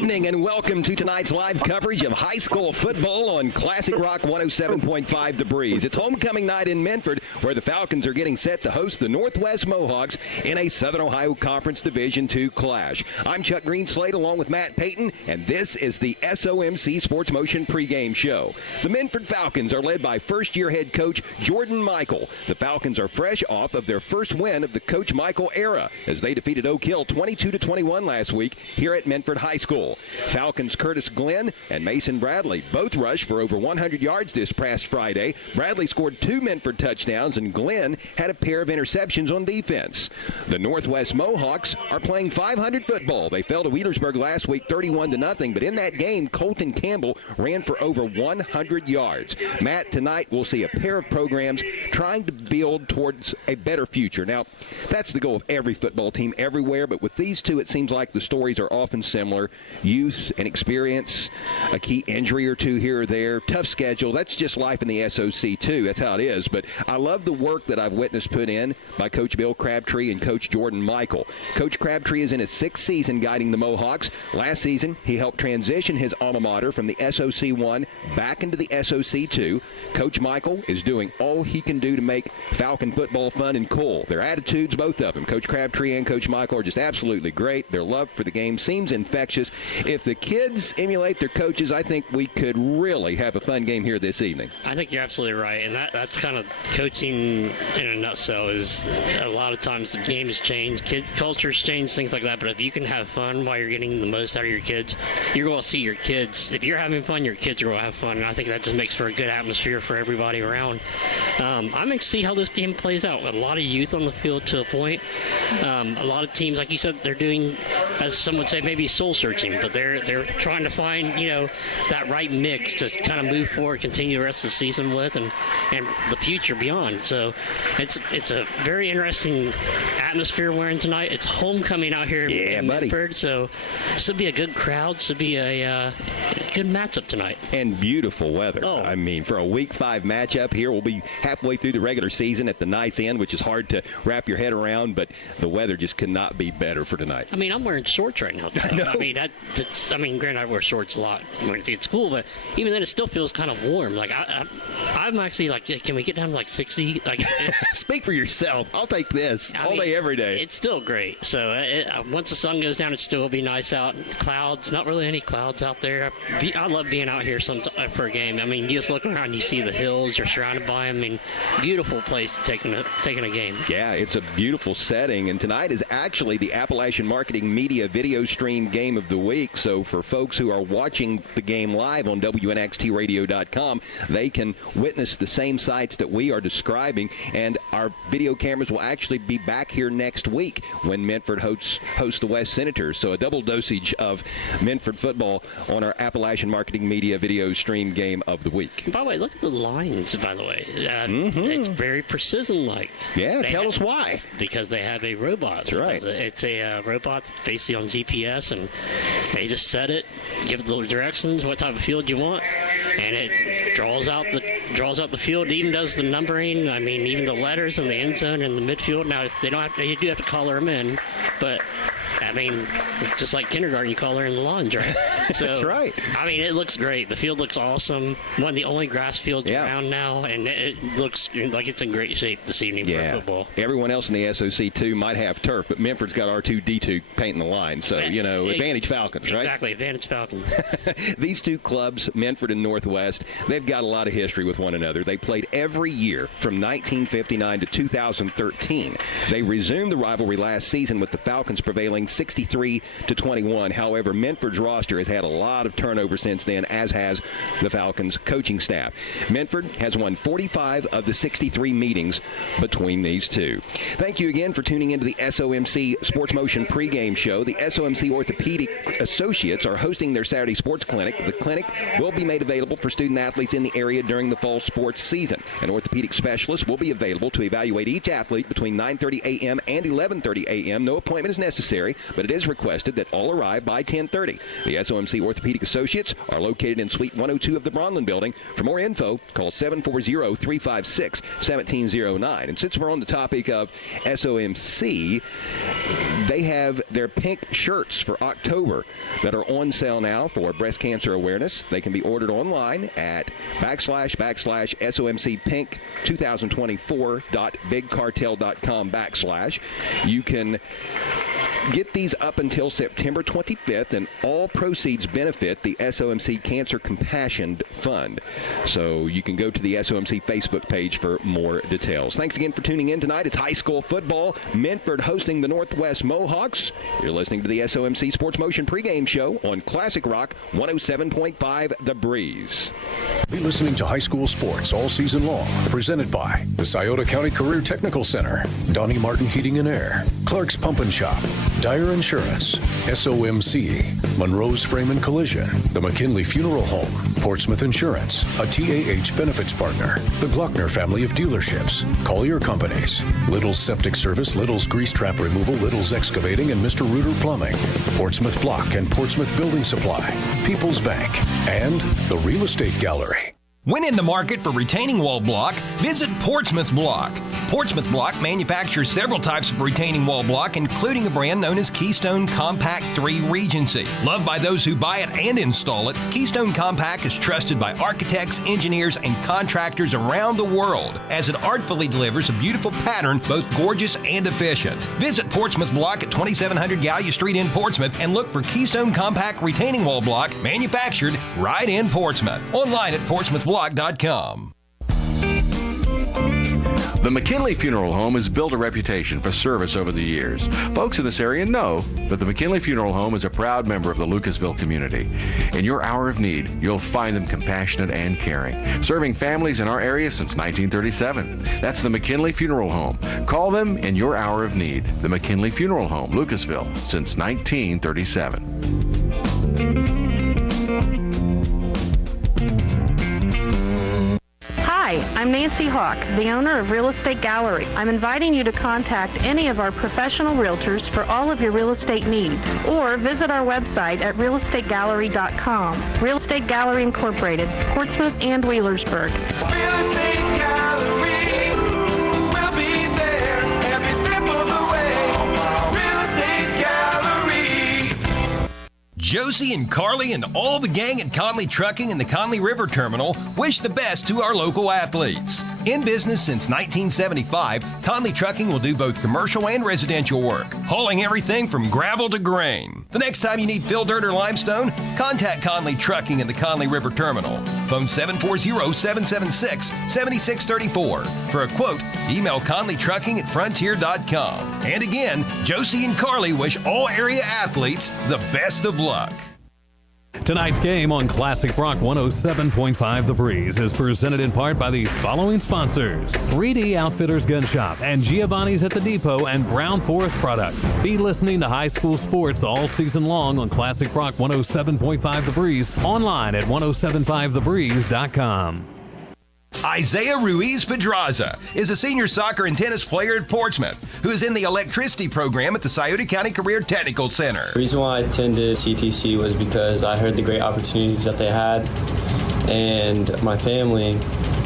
evening and welcome to tonight's live coverage of high school football on Classic Rock 107.5 The Breeze. It's homecoming night in Minford, where the Falcons are getting set to host the Northwest Mohawks in a Southern Ohio Conference Division II clash. I'm Chuck Greenslade along with Matt Payton, and this is the SOMC Sports Motion pregame show. The Minford Falcons are led by first-year head coach Jordan Michael. The Falcons are fresh off of their first win of the Coach Michael era as they defeated Oak Hill 22-21 last week here at Minford High School. Falcons Curtis Glenn and Mason Bradley both rushed for over 100 yards this past Friday. Bradley scored 2 Minford touchdowns, and Glenn had a pair of interceptions on defense. The Northwest Mohawks are playing 500 football. They fell to Wheelersburg last week 31-0, but in that game, Colton Campbell ran for over 100 yards. Matt, tonight we'll see a pair of programs trying to build towards a better future. Now, that's the goal of every football team everywhere, but with these two, it seems like the stories are often similar. Youth and experience, a key injury or two here or there, tough schedule. That's just life in the SOC too. That's how it is. But I love the work that I've witnessed put in by Coach Bill Crabtree and Coach Jordan Michael. Coach Crabtree is in his 6th season guiding the Mohawks. Last season, he helped transition his alma mater from the SOC 1 back into the SOC 2. Coach Michael is doing all he can do to make Falcon football fun and cool. Their attitudes, both of them, Coach Crabtree and Coach Michael, are just absolutely great. Their love for the game seems infectious. If the kids emulate their coaches, I think we could really have a fun game here this evening. I think you're absolutely right, and that's kind of coaching in a nutshell. Is a lot of times the game has changed, cultures change, things like that, but if you can have fun while you're getting the most out of your kids, you're going to see your kids. If you're having fun, your kids are going to have fun, and I think that just makes for a good atmosphere for everybody around. I'm going to see how this game plays out. A lot of youth on the field to a point. A lot of teams, like you said, they're doing, as some would say, maybe soul searching, but they're trying to find, that right mix to kind of move forward, continue the rest of the season with, and the future beyond. So it's a very interesting atmosphere we're in tonight. It's homecoming out here in Minford, so this will be a good crowd. Should be a good matchup tonight. And beautiful weather. Oh. I mean, for a Week 5 matchup here, we'll be halfway through the regular season at the night's end, which is hard to wrap your head around, but the weather just could not be better for tonight. I mean, I'm wearing shorts right now. I mean, granted, I wear shorts a lot when it's school, but even then, it still feels kind of warm. Like I'm actually like, can we get down to like 60? Like, speak for yourself. I'll take this all day, every day. It's still great. So once the sun goes down, it still will be nice out. Clouds, not really any clouds out there. I love being out here for a game. I mean, you just look around, you see the hills, you're surrounded by them. I mean, beautiful place to taking a game. Yeah, it's a beautiful setting, and tonight is actually the Appalachian Marketing Media video stream game of the week. So for folks who are watching the game live on WNXTradio.com, they can witness the same sights that we are describing, and our video cameras will actually be back here next week when Minford hosts the West Senators. So a double dosage of Minford football on our Appalachian Marketing Media video stream game of the week. By the way, look at the lines, by the way. It's very precision-like. Yeah, tell us why. Because they have a robot. That's right. It's a robot basically on GPS, and they just set it, give it the directions, what type of field you want, and it draws out the field. It even does the numbering. I mean, even the letters in the end zone and the midfield. Now you do have to color them in, but I mean, just like kindergarten, you color in the lawns, right? So, that's right. I mean, it looks great. The field looks awesome. One of the only grass fields around now, and it looks like it's in great shape this evening for football. Everyone else in the SOC 2 might have turf, but Minford's got R2D2 painting the line. So, advantage Falcons, right? Exactly, advantage Falcons. These two clubs, Minford and Northwest, they've got a lot of history with one another. They played every year from 1959 to 2013. They resumed the rivalry last season with the Falcons prevailing 63-21. However, Minford's roster has had a lot of turnover since then, as has the Falcons coaching staff. Minford has won 45 of the 63 meetings between these two. Thank you again for tuning into the SOMC Sports Motion pregame show. The SOMC Orthopedic Associates are hosting their Saturday sports clinic. The clinic will be made available for student athletes in the area during the fall sports season. An orthopedic specialist will be available to evaluate each athlete between 9:30 9:30 a.m. and 11:30 a.m. No appointment is necessary, but it is requested that all arrive by 10:30. The SOMC Orthopedic Associates are located in Suite 102 of the Bronlin Building. For more info, call 740-356-1709. And since we're on the topic of SOMC, they have their pink shirts for October that are on sale now for breast cancer awareness. They can be ordered online at //SOMCpink2024.bigcartel.com/. You can get these up until September 25th, and all proceeds benefit the SOMC Cancer Compassion Fund. So you can go to the SOMC Facebook page for more details. Thanks again for tuning in tonight. It's high school football. Minford hosting the Northwest Mohawks. You're listening to the SOMC Sports Motion pregame show on Classic Rock 107.5 The Breeze. Be listening to high school sports all season long. Presented by the Scioto County Career Technical Center, Donnie Martin Heating and Air, Clark's Pump and Shop, Dyer Insurance, SOMC, Monroe's Frame and Collision, the McKinley Funeral Home, Portsmouth Insurance, a TAH benefits partner, the Glockner family of dealerships, Collier Companies, Little's Septic Service, Little's Grease Trap Removal, Little's Excavating, and Mr. Reuter Plumbing, Portsmouth Block and Portsmouth Building Supply, People's Bank, and the Real Estate Gallery. When in the market for retaining wall block, visit Portsmouth Block. Portsmouth Block manufactures several types of retaining wall block, including a brand known as Keystone Compact 3 Regency. Loved by those who buy it and install it, Keystone Compact is trusted by architects, engineers, and contractors around the world, as it artfully delivers a beautiful pattern, both gorgeous and efficient. Visit Portsmouth Block at 2700 Gallia Street in Portsmouth and look for Keystone Compact retaining wall block manufactured right in Portsmouth. Online at portsmouthblock.com. The McKinley Funeral Home has built a reputation for service over the years. Folks in this area know that the McKinley Funeral Home is a proud member of the Lucasville community. In your hour of need, you'll find them compassionate and caring, serving families in our area since 1937. That's the McKinley Funeral Home. Call them in your hour of need. The McKinley Funeral Home, Lucasville, since 1937. Hi, I'm Nancy Hawk, the owner of Real Estate Gallery. I'm inviting you to contact any of our professional realtors for all of your real estate needs, or visit our website at realestategallery.com. Real Estate Gallery Incorporated, Portsmouth and Wheelersburg. Real Estate Gallery, we'll be there every step of the way. Real Estate Gallery. Josie and Carly and all the gang at Conley Trucking and the Conley River Terminal wish the best to our local athletes. In business since 1975, Conley Trucking will do both commercial and residential work, hauling everything from gravel to grain. The next time you need fill dirt or limestone, contact Conley Trucking and the Conley River Terminal. Phone 740-776-7634. For a quote, email conleytrucking@frontier.com. And again, Josie and Carly wish all area athletes the best of luck. Tonight's game on Classic Rock 107.5 The Breeze is presented in part by these following sponsors: 3D Outfitters Gun Shop and Giovanni's at the Depot and Brown Forest Products. Be listening to high school sports all season long on Classic Rock 107.5 The Breeze, online at 1075thebreeze.com. Isaiah Ruiz Pedraza is a senior soccer and tennis player at Portsmouth who is in the electricity program at the Scioto County Career Technical Center. The reason why I attended CTC was because I heard the great opportunities that they had, and my family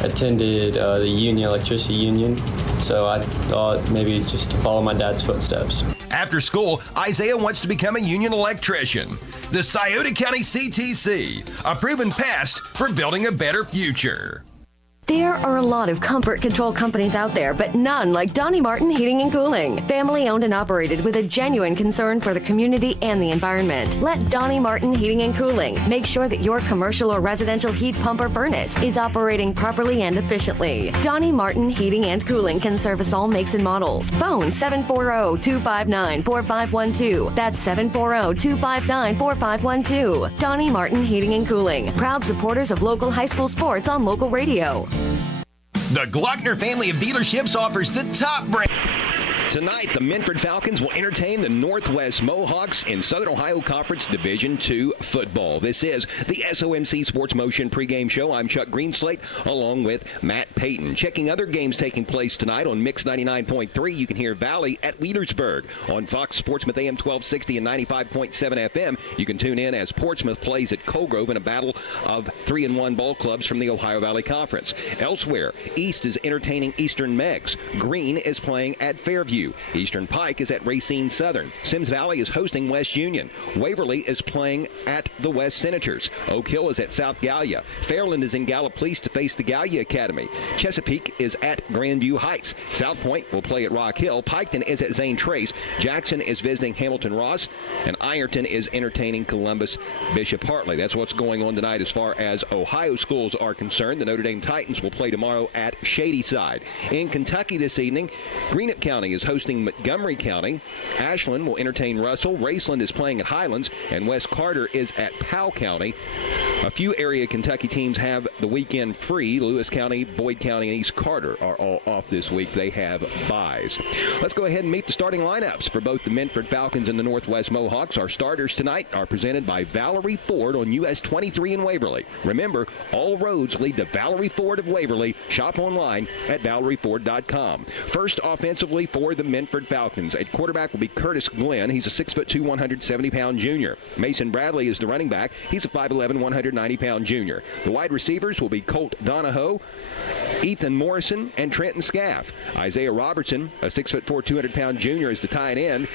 attended the union, electricity union, so I thought maybe just to follow my dad's footsteps. After school, Isaiah wants to become a union electrician. The Scioto County CTC, a proven past for building a better future. There are a lot of comfort control companies out there, but none like Donnie Martin Heating and Cooling. Family owned and operated with a genuine concern for the community and the environment. Let Donnie Martin Heating and Cooling make sure that your commercial or residential heat pump or furnace is operating properly and efficiently. Donnie Martin Heating and Cooling can service all makes and models. Phone 740-259-4512. That's 740-259-4512. Donnie Martin Heating and Cooling. Proud supporters of local high school sports on local radio. The Glockner family of dealerships offers the top brand. Tonight, the Minford Falcons will entertain the Northwest Mohawks in Southern Ohio Conference Division II football. This is the SOMC Sports Motion pregame show. I'm Chuck Greenslate, along with Matt Pegg. Peyton. Checking other games taking place tonight on Mix 99.3, you can hear Valley at Leadersburg. On Fox Sportsmouth AM 1260 and 95.7 FM, you can tune in as Portsmouth plays at Colgrove in a battle of 3-1 ball clubs from the Ohio Valley Conference. Elsewhere, East is entertaining Eastern Megs. Green is playing at Fairview. Eastern Pike is at Racine Southern. Sims Valley is hosting West Union. Waverly is playing at the West Senators. Oak Hill is at South Gallia. Fairland is in Gallipolis to face the Gallia Academy. Chesapeake is at Grandview Heights. South Point will play at Rock Hill. Piketon is at Zane Trace. Jackson is visiting Hamilton Ross. And Ironton is entertaining Columbus Bishop Hartley. That's what's going on tonight as far as Ohio schools are concerned. The Notre Dame Titans will play tomorrow at Shadyside. In Kentucky this evening, Greenup County is hosting Montgomery County. Ashland will entertain Russell. Raceland is playing at Highlands. And West Carter is at Powell County. A few area Kentucky teams have the weekend free. Lewis County, Boyd County, and East Carter are all off this week. They have byes. Let's go ahead and meet the starting lineups for both the Minford Falcons and the Northwest Mohawks. Our starters tonight are presented by Valerie Ford on US 23 in Waverly. Remember, all roads lead to Valerie Ford of Waverly. Shop online at ValerieFord.com. First offensively for the Minford Falcons. At quarterback will be Curtis Glenn. He's a 6'2", 170-pound junior. Mason Bradley is the running back. He's a 5'11", 190-pound junior. The wide receivers will be Colt Donahoe, Ethan Morrison, and Trenton Scaff. Isaiah Robertson, a 6'4", 200-pound junior, is the tight end.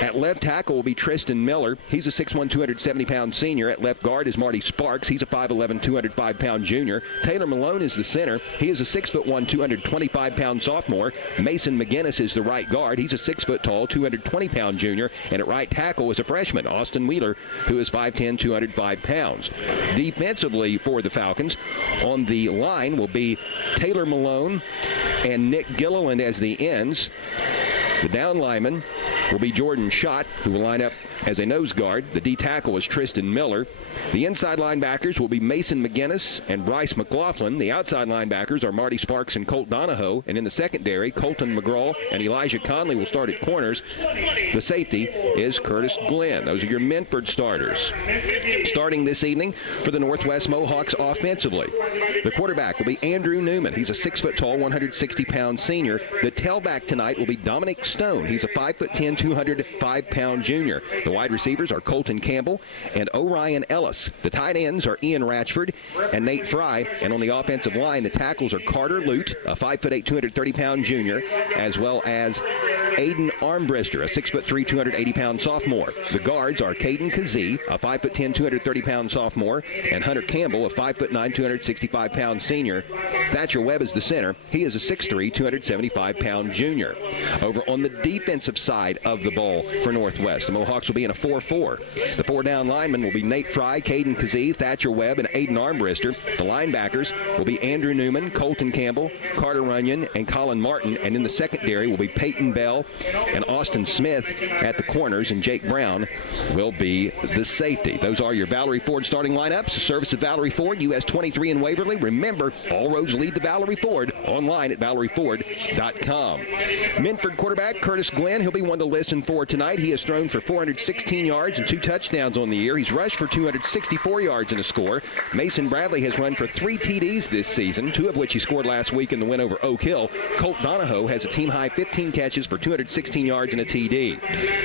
At left tackle will be Tristan Miller. He's a 6'1", 270-pound senior. At left guard is Marty Sparks. He's a 5'11", 205-pound junior. Taylor Malone is the center. He is a 6'1", 225-pound sophomore. Mason McGinnis is the right guard. He's a 6 foot tall, 220-pound junior. And at right tackle is a freshman, Austin Wheeler, who is 5'10", 205 pounds. Defensively for the Falcons, on the line will be Taylor Malone and Nick Gilliland as the ends. The down lineman will be Jordan Schott, who will line up as a nose guard. The D tackle is Tristan Miller. The inside linebackers will be Mason McGinnis and Bryce McLaughlin. The outside linebackers are Marty Sparks and Colt Donahoe. And in the secondary, Colton McGraw and Elijah Conley will start at corners. The safety is Curtis Glenn. Those are your Minford starters. Starting this evening for the Northwest Mohawks offensively, the quarterback will be Andrew Newman. He's a 6 foot tall, 160-pound senior. The tailback tonight will be Dominic Stone. He's a 5'10", 205-pound junior. The wide receivers are Colton Campbell and Orion Ellis. The tight ends are Ian Ratchford and Nate Fry. And on the offensive line, the tackles are Carter Lute, a 5'8", 230-pound junior, as well as Aiden Armbrister, a 6'3", 280-pound sophomore. The guards are Caden Kazee, a 5'10", 230-pound sophomore, and Hunter Campbell, a 5'9", 265-pound senior. Thatcher Webb is the center. He is a 6'3", 275-pound junior. Over on the defensive side of the ball for Northwest, the Mohawks will be in a 4-4. The four down linemen will be Nate Fry, Caden Kazee, Thatcher Webb, and Aiden Armbrister. The linebackers will be Andrew Newman, Colton Campbell, Carter Runyon, and Colin Martin. And in the secondary will be Peyton Bell and Austin Smith at the corners, and Jake Brown will be the safety. Those are your Valerie Ford starting lineups. Service of Valerie Ford, US 23 in Waverly. Remember, all roads lead to Valerie Ford. Online at ValerieFord.com. Minford quarterback Curtis Glenn, he'll be one to listen for tonight. He has thrown for 416 yards and 2 touchdowns on the year. He's rushed for 264 yards and a score. Mason Bradley has run for 3 TDs this season, 2 of which he scored last week in the win over Oak Hill. Colt Donahoe has a team-high 15 catches for 216 yards and a TD.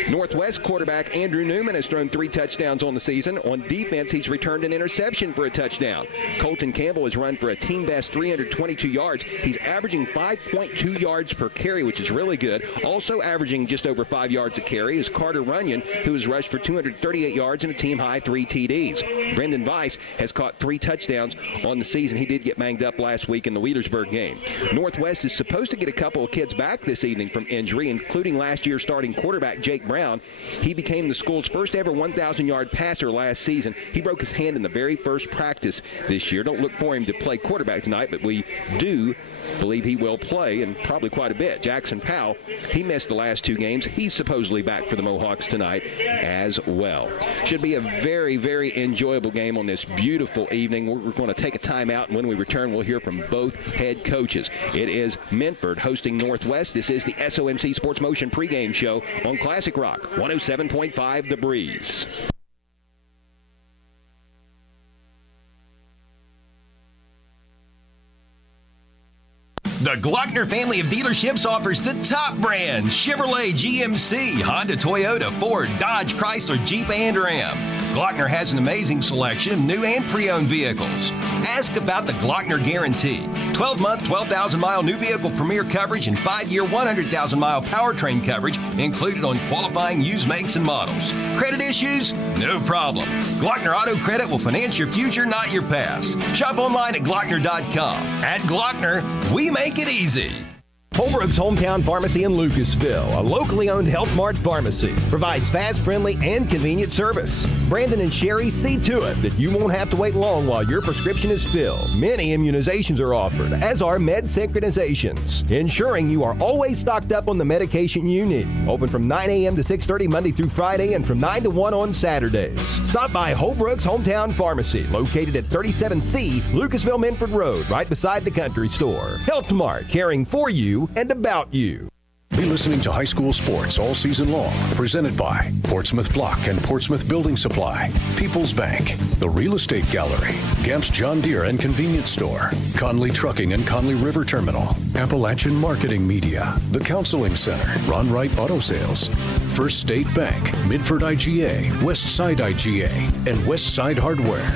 Northwest quarterback Andrew Newman has thrown 3 touchdowns on the season. On defense, he's returned an interception for a touchdown. Colton Campbell has run for a team-best 322 yards. He's averaging 5.2 yards per carry, which is really good. Also averaging just over 5 yards a carry is Carter Runyon, who has rushed for 238 yards and a team-high 3 TDs. Brendan Weiss has caught 3 touchdowns on the season. He did get banged up last week in the Wheelersburg game. Northwest is supposed to get a couple of kids back this evening from injury, including last year's starting quarterback Jake Brown. He became the school's first ever 1,000-yard passer last season. He broke his hand in the very first practice this year. Don't look for him to play quarterback tonight, but we do believe he will play, and probably quite a bit. Jackson Powell, he missed the last 2 games. He's supposedly back for the Mohawks tonight as well. Should be a very, very enjoyable game on this beautiful evening. We're going to take a timeout, and when we return, we'll hear from both head coaches. It is Minford hosting Northwest. This is the SOMC Sports Motion pregame show on Classic Rock 107.5 The Breeze. The Glockner family of dealerships offers the top brands: Chevrolet, GMC, Honda, Toyota, Ford, Dodge, Chrysler, Jeep, and Ram. Glockner has an amazing selection of new and pre-owned vehicles. Ask about the Glockner Guarantee. 12-month, 12,000-mile new vehicle premier coverage and 5-year, 100,000-mile powertrain coverage included on qualifying used makes and models. Credit issues? No problem. Glockner Auto Credit will finance your future, not your past. Shop online at Glockner.com. At Glockner, we make it easy. Holbrook's Hometown Pharmacy in Lucasville, a locally owned Health Mart pharmacy, provides fast, friendly, and convenient service. Brandon and Sherry see to it that you won't have to wait long while your prescription is filled. Many immunizations are offered, as are med synchronizations, ensuring you are always stocked up on the medication you need. Open from 9 a.m. to 6:30 Monday through Friday and from 9 to 1 on Saturdays. Stop by Holbrook's Hometown Pharmacy, located at 37C Lucasville Minford Road, right beside the country store. Health Mart, caring for you and about you. Be listening to high school sports all season long. Presented by Portsmouth Block and Portsmouth Building Supply, People's Bank, the Real Estate Gallery, Gamp's John Deere and Convenience Store, Conley Trucking and Conley River Terminal, Appalachian Marketing Media, the Counseling Center, Ron Wright Auto Sales, First State Bank, Midford IGA, West Side IGA, and West Side Hardware.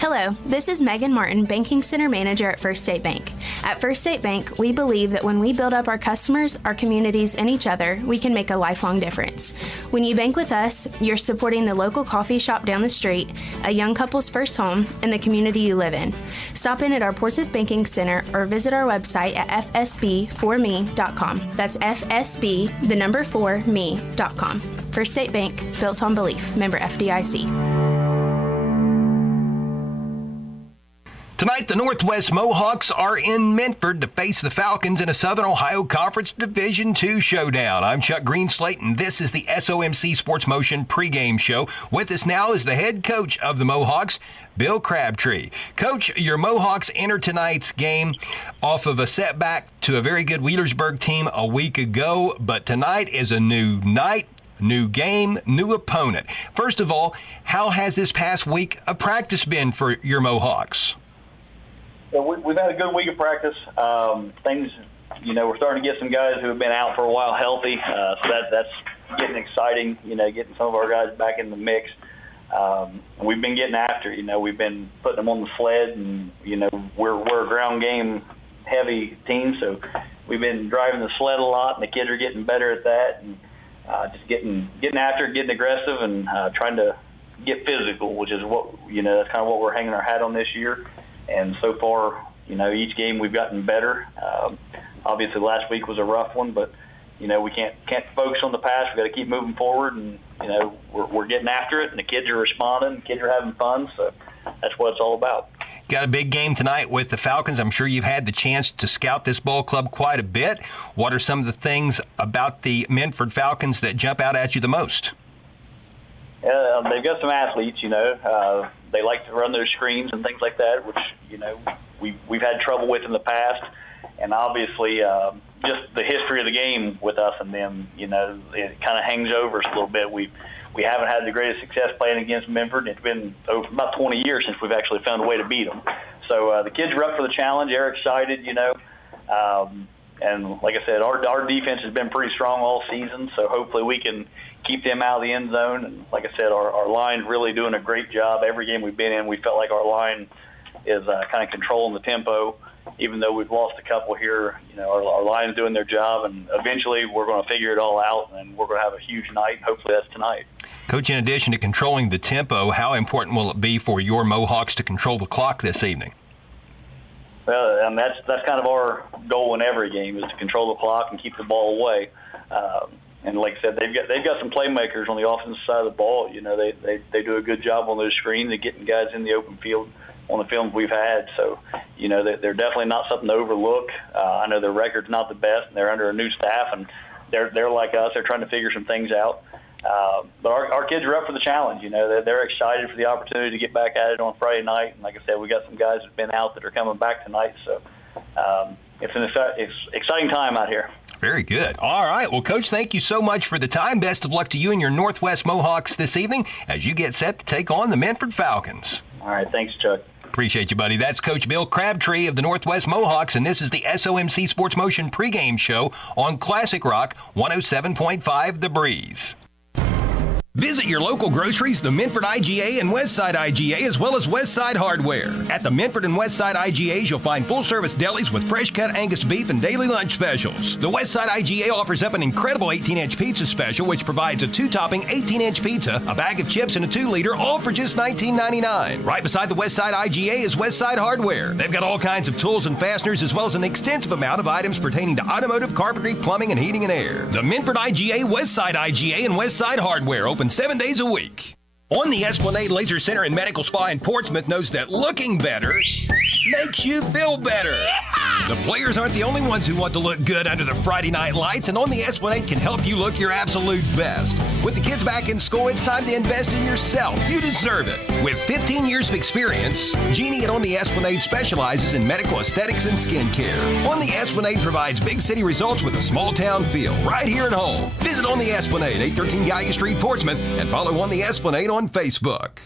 Hello, this is Megan Martin, Banking Center Manager at First State Bank. At First State Bank, we believe that when we build up our customers, our communities, and each other, we can make a lifelong difference. When you bank with us, you're supporting the local coffee shop down the street, a young couple's first home, and the community you live in. Stop in at our Portsmouth Banking Center or visit our website at fsb4me.com. That's fsb4me.com. First State Bank, built on belief. Member FDIC. Tonight, the Northwest Mohawks are in Minford to face the Falcons in a Southern Ohio Conference Division II showdown. I'm Chuck Greenslate, and this is the SOMC Sports Motion pregame show. With us now is the head coach of the Mohawks, Bill Crabtree. Coach, your Mohawks enter tonight's game off of a setback to a very good Wheelersburg team a week ago, but tonight is a new night, new game, new opponent. First of all, how has this past week of practice been for your Mohawks? So we've had a good week of practice. Things, we're starting to get some guys who have been out for a while healthy. So that's getting exciting, getting some of our guys back in the mix. And we've been getting after it. We've been putting them on the sled, and, we're a ground game heavy team. So we've been driving the sled a lot, and the kids are getting better at that. And just getting after it, getting aggressive, and trying to get physical, which is what, that's kind of what we're hanging our hat on this year. And so far, each game we've gotten better. Obviously, last week was a rough one, but we can't focus on the past. We've got to keep moving forward, and we're getting after it. And the kids are responding. The kids are having fun. So that's what it's all about. Got a big game tonight with the Falcons. I'm sure you've had the chance to scout this ball club quite a bit. What are some of the things about the Minford Falcons that jump out at you the most? They've got some athletes, they like to run those screens and things like that, which, we've had trouble with in the past. And obviously, just the history of the game with us and them, it kind of hangs over us a little bit. We haven't had the greatest success playing against Minford. It's been about 20 years since we've actually found a way to beat them. So the kids are up for the challenge. They're excited, and like I said, our defense has been pretty strong all season, so hopefully we can keep them out of the end zone. And like I said, our line's really doing a great job. Every game we've been in, we felt like our line is kind of controlling the tempo. Even though we've lost a couple here, our line's doing their job, and eventually we're going to figure it all out, and we're going to have a huge night. Hopefully that's tonight. Coach, in addition to controlling the tempo, how important will it be for your Mohawks to control the clock this evening? Well, and that's kind of our goal in every game, is to control the clock and keep the ball away. And like I said, they've got some playmakers on the offensive side of the ball. They do a good job on those screens and getting guys in the open field on the films we've had. So, they're definitely not something to overlook. I know their record's not the best, and they're under a new staff, and they're like us. They're trying to figure some things out. But our kids are up for the challenge. They're excited for the opportunity to get back at it on Friday night. And like I said, we got some guys who've been out that are coming back tonight. So it's an exciting time out here. Very good. All right. Well, Coach, thank you so much for the time. Best of luck to you and your Northwest Mohawks this evening as you get set to take on the Minford Falcons. All right. Thanks, Chuck. Appreciate you, buddy. That's Coach Bill Crabtree of the Northwest Mohawks, and this is the SOMC Sports Motion pregame show on Classic Rock 107.5 The Breeze. Visit your local groceries, the Minford IGA and Westside IGA, as well as Westside Hardware. At the Minford and Westside IGAs, you'll find full-service delis with fresh-cut Angus beef and daily lunch specials. The Westside IGA offers up an incredible 18-inch pizza special, which provides a 2-topping 18-inch pizza, a bag of chips, and a 2-liter, all for just $19.99. Right beside the Westside IGA is Westside Hardware. They've got all kinds of tools and fasteners, as well as an extensive amount of items pertaining to automotive, carpentry, plumbing, and heating and air. The Minford IGA, Westside IGA, and Westside Hardware open 7 days a week. On the Esplanade Laser Center and Medical Spa in Portsmouth knows that looking better makes you feel better. The players aren't the only ones who want to look good under the Friday night lights, and On the Esplanade can help you look your absolute best. With the kids back in school, it's time to invest in yourself. You deserve it. With 15 years of experience, Jeannie at On the Esplanade specializes in medical aesthetics and skincare. On the Esplanade provides big city results with a small town feel, right here at home. Visit On the Esplanade, 813 Gallia Street, Portsmouth, and follow On the Esplanade on Facebook.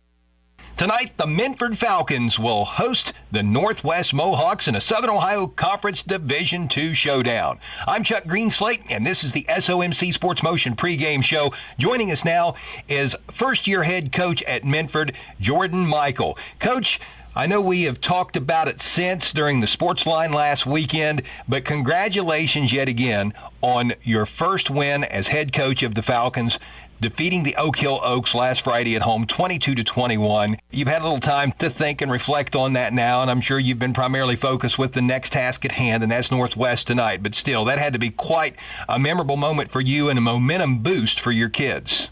Tonight, the Minford Falcons will host the Northwest Mohawks in a Southern Ohio Conference Division II showdown. I'm Chuck Greenslate, and this is the SOMC Sports Motion pregame show. Joining us now is first-year head coach at Minford, Jordan Michael. Coach, I know we have talked about it since during the sports line last weekend, but congratulations yet again on your first win as head coach of the Falcons, defeating the Oak Hill Oaks last Friday at home, 22-21. You've had a little time to think and reflect on that now, and I'm sure you've been primarily focused with the next task at hand, and that's Northwest tonight. But still, that had to be quite a memorable moment for you and a momentum boost for your kids.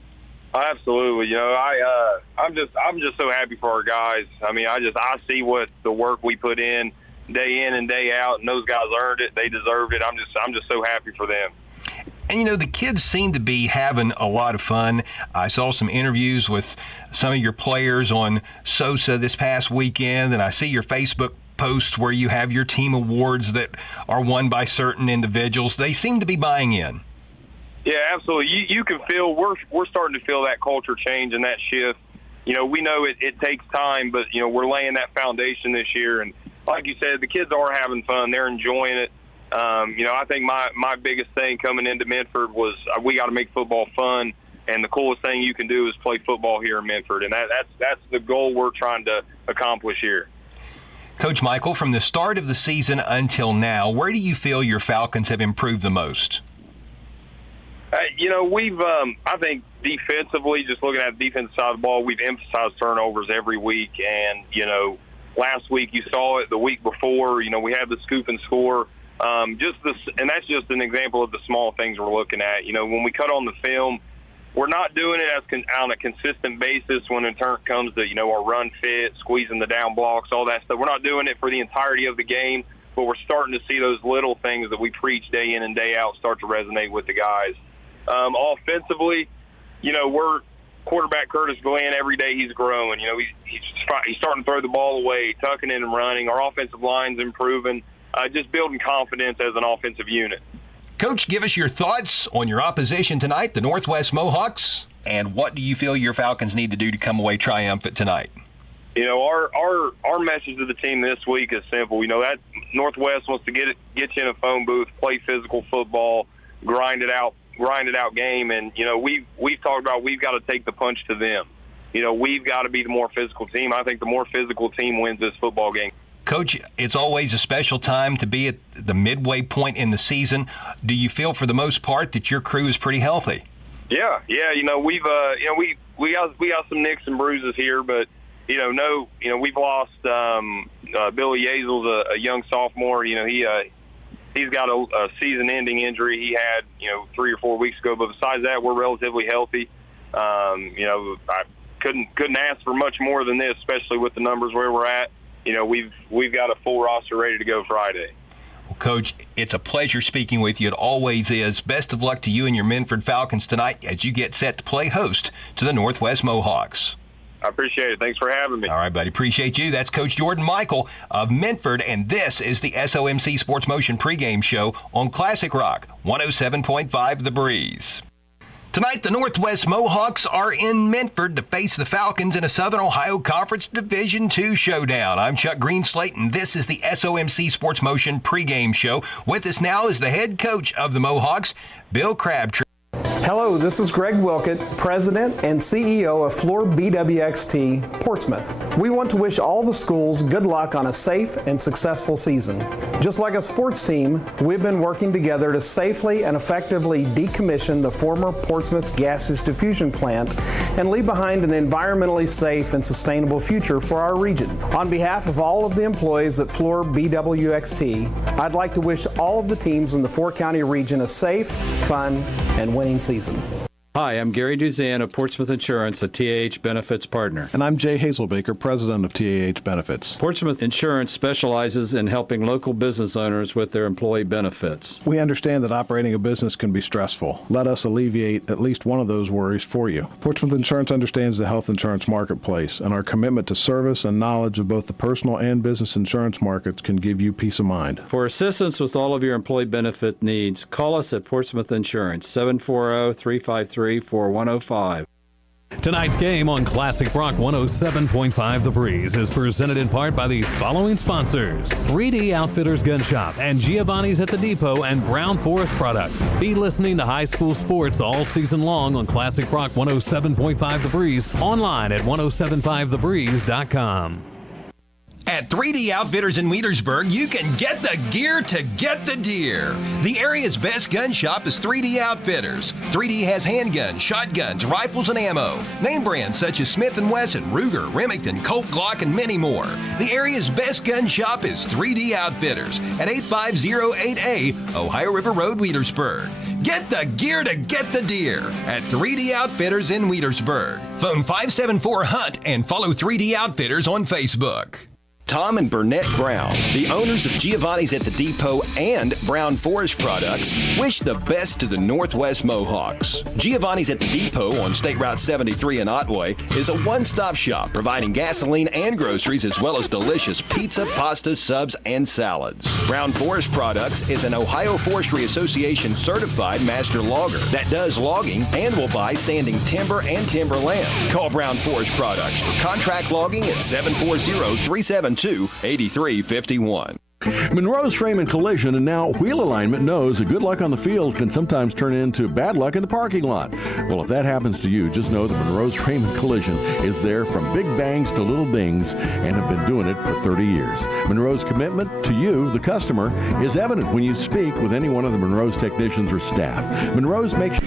Absolutely. You know, I'm just so happy for our guys. I mean, I see what the work we put in and day out, and those guys earned it. They deserved it. I'm just so happy for them. And, you know, the kids seem to be having a lot of fun. I saw some interviews with some of your players on Sosa this past weekend, and I see your Facebook posts where you have your team awards that are won by certain individuals. They seem to be buying in. Yeah, absolutely. You can feel we're starting to feel that culture change and that shift. You know, we know it takes time, but, you know, we're laying that foundation this year. And like you said, the kids are having fun. They're enjoying it. You know, I think my biggest thing coming into Minford was we got to make football fun, and the coolest thing you can do is play football here in Minford, and that's the goal we're trying to accomplish here. Coach Michael, from the start of the season until now, where do you feel your Falcons have improved the most? You know, we've I think defensively, just looking at the defensive side of the ball, we've emphasized turnovers every week, and, you know, last week you saw it, the week before, you know, we had the scoop and score. And that's just an example of the small things we're looking at. You know, when we cut on the film, we're not doing it on a consistent basis when it comes to, you know, our run fit, squeezing the down blocks, all that stuff. We're not doing it for the entirety of the game, but we're starting to see those little things that we preach day in and day out start to resonate with the guys. Offensively, you know, we're quarterback Curtis Glenn, every day he's growing. You know, he's starting to throw the ball away, tucking in and running. Our offensive line's improving. Just building confidence as an offensive unit. Coach, give us your thoughts on your opposition tonight, the Northwest Mohawks, and what do you feel your Falcons need to do to come away triumphant tonight? You know, our message to the team this week is simple. You know, that Northwest wants to get you in a phone booth, play physical football, grind it out game, and, you know, we've talked about we've got to take the punch to them. You know, we've got to be the more physical team. I think the more physical team wins this football game. Coach, it's always a special time to be at the midway point in the season. Do you feel, for the most part, that your crew is pretty healthy? Yeah. You know, we got some nicks and bruises here, but we've lost Billy Yazel's a young sophomore. You know, he's got a season-ending injury he had 3 or 4 weeks ago. But besides that, we're relatively healthy. You know, I couldn't ask for much more than this, especially with the numbers where we're at. You know, we've got a full roster ready to go Friday. Well, Coach, it's a pleasure speaking with you. It always is. Best of luck to you and your Minford Falcons tonight as you get set to play host to the Northwest Mohawks. I appreciate it. Thanks for having me. All right, buddy. Appreciate you. That's Coach Jordan Michael of Minford, and this is the SOMC Sports Motion pregame show on Classic Rock 107.5 The Breeze. Tonight, the Northwest Mohawks are in Minford to face the Falcons in a Southern Ohio Conference Division II showdown. I'm Chuck Greenslate, and this is the SOMC Sports Motion pregame show. With us now is the head coach of the Mohawks, Bill Crabtree. Hello, this is Greg Wilkett, President and CEO of Floor BWXT Portsmouth. We want to wish all the schools good luck on a safe and successful season. Just like a sports team, we've been working together to safely and effectively decommission the former Portsmouth gaseous diffusion plant and leave behind an environmentally safe and sustainable future for our region. On behalf of all of the employees at Floor BWXT, I'd like to wish all of the teams in the four-county region a safe, fun, and winning season. Hi, I'm Gary Duzan of Portsmouth Insurance, a TAH Benefits partner. And I'm Jay Hazelbaker, President of TAH Benefits. Portsmouth Insurance specializes in helping local business owners with their employee benefits. We understand that operating a business can be stressful. Let us alleviate at least one of those worries for you. Portsmouth Insurance understands the health insurance marketplace, and our commitment to service and knowledge of both the personal and business insurance markets can give you peace of mind. For assistance with all of your employee benefit needs, call us at Portsmouth Insurance, 740-353-4105. Tonight's game on Classic Rock 107.5 The Breeze is presented in part by these following sponsors: 3D Outfitters Gun Shop and Giovanni's at the Depot and Brown Forest Products. Be listening to high school sports all season long on Classic Rock 107.5 The Breeze, online at 1075thebreeze.com. At 3D Outfitters in Wheelersburg, you can get the gear to get the deer. The area's best gun shop is 3D Outfitters. 3D has handguns, shotguns, rifles, and ammo. Name brands such as Smith & Wesson, Ruger, Remington, Colt, Glock, and many more. The area's best gun shop is 3D Outfitters at 85088A Ohio River Road, Wheelersburg. Get the gear to get the deer at 3D Outfitters in Wheelersburg. Phone 574-HUNT and follow 3D Outfitters on Facebook. Tom and Burnett Brown, the owners of Giovanni's at the Depot and Brown Forest Products, wish the best to the Northwest Mohawks. Giovanni's at the Depot on State Route 73 in Otway is a one-stop shop providing gasoline and groceries as well as delicious pizza, pasta, subs, and salads. Brown Forest Products is an Ohio Forestry Association certified master logger that does logging and will buy standing timber and timberland. Call Brown Forest Products for contract logging at 740-372-8351. Monroe's Frame and Collision and now Wheel Alignment knows that good luck on the field can sometimes turn into bad luck in the parking lot. Well, if that happens to you, just know that Monroe's Frame and Collision is there from big bangs to little dings and have been doing it for 30 years. Monroe's commitment to you, the customer, is evident when you speak with any one of the Monroe's technicians or staff. Monroe's makes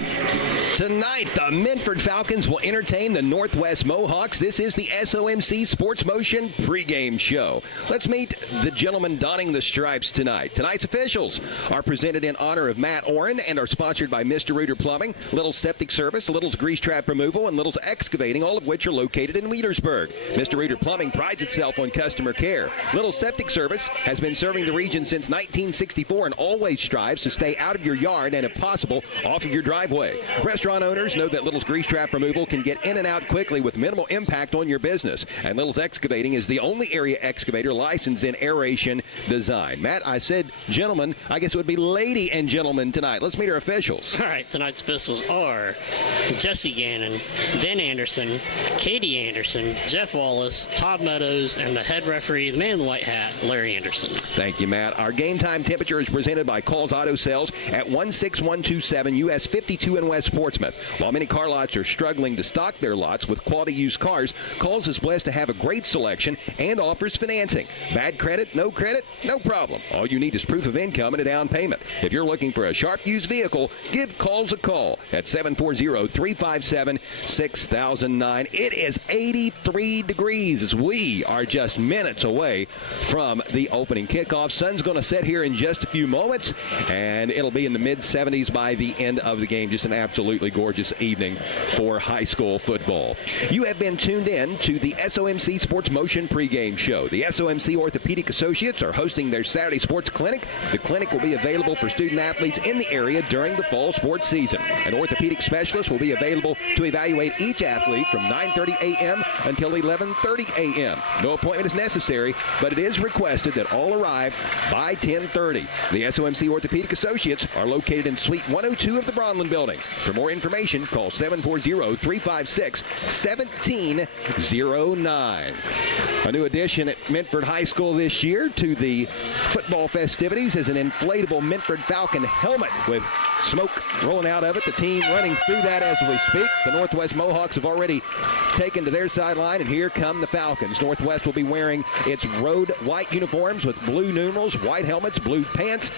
Tonight, the Minford Falcons will entertain the Northwest Mohawks. This is the SOMC Sports Motion pregame show. Let's meet the gentleman donning the stripes tonight. Tonight's officials are presented in honor of Matt Oren and are sponsored by Mr. Reuter Plumbing, Little's Septic Service, Little's Grease Trap Removal, and Little's Excavating, all of which are located in Wheelersburg. Mr. Reuter Plumbing prides itself on customer care. Little's Septic Service has been serving the region since 1964 and always strives to stay out of your yard and, if possible, off of your driveway. Restaurant owners know that Little's Grease Trap Removal can get in and out quickly with minimal impact on your business. And Little's Excavating is the only area excavator licensed in aeration design. Matt, I said gentlemen. I guess it would be lady and gentlemen tonight. Let's meet our officials. All right, tonight's officials are Jesse Gannon, Ben Anderson, Katie Anderson, Jeff Wallace, Todd Meadows, and the head referee, the man in the white hat, Larry Anderson. Thank you, Matt. Our game time temperature is presented by Coles Auto Sales at 16127 US 52 in West Portsmouth. While many car lots are struggling to stock their lots with quality used cars, Coles is blessed to have a great selection and offers financing. Bad credit, no problem. All you need is proof of income and a down payment. If you're looking for a sharp used vehicle, give Coles a call at 740-357-6009. It is 83 degrees as we are just minutes away from the opening kickoff. Sun's going to set here in just a few moments, and it'll be in the mid-70s by the end of the game. Just an absolutely gorgeous evening for high school football. You have been tuned in to the SOMC Sports Motion pregame show. The SOMC Orthopedic Associates are hosting their Saturday sports clinic. The clinic will be available for student athletes in the area during the fall sports season. An orthopedic specialist will be available to evaluate each athlete from 9:30 a.m. until 11:30 a.m. No appointment is necessary, but it is requested that all arrive by 10:30. The SOMC Orthopedic Associates are located in Suite 102 of the Bronlin Building. For more more information, call 740-356-1709. A new addition at Minford High School this year to the football festivities is an inflatable Minford Falcon helmet with smoke rolling out of it. The team running through that as we speak. The Northwest Mohawks have already taken to their sideline, and here come the Falcons. Northwest will be wearing its road white uniforms with blue numerals, white helmets, blue pants.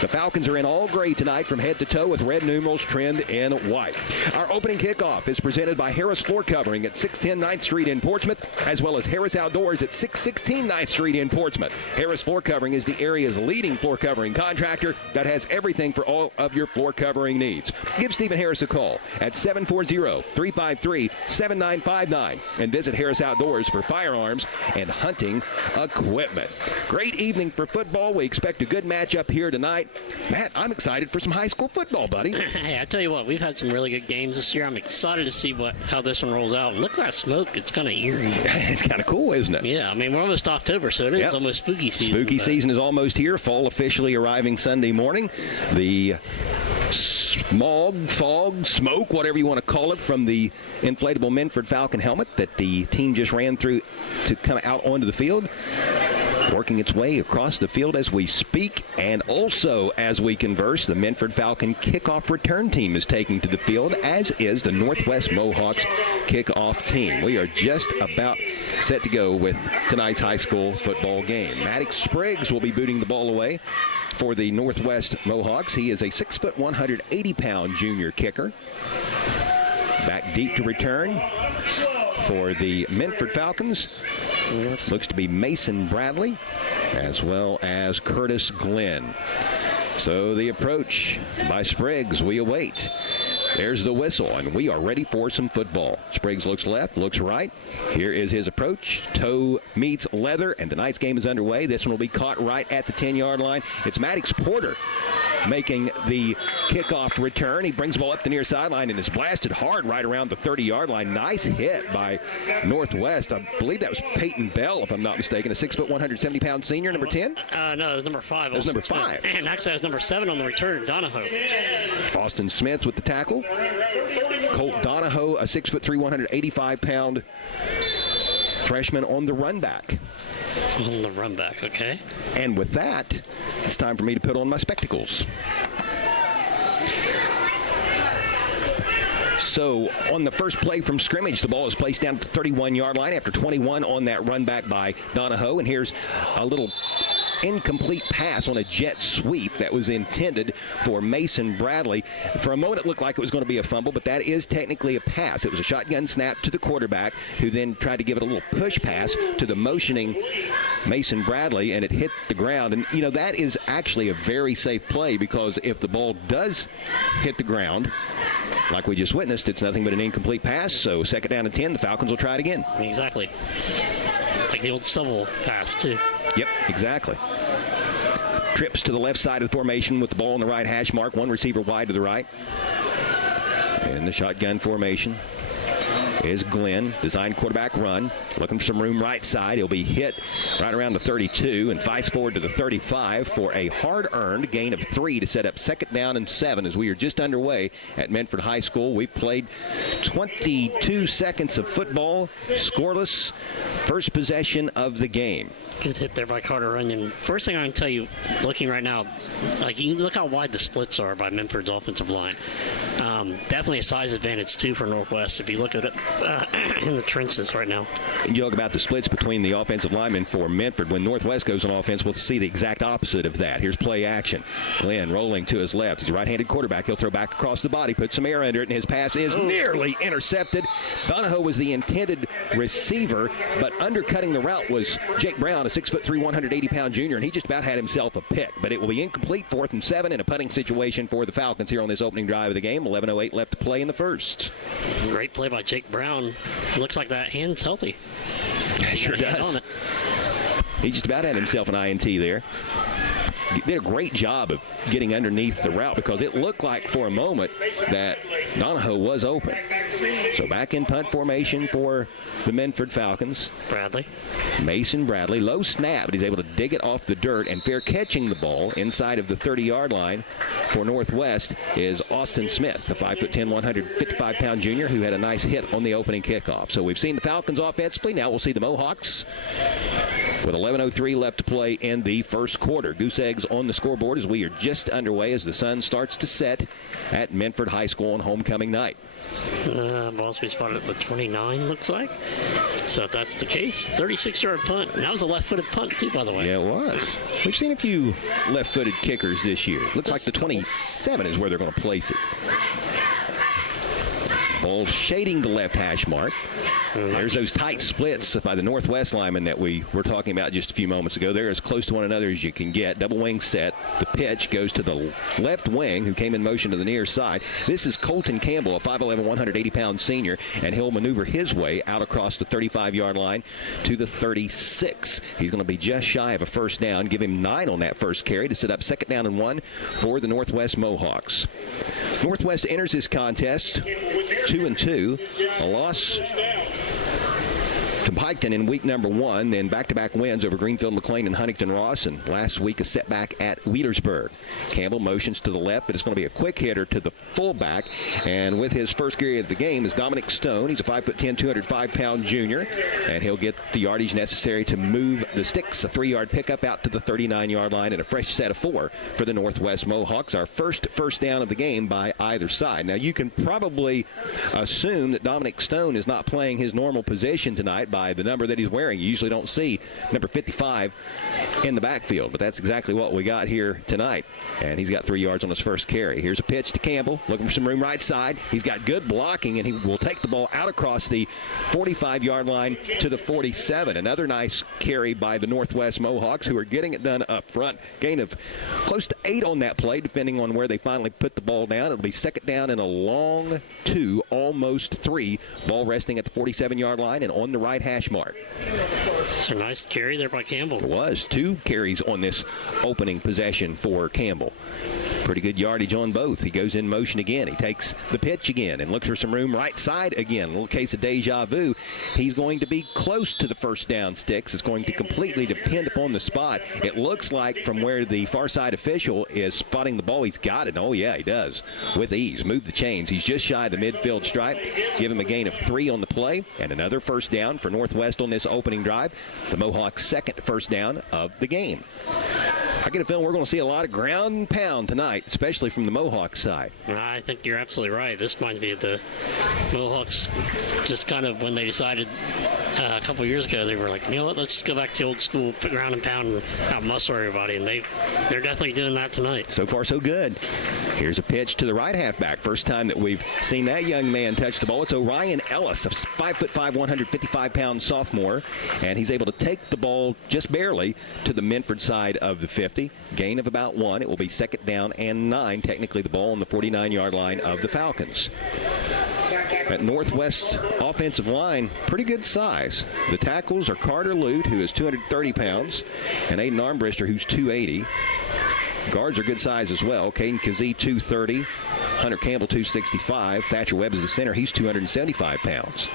The Falcons are in all gray tonight from head to toe with red numerals trimmed in white. Our opening kickoff is presented by Harris Floor Covering at 610 9th Street in Portsmouth, as well as Harris Outdoors at 616 9th Street in Portsmouth. Harris Floor Covering is the area's leading floor covering contractor that has everything for all of your floor covering needs. Give Stephen Harris a call at 740-353-7959 and visit Harris Outdoors for firearms and hunting equipment. Great evening for football. We expect a good matchup here tonight. Matt, I'm excited for some high school football, buddy. Hey, I tell you what, we've had some really good games this year. I'm excited to see how this one rolls out. Look at that smoke. It's kind of eerie. It's kind of cool, isn't it? Yeah, I mean, we're almost October, so it is almost spooky season. Spooky season is almost here. Fall officially arriving Sunday morning. The smog, fog, smoke, whatever you want to call it, from the inflatable Minford Falcon helmet that the team just ran through to come out onto the field, working its way across the field as we speak. And also, as we converse, the Minford Falcon kickoff return team is taking to the field, as is the Northwest Mohawks kickoff team. We are just about set to go with tonight's high school football game. Maddox Spriggs will be booting the ball away for the Northwest Mohawks. He is a 6', 180-pound junior kicker. Back deep to return for the Minford Falcons looks to be Mason Bradley, as well as Curtis Glenn. So the approach by Spriggs, we await. There's the whistle, and we are ready for some football. Spriggs looks left, looks right. Here is his approach. Toe meets leather, and tonight's game is underway. This one will be caught right at the 10-yard line. It's Maddox Porter making the kickoff return. He brings the ball up the near sideline and is blasted hard right around the 30-yard line. Nice hit by Northwest. I believe that was Peyton Bell, if I'm not mistaken, a 6', 170-pound senior, number 10? No, it was number 5. It was number 5. And actually, it was number 7 on the return, Donahoe. Austin Smith with the tackle. Colt Donahoe, a 6'3", 185-pound freshman on the run back. On the run back, okay. And with that, it's time for me to put on my spectacles. So on the first play from scrimmage, the ball is placed down at the 31-yard line after 21 on that run back by Donahoe. And here's a little incomplete pass on a jet sweep that was intended for Mason Bradley. For a moment, it looked like it was going to be a fumble, but that is technically a pass. It was a shotgun snap to the quarterback, who then tried to give it a little push pass to the motioning Mason Bradley, and it hit the ground. And, you know, that is actually a very safe play, because if the ball does hit the ground, like we just witnessed, it's nothing but an incomplete pass. So 2nd down and 10, the Falcons will try it again. Exactly. Like the old Sewell pass, too. Yep, exactly. Trips to the left side of the formation with the ball on the right hash mark. One receiver wide to the right. And the shotgun formation is Glenn. Designed quarterback run. Looking for some room right side. He'll be hit right around the 32 and fights forward to the 35 for a hard-earned gain of 3 to set up 2nd down and 7 as we are just underway at Minford High School. We've played 22 seconds of football, scoreless. First possession of the game. Good hit there by Carter Runyon. First thing I can tell you, looking right now, like, you look how wide the splits are by Minford's offensive line. Definitely a size advantage, too, for Northwest if you look at it in the trenches right now. You talk about the splits between the offensive linemen for Minford. When Northwest goes on offense, we'll see the exact opposite of that. Here's play action. Glenn rolling to his left. He's a right-handed quarterback. He'll throw back across the body, put some air under it, and his pass is nearly intercepted. Donahoe was the intended receiver, but undercutting the route was Jake Brown, a 6'3", 180-pound junior, and he just about had himself a pick. But it will be incomplete, 4th and 7, in a punting situation for the Falcons here on this opening drive of the game. 11:08 left to play in the first. Great play by Jake Brown. Looks like that hand's healthy. It sure does. He just about had himself an INT there. did a great job of getting underneath the route because it looked like for a moment that Donahoe was open. So back in punt formation for the Minford Falcons. Mason Bradley, low snap, but he's able to dig it off the dirt, and fair catching the ball inside of the 30-yard line for Northwest is Austin Smith, the 5'10", 155-pound junior who had a nice hit on the opening kickoff. So we've seen the Falcons offensively. Now we'll see the Mohawks with 11:03 left to play in the first quarter. Goose eggs on the scoreboard as we are just underway as the sun starts to set at Minford High School on homecoming night. Ball's been spotted at the 29, looks like. So if that's the case, 36-yard punt. And that was a left-footed punt, too, by the way. Yeah, it was. We've seen a few left-footed kickers this year. Looks like the 27 is where they're going to place it. Ball shading the left hash mark. There's those tight splits by the Northwest linemen that we were talking about just a few moments ago. They're as close to one another as you can get. Double wing set. The pitch goes to the left wing, who came in motion to the near side. This is Colton Campbell, a 5'11", 180-pound senior, and he'll maneuver his way out across the 35-yard line to the 36. He's going to be just shy of a first down. Give him 9 on that first carry to set up 2nd down and 1 for the Northwest Mohawks. Northwest enters this contest 2-2. A loss to Piketon in week number 1, then back-to-back wins over Greenfield, McLean, and Huntington Ross, and last week a setback at Wheelersburg. Campbell motions to the left, but it's going to be a quick hitter to the fullback, and with his first carry of the game is Dominic Stone. He's a 5'10", 205-pound junior, and he'll get the yardage necessary to move the sticks. A 3-yard pickup out to the 39-yard line and a fresh set of 4 for the Northwest Mohawks. Our first down of the game by either side. Now, you can probably assume that Dominic Stone is not playing his normal position tonight by the number that he's wearing. You usually don't see number 55 in the backfield, but that's exactly what we got here tonight. And he's got 3 yards on his first carry. Here's a pitch to Campbell, looking for some room right side. He's got good blocking, and he will take the ball out across the 45-yard line to the 47. Another nice carry by the Northwest Mohawks, who are getting it done up front. Gain of close to 8 on that play, depending on where they finally put the ball down. It'll be 2nd down and a long 2, almost 3. Ball resting at the 47-yard line and on the right hash mark. It's a nice carry there by Campbell. It was 2 carries on this opening possession for Campbell. Pretty good yardage on both. He goes in motion again. He takes the pitch again and looks for some room right side again. A little case of deja vu. He's going to be close to the first down sticks. It's going to completely depend upon the spot. It looks like from where the far side official is spotting the ball, he's got it. Oh, yeah, he does. With ease. Move the chains. He's just shy of the midfield stripe. Give him a gain of 3 on the play and another first down for Northwest on this opening drive. The Mohawks' second first down of the game. I get a feeling we're going to see a lot of ground and pound tonight, especially from the Mohawks side. I think you're absolutely right. This might be the Mohawks just kind of when they decided a couple years ago, they were like, you know what, let's just go back to old school, put ground and pound and out-muscle everybody, and they're definitely doing that tonight. So far, so good. Here's a pitch to the right halfback. First time that we've seen that young man touch the ball. It's Orion Ellis, a 5'5", 155-pound sophomore, and he's able to take the ball just barely to the Minford side of the 50. Gain of about 1. It will be 2nd down and 9. Technically, the ball on the 49-yard line of the Falcons. That Northwest offensive line, pretty good size. The tackles are Carter Lute, who is 230 pounds, and Aiden Armbrister, who's 280. Guards are good size as well. Caden Kazee, 230. Hunter Campbell, 265. Thatcher Webb is the center. He's 275 pounds.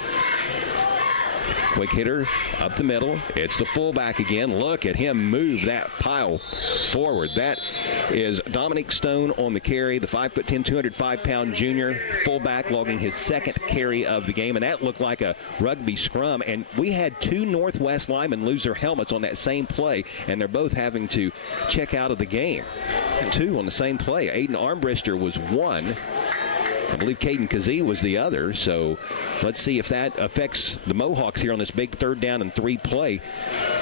Quick hitter up the middle. It's the fullback again. Look at him move that pile forward. That is Dominic Stone on the carry, the 5'10", 205-pound junior fullback, logging his 2nd carry of the game. And that looked like a rugby scrum. And we had 2 Northwest linemen lose their helmets on that same play, and they're both having to check out of the game. 2 on the same play. Aiden Armbrister was 1. I believe Caden Kazee was the other, so let's see if that affects the Mohawks here on this big 3rd down and 3 play.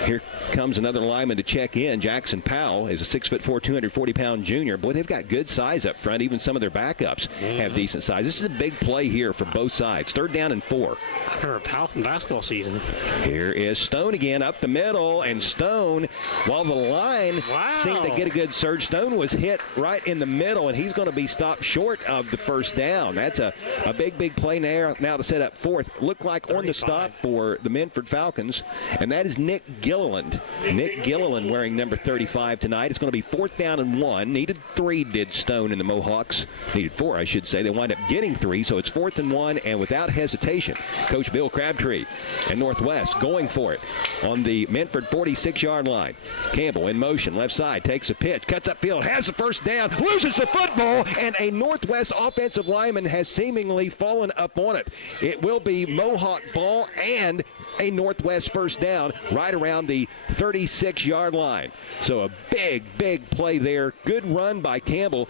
Here comes another lineman to check in. Jackson Powell is a 6'4", 240-pound junior. Boy, they've got good size up front. Even some of their backups have decent size. This is a big play here for both sides. 3rd down and 4. I remember Powell from basketball season. Here is Stone again up the middle, and Stone, while the line seemed to get a good surge, Stone was hit right in the middle, and he's going to be stopped short of the first down. down. That's a big play now to set up fourth. Looked like 35. On the stop for the Minford Falcons, and that is Nick Gilliland. Nick Gilliland wearing number 35 tonight. It's going to be 4th down and 1. Needed 3, did Stone and the Mohawks. Needed 4, I should say. They wind up getting 3, so it's 4th and 1, and without hesitation, Coach Bill Crabtree and Northwest going for it on the Minford 46-yard line. Campbell in motion, left side, takes a pitch, cuts upfield, has the first down, loses the football, and a Northwest offensive lineman has seemingly fallen up on it. It will be Mohawk ball and a Northwest first down right around the 36-yard line. So a big play there. Good run by Campbell,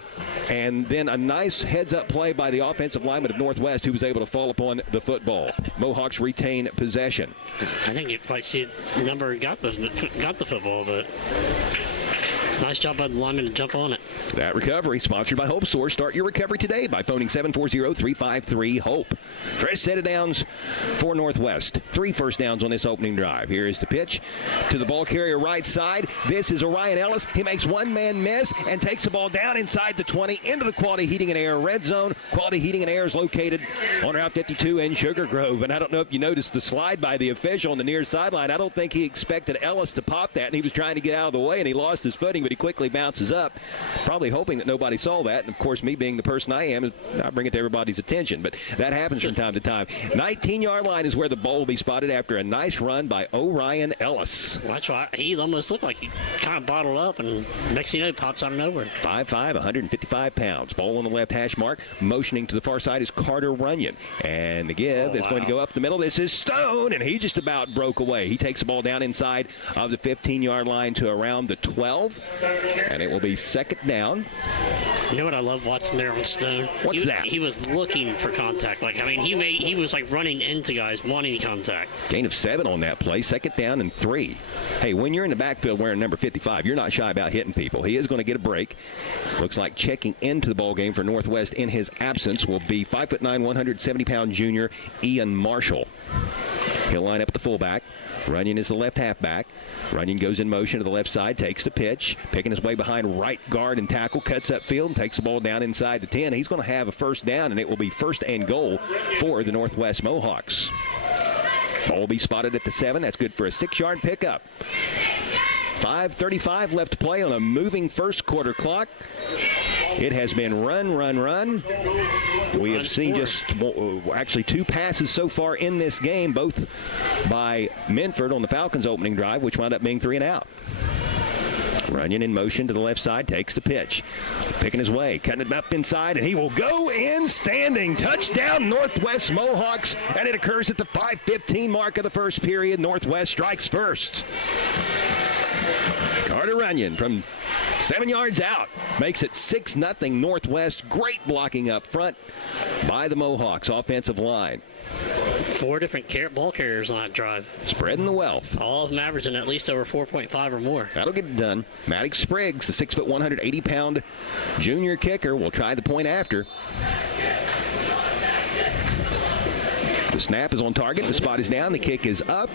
and then a nice heads-up play by the offensive lineman of Northwest, who was able to fall upon the football. Mohawks retain possession. I think you probably see the number got the football, but nice job by the lineman to jump on it. That recovery sponsored by Hope Source. Start your recovery today by phoning 740-353-HOPE. Fresh set of downs for Northwest. 3 first downs on this opening drive. Here is the pitch to the ball carrier right side. This is Orion Ellis. He makes one man miss and takes the ball down inside the 20 into the Quality Heating and Air red zone. Quality Heating and Air is located on Route 52 in Sugar Grove. And I don't know if you noticed the slide by the official on the near sideline. I don't think he expected Ellis to pop that, and he was trying to get out of the way, and he lost his footing, but he quickly bounces up, probably hoping that nobody saw that. And of course, me being the person I am, I bring it to everybody's attention, but that happens from time to time. 19-yard line is where the ball will be spotted after a nice run by Orion Ellis. Well, that's right. He almost looked like he kind of bottled up, and next thing you know, pops out and over. 5'5", 155 pounds. Ball on the left hash mark. Motioning to the far side is Carter Runyon, and the give is going to go up the middle. This is Stone, and he just about broke away. He takes the ball down inside of the 15-yard line to around the 12. And it will be 2nd down. You know what I love watching there on Stone? What's that? He was looking for contact. He was like running into guys wanting contact. Gain of 7 on that play. 2nd down and 3. Hey, when you're in the backfield wearing number 55, you're not shy about hitting people. He is going to get a break. Looks like checking into the ball game for Northwest in his absence will be 5'9", 170-pound junior Ian Marshall. He'll line up at the fullback. Runyon is the left halfback. Runyon goes in motion to the left side, takes the pitch, picking his way behind right guard and tackle, cuts upfield and takes the ball down inside the 10. He's going to have a first down, and it will be 1st and goal for the Northwest Mohawks. Ball will be spotted at the 7. That's good for a 6-yard pickup. 5:35 left to play on a moving first quarter clock. It has been run. We have seen actually 2 passes so far in this game, both by Minford on the Falcons' opening drive, which wound up being 3 and out. Runyon in motion to the left side, takes the pitch. Picking his way, cutting it up inside, and he will go in standing. Touchdown, Northwest Mohawks, and it occurs at the 5:15 mark of the first period. Northwest strikes first. Carter Runyon from 7 yards out makes it 6-0 Northwest. Great blocking up front by the Mohawks offensive line. 4 different ball carriers on that drive. Spreading the wealth. All of them averaging at least over 4.5 or more. That'll get it done. Maddox Spriggs, the 6', 180-pound junior kicker, will try the point after. The snap is on target. The spot is down. The kick is up,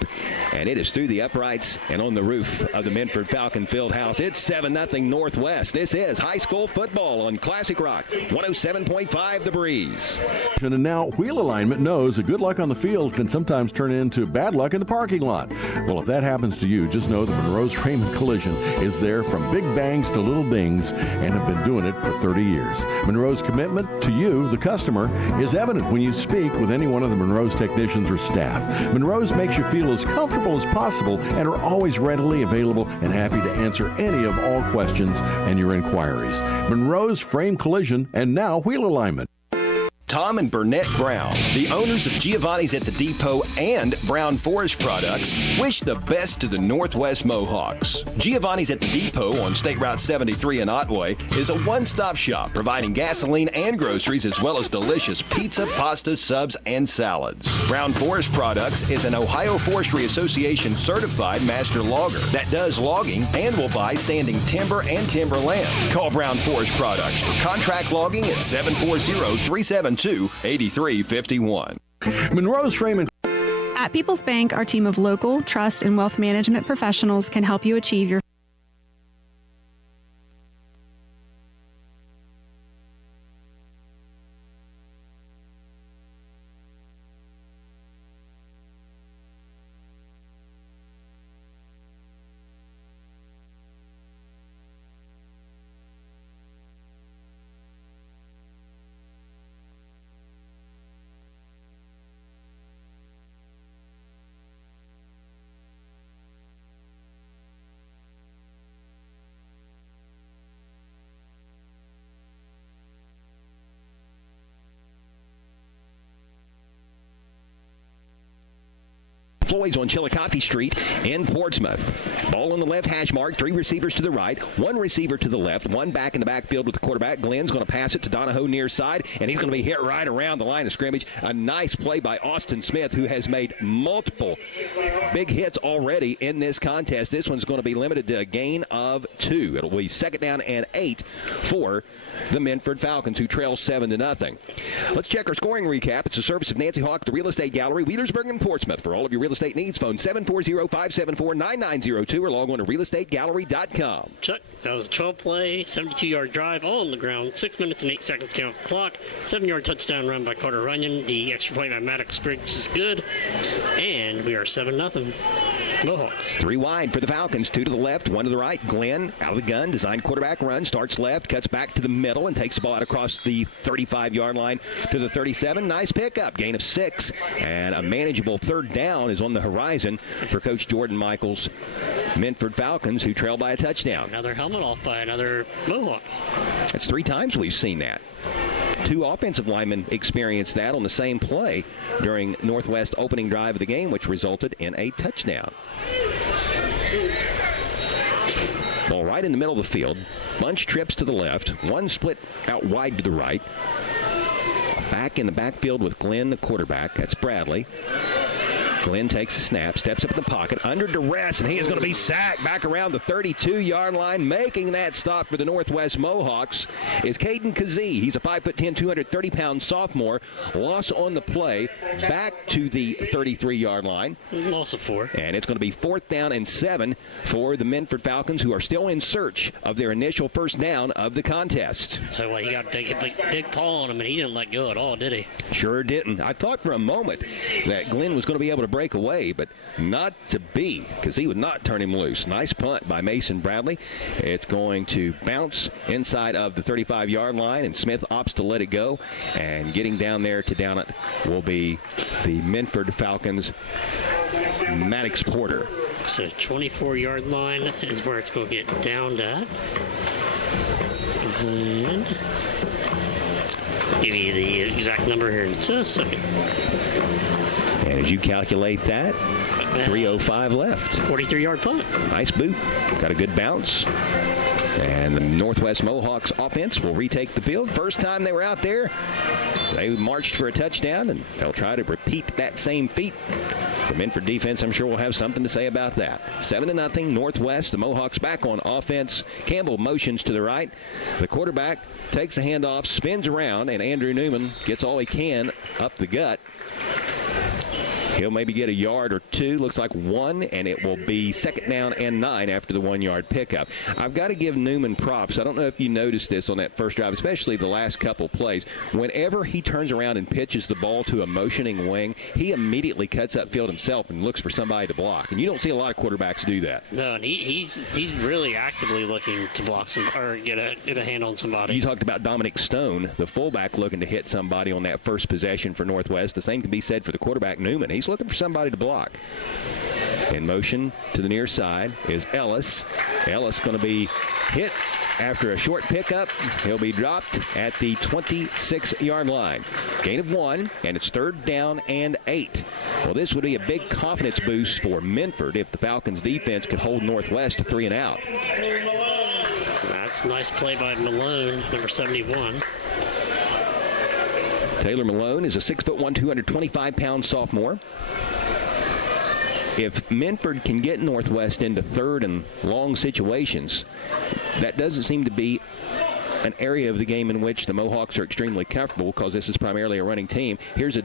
and it is through the uprights and on the roof of the Minford Falcon Field House. It's 7-0 Northwest. This is high school football on Classic Rock 107.5 The Breeze. And now wheel alignment knows that good luck on the field can sometimes turn into bad luck in the parking lot. Well, if that happens to you, just know that Monroe's Raymond Collision is there from big bangs to little dings and have been doing it for 30 years. Monroe's commitment to you, the customer, is evident when you speak with any one of the Monroe's technicians or staff. Monroe's makes you feel as comfortable as possible and are always readily available and happy to answer any of all questions and your inquiries. Monroe's Frame Collision and now wheel alignment. Tom and Burnett Brown, the owners of Giovanni's at the Depot and Brown Forest Products, wish the best to the Northwest Mohawks. Giovanni's at the Depot on State Route 73 in Otway is a one-stop shop providing gasoline and groceries as well as delicious pizza, pasta, subs, and salads. Brown Forest Products is an Ohio Forestry Association certified master logger that does logging and will buy standing timber and timberland. Call Brown Forest Products for contract logging at 740-372-8351. Monroe's Frame. At People's Bank, our team of local, trust, and wealth management professionals can help you achieve your Floyd's on Chillicothe Street in Portsmouth. Ball on the left hash mark, 3 receivers to the right, 1 receiver to the left, 1 back in the backfield with the quarterback. Glenn's going to pass it to Donahoe near side, and he's going to be hit right around the line of scrimmage. A nice play by Austin Smith, who has made multiple big hits already in this contest. This one's going to be limited to a gain of 2. It'll be 2nd down and 8 for the Minford Falcons, who trail 7-0. Let's check our scoring recap. It's a service of Nancy Hawk, the Real Estate Gallery, Wheelersburg and Portsmouth. For all of your real estate needs, phone 740-574-9902 or log on to realestategallery.com. Chuck, that was a 12-play, 72-yard drive, all on the ground, 6 minutes and 8 seconds count off the clock, 7-yard touchdown run by Carter Runyon. The extra point by Maddox Spriggs is good, and we are 7-0. Mohawks. 3 wide for the Falcons, 2 to the left, 1 to the right. Glenn out of the gun, designed quarterback run, starts left, cuts back to the middle, and takes the ball out across the 35-yard line to the 37. Nice pickup, gain of 6, and a manageable 3rd down is on the horizon for Coach Jordan Michaels' Minford Falcons, who trail by a touchdown. Another helmet off by another Mohawk. That's 3 times we've seen that. 2 offensive linemen experienced that on the same play during Northwest opening drive of the game, which resulted in a touchdown. Ball right in the middle of the field. Bunch trips to the left. 1 split out wide to the right. Back in the backfield with Glenn, the quarterback. That's Bradley. Glenn takes a snap, steps up in the pocket, under duress, and he is going to be sacked back around the 32-yard line. Making that stop for the Northwest Mohawks is Caden Kazee. He's a 5'10", 230-pound sophomore. Loss on the play, back to the 33-yard line. Loss of 4. And it's going to be 4th down and 7 for the Minford Falcons, who are still in search of their initial 1st down of the contest. So he got a big paw on him, and he didn't let go at all, did he? Sure didn't. I thought for a moment that Glenn was going to be able to break away, but not to be, because he would not turn him loose. Nice punt by Mason Bradley. It's going to bounce inside of the 35-yard line, and Smith opts to let it go. And getting down there to down it will be the Minford Falcons' Maddox Porter. So 24-yard line is where it's going to get downed at. And give you the exact number here in just a second. And as you calculate that, 3:05 left. 43-yard punt. Nice boot. Got a good bounce. And the Northwest Mohawks offense will retake the field. First time they were out there, they marched for a touchdown, and they'll try to repeat that same feat. The Minford defense, I'm sure, will have something to say about that. 7-0 Northwest. The Mohawks back on offense. Campbell motions to the right. The quarterback takes the handoff, spins around, and Andrew Newman gets all he can up the gut. He'll maybe get a yard or 2. Looks like 1, and it will be 2nd down and 9 after the 1-yard pickup. I've got to give Newman props. I don't know if you noticed this on that first drive, especially the last couple plays. Whenever he turns around and pitches the ball to a motioning wing, he immediately cuts upfield himself and looks for somebody to block. And you don't see a lot of quarterbacks do that. No, and he's really actively looking to block some or get a hand on somebody. You talked about Dominic Stone, the fullback, looking to hit somebody on that first possession for Northwest. The same can be said for the quarterback, Newman. He's looking for somebody to block. In motion to the near side is Ellis. Ellis going to be hit after a short pickup. He'll be dropped at the 26-yard line. Gain of 1, and it's 3rd down and 8. Well, this would be a big confidence boost for Minford if the Falcons defense could hold Northwest to 3 and out. That's a nice play by Malone, number 71. Taylor Malone is a 6'1", 225-pound sophomore. If Minford can get Northwest into 3rd and long situations, that doesn't seem to be an area of the game in which the Mohawks are extremely comfortable, because this is primarily a running team. Here's a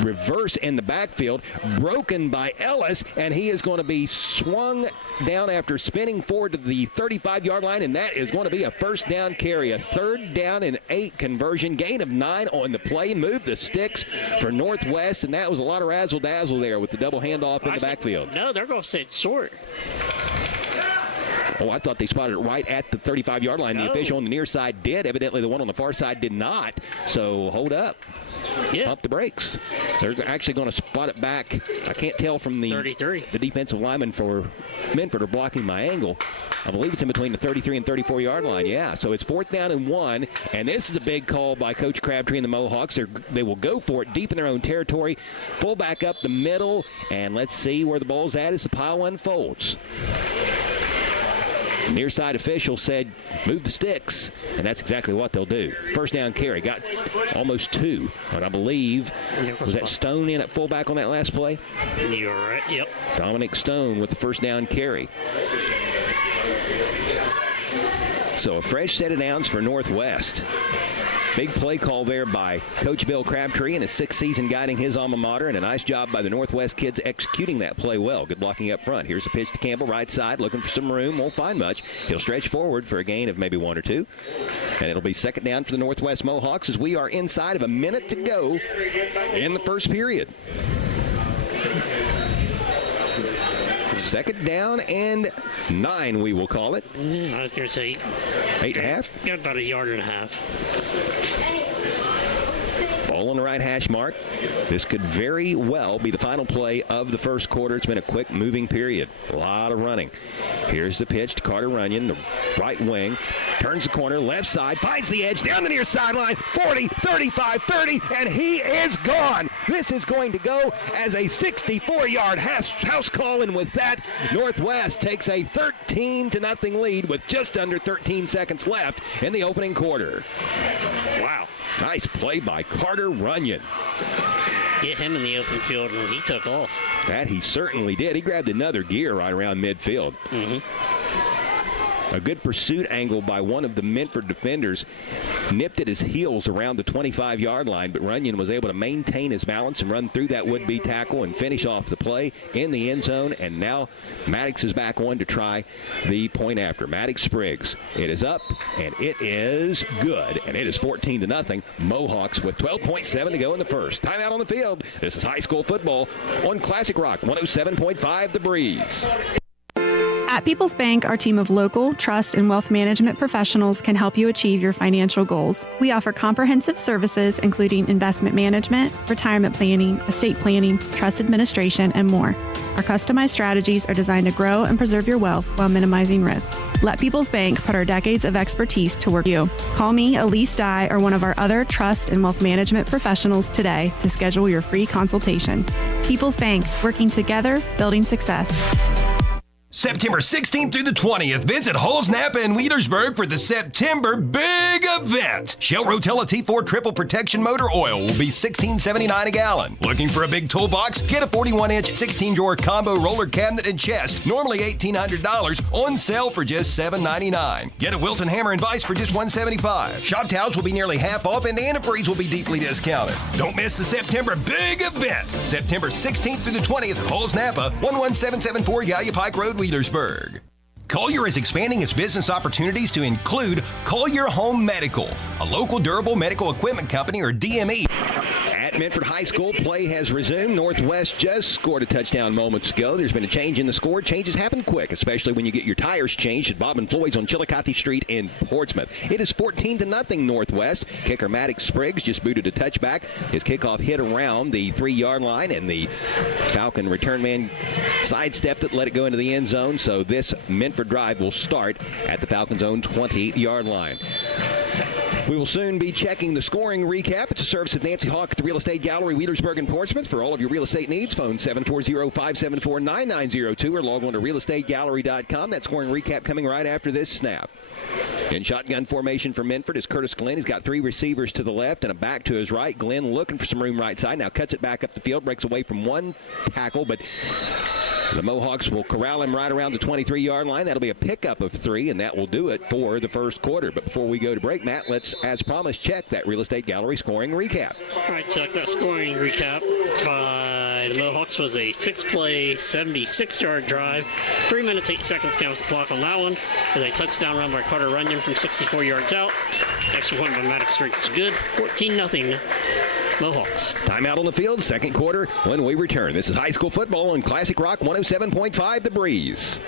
reverse in the backfield, broken by Ellis, and he is going to be swung down after spinning forward to the 35-yard line, and that is going to be a 1st down carry, a 3rd down and 8 conversion. Gain of 9 on the play. Move the sticks for Northwest, and that was a lot of razzle-dazzle there with the double handoff in the backfield. No, they're going to say it's short. Oh, I thought they spotted it right at the 35-yard line. The official on the near side did. Evidently, the one on the far side did not. So hold up. Yeah. Pump the brakes. They're actually going to spot it back. I can't tell from the 33. The defensive linemen for Minford are blocking my angle. I believe it's in between the 33 and 34-yard line. Yeah, so it's 4th down and 1, and this is a big call by Coach Crabtree and the Mohawks. They will go for it deep in their own territory. Fullback up the middle, and let's see where the ball's at as the pile unfolds. Near side official said, move the sticks, and that's exactly what they'll do. First down carry, got almost 2, but I believe, was that Stone in at fullback on that last play? You're right, yep. Dominic Stone with the first down carry. So a fresh set of downs for Northwest. Big play call there by Coach Bill Crabtree in his 6th season guiding his alma mater, and a nice job by the Northwest kids executing that play well. Good blocking up front. Here's the pitch to Campbell, right side, looking for some room. Won't find much. He'll stretch forward for a gain of maybe 1 or 2. And it'll be 2nd down for the Northwest Mohawks as we are inside of a minute to go in the first period. 2nd down and 9, we will call it. I was going to say 8.5. Got about 1.5 yards. Ball on the right hash mark. This could very well be the final play of the first quarter. It's been a quick moving period. A lot of running. Here's the pitch to Carter Runyon, the right wing. Turns the corner, left side, finds the edge, down the near sideline, 40, 35, 30, and he is gone. This is going to go as a 64-yard house call, and with that, Northwest takes a 13-0 lead with just under 13 seconds left in the opening quarter. Wow. Nice play by Carter Runyon. Get him in the open field, and he took off. That he certainly did. He grabbed another gear right around midfield. A good pursuit angle by one of the Minford defenders. Nipped at his heels around the 25-yard line, but Runyon was able to maintain his balance and run through that would-be tackle and finish off the play in the end zone. And now Maddox is back on to try the point after. Maddox Spriggs. It is up, and it is good. And it is 14-0. Mohawks with 12.7 to go in the first. Timeout on the field. This is high school football on Classic Rock 107.5 The Breeze. At People's Bank, our team of local, trust, and wealth management professionals can help you achieve your financial goals. We offer comprehensive services including investment management, retirement planning, estate planning, trust administration, and more. Our customized strategies are designed to grow and preserve your wealth while minimizing risk. Let People's Bank put our decades of expertise to work for you. Call me, Elise Dye, or one of our other trust and wealth management professionals today to schedule your free consultation. People's Bank, working together, building success. September 16th through the 20th, visit Halls, Napa, and Wheelersburg for the September Big Event. Shell Rotella T4 Triple Protection Motor Oil will be $16.79 a gallon. Looking for a big toolbox? Get a 41-inch 16-drawer combo roller cabinet and chest, normally $1,800, on sale for just $7.99. Get a Wilton hammer and vise for just $175. Shop towels will be nearly half off, and antifreeze will be deeply discounted. Don't miss the September Big Event. September 16th through the 20th at Halls, Napa, 11774 Gallia Pike Road, Wheelersburg. Collier is expanding its business opportunities to include Collier Home Medical, a local durable medical equipment company, or DME. At Minford High School, play has resumed. Northwest just scored a touchdown moments ago. There's been a change in the score. Changes happen quick, especially when you get your tires changed at Bob and Floyd's on Chillicothe Street in Portsmouth. It is 14-0 Northwest. Kicker Maddox Spriggs just booted a touchback. His kickoff hit around the 3-yard line, and the Falcon return man sidestepped it, let it go into the end zone. So this Minford drive will start at the Falcons' own 28-yard line. We will soon be checking the scoring recap. It's a service of Nancy Hawk at the Real Estate Gallery, Wheelersburg and Portsmouth. For all of your real estate needs, phone 740-574-9902 or log on to realestategallery.com. That scoring recap coming right after this snap. In shotgun formation for Minford is Curtis Glenn. He's got 3 receivers to the left and a back to his right. Glenn looking for some room right side. Now cuts it back up the field, breaks away from one tackle, but the Mohawks will corral him right around the 23-yard line. That'll be a pickup of 3, and that will do it for the first quarter. But before we go to break, Matt, let's, as promised, check that Real Estate Gallery scoring recap. All right, Chuck, that scoring recap by the Mohawks was a 6-play, 76-yard drive. 3 minutes, 8 seconds counts the clock on that one. And a touchdown run by Carter Runyon from 64 yards out. Extra point by Maddox Spriggs is good. 14-0. Mohawks. Timeout on the field, second quarter when we return. This is high school football on Classic Rock 107.5 The Breeze.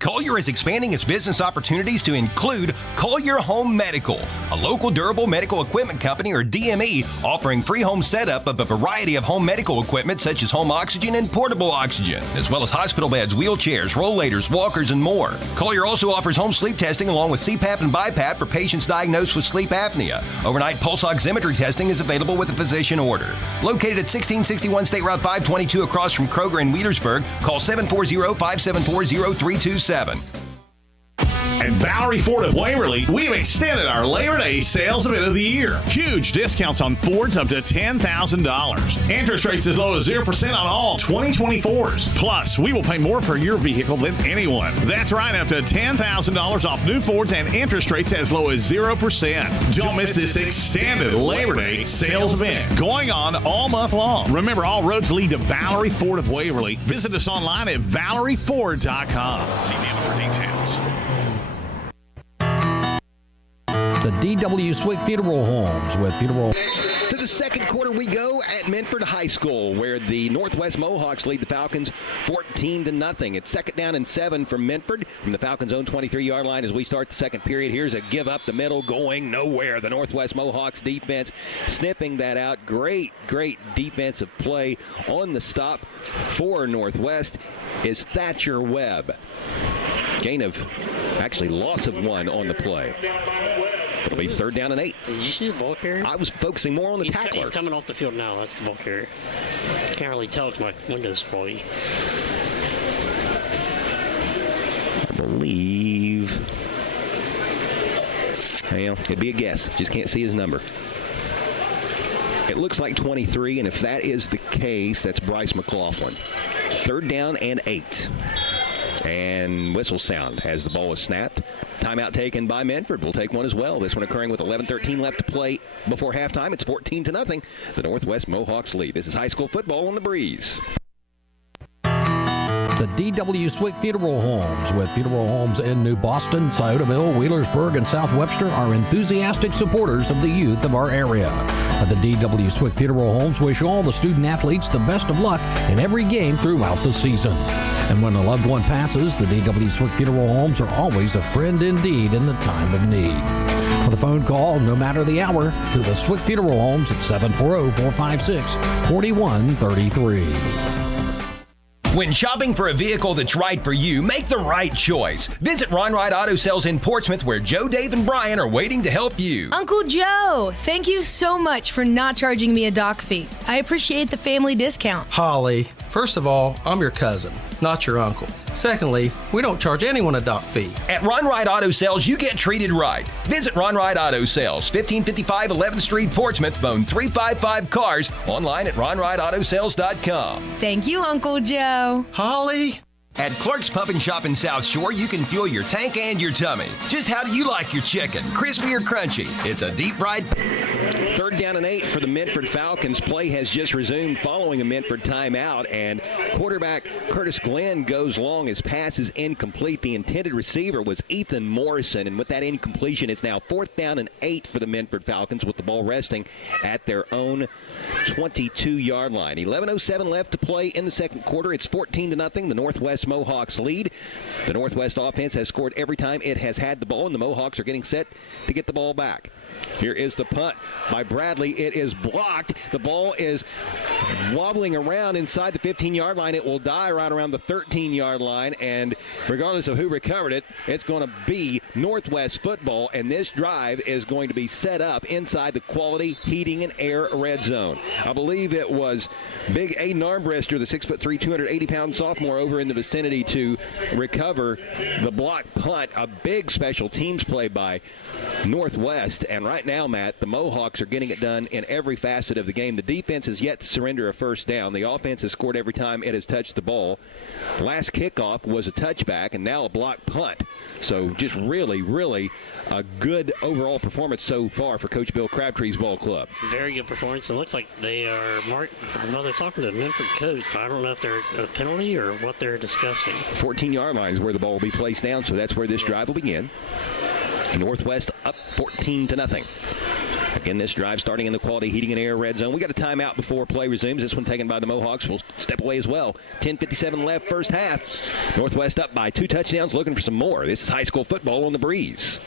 Collier is expanding its business opportunities to include Collier Home Medical, a local durable medical equipment company, or DME, offering free home setup of a variety of home medical equipment such as home oxygen and portable oxygen, as well as hospital beds, wheelchairs, rollators, walkers, and more. Collier also offers home sleep testing along with CPAP and BiPAP for patients diagnosed with sleep apnea. Overnight pulse oximetry testing is available with a physician order. Located at 1661 State Route 522 across from Kroger in Wheelersburg, call 740-574-0327. At Valerie Ford of Waverly, we've extended our Labor Day sales event of the year. Huge discounts on Fords up to $10,000. Interest rates as low as 0% on all 2024s. Plus, we will pay more for your vehicle than anyone. That's right, up to $10,000 off new Fords and interest rates as low as 0%. Don't miss this extended Labor Day sales event going on all month long. Remember, all roads lead to Valerie Ford of Waverly. Visit us online at ValerieFord.com. See dealer for details. The D.W. Swick Funeral Homes with funeral. To the second quarter we go at Minford High School, where the Northwest Mohawks lead the Falcons 14-0. It's second down and 7 from Minford from the Falcons' own 23-yard line as we start the second period. Here's a give up the middle, going nowhere. The Northwest Mohawks defense sniffing that out. Great defensive play on the stop for Northwest is Thatcher Webb. Gain of, actually loss of 1 on the play. It'll be third down and 8. Did you see the ball carrier? I was focusing more on the tackler. He's coming off the field now. That's the ball carrier. Can't really tell if my window's foggy. I believe. Well, it'd be a guess. Just can't see his number. It looks like 23, and if that is the case, that's Bryce McLaughlin. Third down and 8. And whistle sound as the ball is snapped. Timeout taken by Minford. We'll take one as well. This one occurring with 11:13 left to play before halftime. It's 14-0. The Northwest Mohawks lead. This is high school football on the Breeze. The D.W. Swick Funeral Homes with funeral homes in New Boston, Sciotaville, Wheelersburg, and South Webster are enthusiastic supporters of the youth of our area. The D.W. Swick Funeral Homes wish all the student athletes the best of luck in every game throughout the season. And when a loved one passes, the D.W. Swick Funeral Homes are always a friend indeed in the time of need. With a phone call, no matter the hour, to the Swick Funeral Homes at 740-456-4133. When shopping for a vehicle that's right for you, make the right choice. Visit Ron Wright Auto Sales in Portsmouth, where Joe, Dave, and Brian are waiting to help you. Uncle Joe, thank you so much for not charging me a dock fee. I appreciate the family discount. Holly, first of all, I'm your cousin, not your uncle. Secondly, we don't charge anyone a dock fee. At Ron Wright Auto Sales, you get treated right. Visit Ron Wright Auto Sales, 1555 11th Street, Portsmouth, phone 355-CARS, online at ronwrightautosales.com. Thank you, Uncle Joe. Holly. At Clark's Pump and Shop in South Shore, you can fuel your tank and your tummy. Just how do you like your chicken? Crispy or crunchy? It's a deep fried. Third down and 8 for the Minford Falcons. Play has just resumed following a Minford timeout, and quarterback Curtis Glenn goes long. His pass is incomplete. The intended receiver was Ethan Morrison, and with that incompletion, it's now fourth down and 8 for the Minford Falcons with the ball resting at their own 22-yard line. 11:07 left to play in the second quarter. It's 14-0. The Northwest Mohawks lead. The Northwest offense has scored every time it has had the ball, and the Mohawks are getting set to get the ball back. Here is the punt by Bradley. It is blocked. The ball is wobbling around inside the 15-yard line. It will die right around the 13-yard line, and regardless of who recovered it, it's going to be Northwest football, and this drive is going to be set up inside the Quality Heating and Air red zone. I believe it was big Aiden Armbruster, the 6'3", 280-pound sophomore, over in the vicinity to recover the block punt. A big special teams play by Northwest, and right now, Matt, the Mohawks are getting it done in every facet of the game. The defense has yet to surrender a first down. The offense has scored every time it has touched the ball. Last kickoff was a touchback, and now a block punt. So just really, really a good overall performance so far for Coach Bill Crabtree's ball club. Very good performance. It looks like they are they're talking to the Minford coach. I don't know if they're a penalty or what they're discussing. 14-yard line is where the ball will be placed down, so that's where this drive will begin. Northwest up 14-0. Again, this drive starting in the Quality Heating and Air red zone. We got a timeout before play resumes. This one taken by the Mohawks. We'll step away as well. 10:57 left, first half. Northwest up by 2 touchdowns, looking for some more. This is high school football on the Breeze.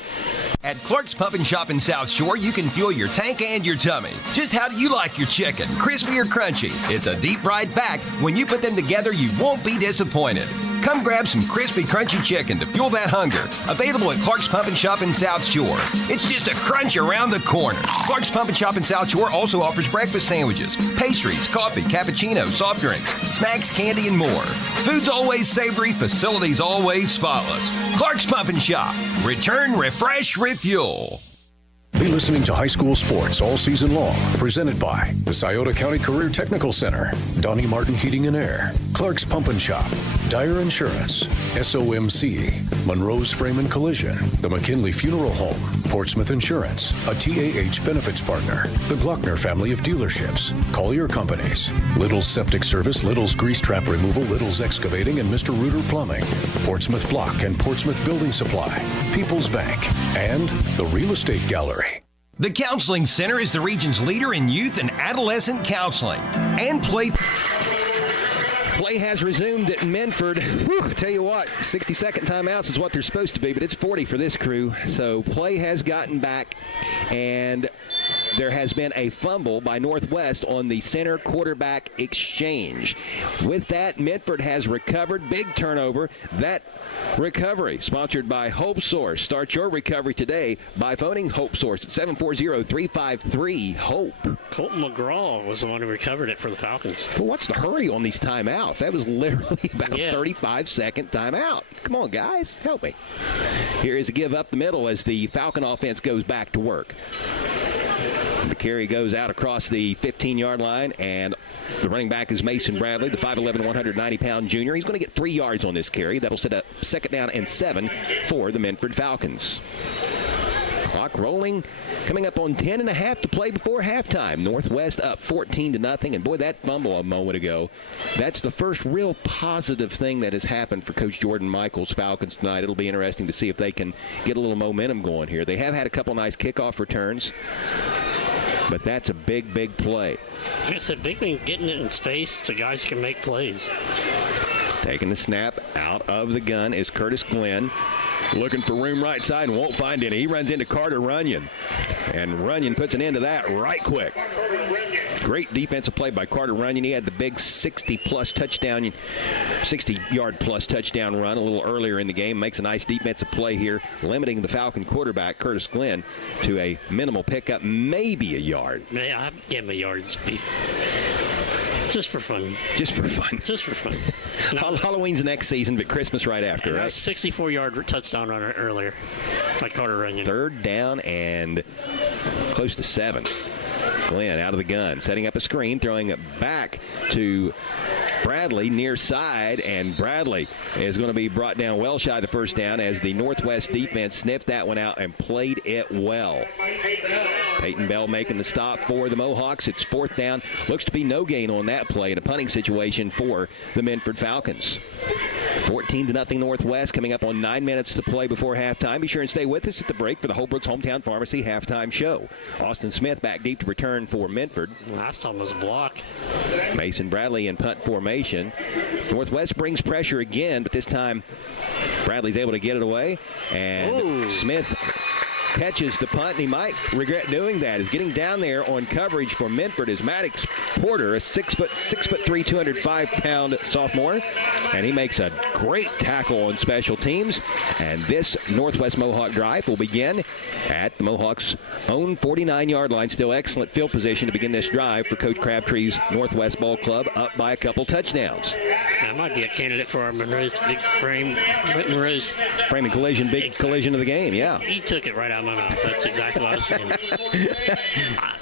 At Clark's Pump and Shop in South Shore, you can fuel your tank and your tummy. Just how do you like your chicken? Crispy or crunchy? It's a deep fried fact. When you put them together, you won't be disappointed. Come grab some crispy, crunchy chicken to fuel that hunger. Available at Clark's Pump and Shop in South Shore. It's just a crunch around the corner. Clark's Pump and Shop in South Shore also offers breakfast sandwiches, pastries, coffee, cappuccino, soft drinks, snacks, candy, and more. Food's always savory, facilities always spotless. Clark's Pump and Shop. Return, refresh, refuel. Be listening to high school sports all season long. Presented by the Scioto County Career Technical Center, Donnie Martin Heating and Air, Clark's Pump and Shop, Dyer Insurance, SOMC, Monroe's Frame and Collision, the McKinley Funeral Home, Portsmouth Insurance, a TAH benefits partner, the Glockner family of dealerships, Collier Companies, Little's Septic Service, Little's Grease Trap Removal, Little's Excavating, and Mr. Reuter Plumbing, Portsmouth Block and Portsmouth Building Supply, People's Bank, and the Real Estate Gallery. The Counseling Center is the region's leader in youth and adolescent counseling and play. Play has resumed at Minford. Whew, tell you what, 60-second timeouts is what they're supposed to be, but it's 40 for this crew. So play has gotten back, and there has been a fumble by Northwest on the center quarterback exchange. With that, Minford has recovered. Big turnover. That recovery sponsored by Hope Source. Start your recovery today by phoning Hope Source at 740-353-HOPE. Colton McGraw was the one who recovered it for the Falcons. Well, what's the hurry on these timeouts? That was literally about a 35-second timeout. Come on, guys. Help me. Here is a give up the middle as the Falcon offense goes back to work. The carry goes out across the 15-yard line, and the running back is Mason Bradley, the 5'11", 190-pound junior. He's going to get 3 yards on this carry. That'll set up 2nd down and 7 for the Minford Falcons. Clock rolling, coming up on 10.5 to play before halftime. Northwest up 14-0, and boy, that fumble a moment ago, that's the first real positive thing that has happened for Coach Jordan Michaels' Falcons tonight. It'll be interesting to see if they can get a little momentum going here. They have had a couple nice kickoff returns, but that's a big, big play. It's a big thing getting it in space so guys can make plays. Taking the snap out of the gun is Curtis Glenn. Looking for room right side and won't find any. He runs into Carter Runyon. And Runyon puts an end to that right quick. Great defensive play by Carter Runyon. He had the big 60-yard-plus touchdown run a little earlier in the game. Makes a nice defensive play here, limiting the Falcon quarterback, Curtis Glenn, to a minimal pickup, maybe a yard. Yeah, I'd give him a yard. Just for fun. Just for fun. Just for fun. No. Halloween's next season, but Christmas right after, right? 64-yard touchdown runner earlier by Carter Runyon. 3rd down and close to 7. Glenn out of the gun, setting up a screen, throwing it back to Bradley near side, and Bradley is going to be brought down well shy of the 1st down as the Northwest defense sniffed that one out and played it well. Peyton Bell making the stop for the Mohawks. It's 4th down. Looks to be no gain on that play in a punting situation for the Minford Falcons. 14-0 Northwest, coming up on 9 minutes to play before halftime. Be sure and stay with us at the break for the Holbrook's Hometown Pharmacy halftime show. Austin Smith back deep to return for Minford. Last time was a block. Mason Bradley in punt formation. Northwest brings pressure again, but this time Bradley's able to get it away, and Smith catches the punt, and he might regret doing that. Is getting down there on coverage for Minford is Maddox Porter, a 6'3", 205-pound sophomore, and he makes a great tackle on special teams. And this Northwest Mohawk drive will begin at the Mohawks' own 49-yard line. Still excellent field position to begin this drive for Coach Crabtree's Northwest Ball Club, up by a couple touchdowns. That might be a candidate for our Monroe's big frame. Monroe's frame and collision, big collision of the game. Yeah, he took it right out of my mouth. That's exactly what I was saying.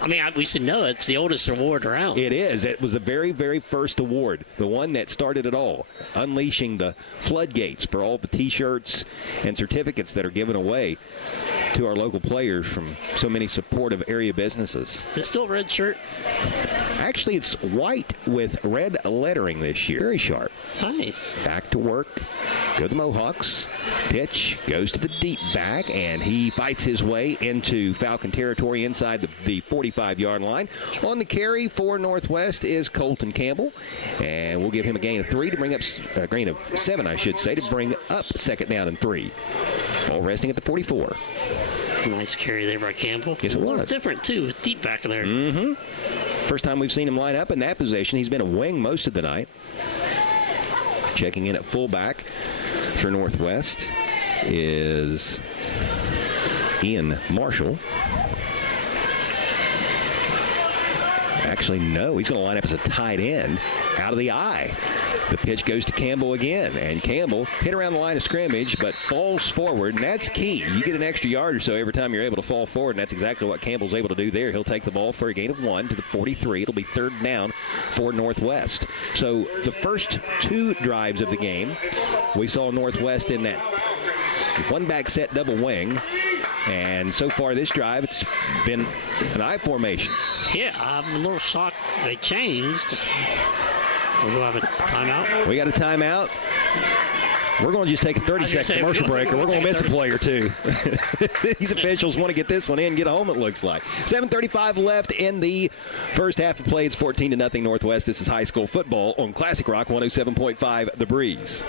I mean, we should know it's the oldest award around. It is. It was the very, very first award, the one that started it all, unleashing the floodgates for all the T-shirts and certificates that are given away to our local players from so many supportive area businesses. Is it still red shirt? Actually, it's white with red lettering this year. Very sharp. Nice. Back to work. Go the Mohawks. Pitch goes to the deep back, and he fights his way into Falcon territory inside the 45-yard line. On the carry for Northwest is Colton Campbell, and we'll give him a gain of 3 to bring up a gain of 7, I should say, to bring up 2nd down and 3. All resting at the 44. Nice carry there by Campbell. Yes, it was. Different, too, with deep back in there. Mm-hmm. First time we've seen him line up in that position. He's been a wing most of the night. Checking in at fullback for Northwest is Ian Marshall. Actually, no, he's going to line up as a tight end out of the eye. The pitch goes to Campbell again, and Campbell hit around the line of scrimmage but falls forward, and that's key. You get an extra yard or so every time you're able to fall forward, and that's exactly what Campbell's able to do there. He'll take the ball for a gain of 1 to the 43. It'll be 3rd down for Northwest. So the first 2 drives of the game, we saw Northwest in that one-back set double wing, and so far this drive, it's been an I formation. Yeah, I'm a little shocked they changed. We'll have a timeout. We got a timeout. We're going to just take a 30-second commercial break, or we're going to miss a play or two. These officials want to get this one in, get home, it looks like. 7:35 left in the first half of play. It's 14-0 Northwest. This is high school football on Classic Rock 107.5 The Breeze.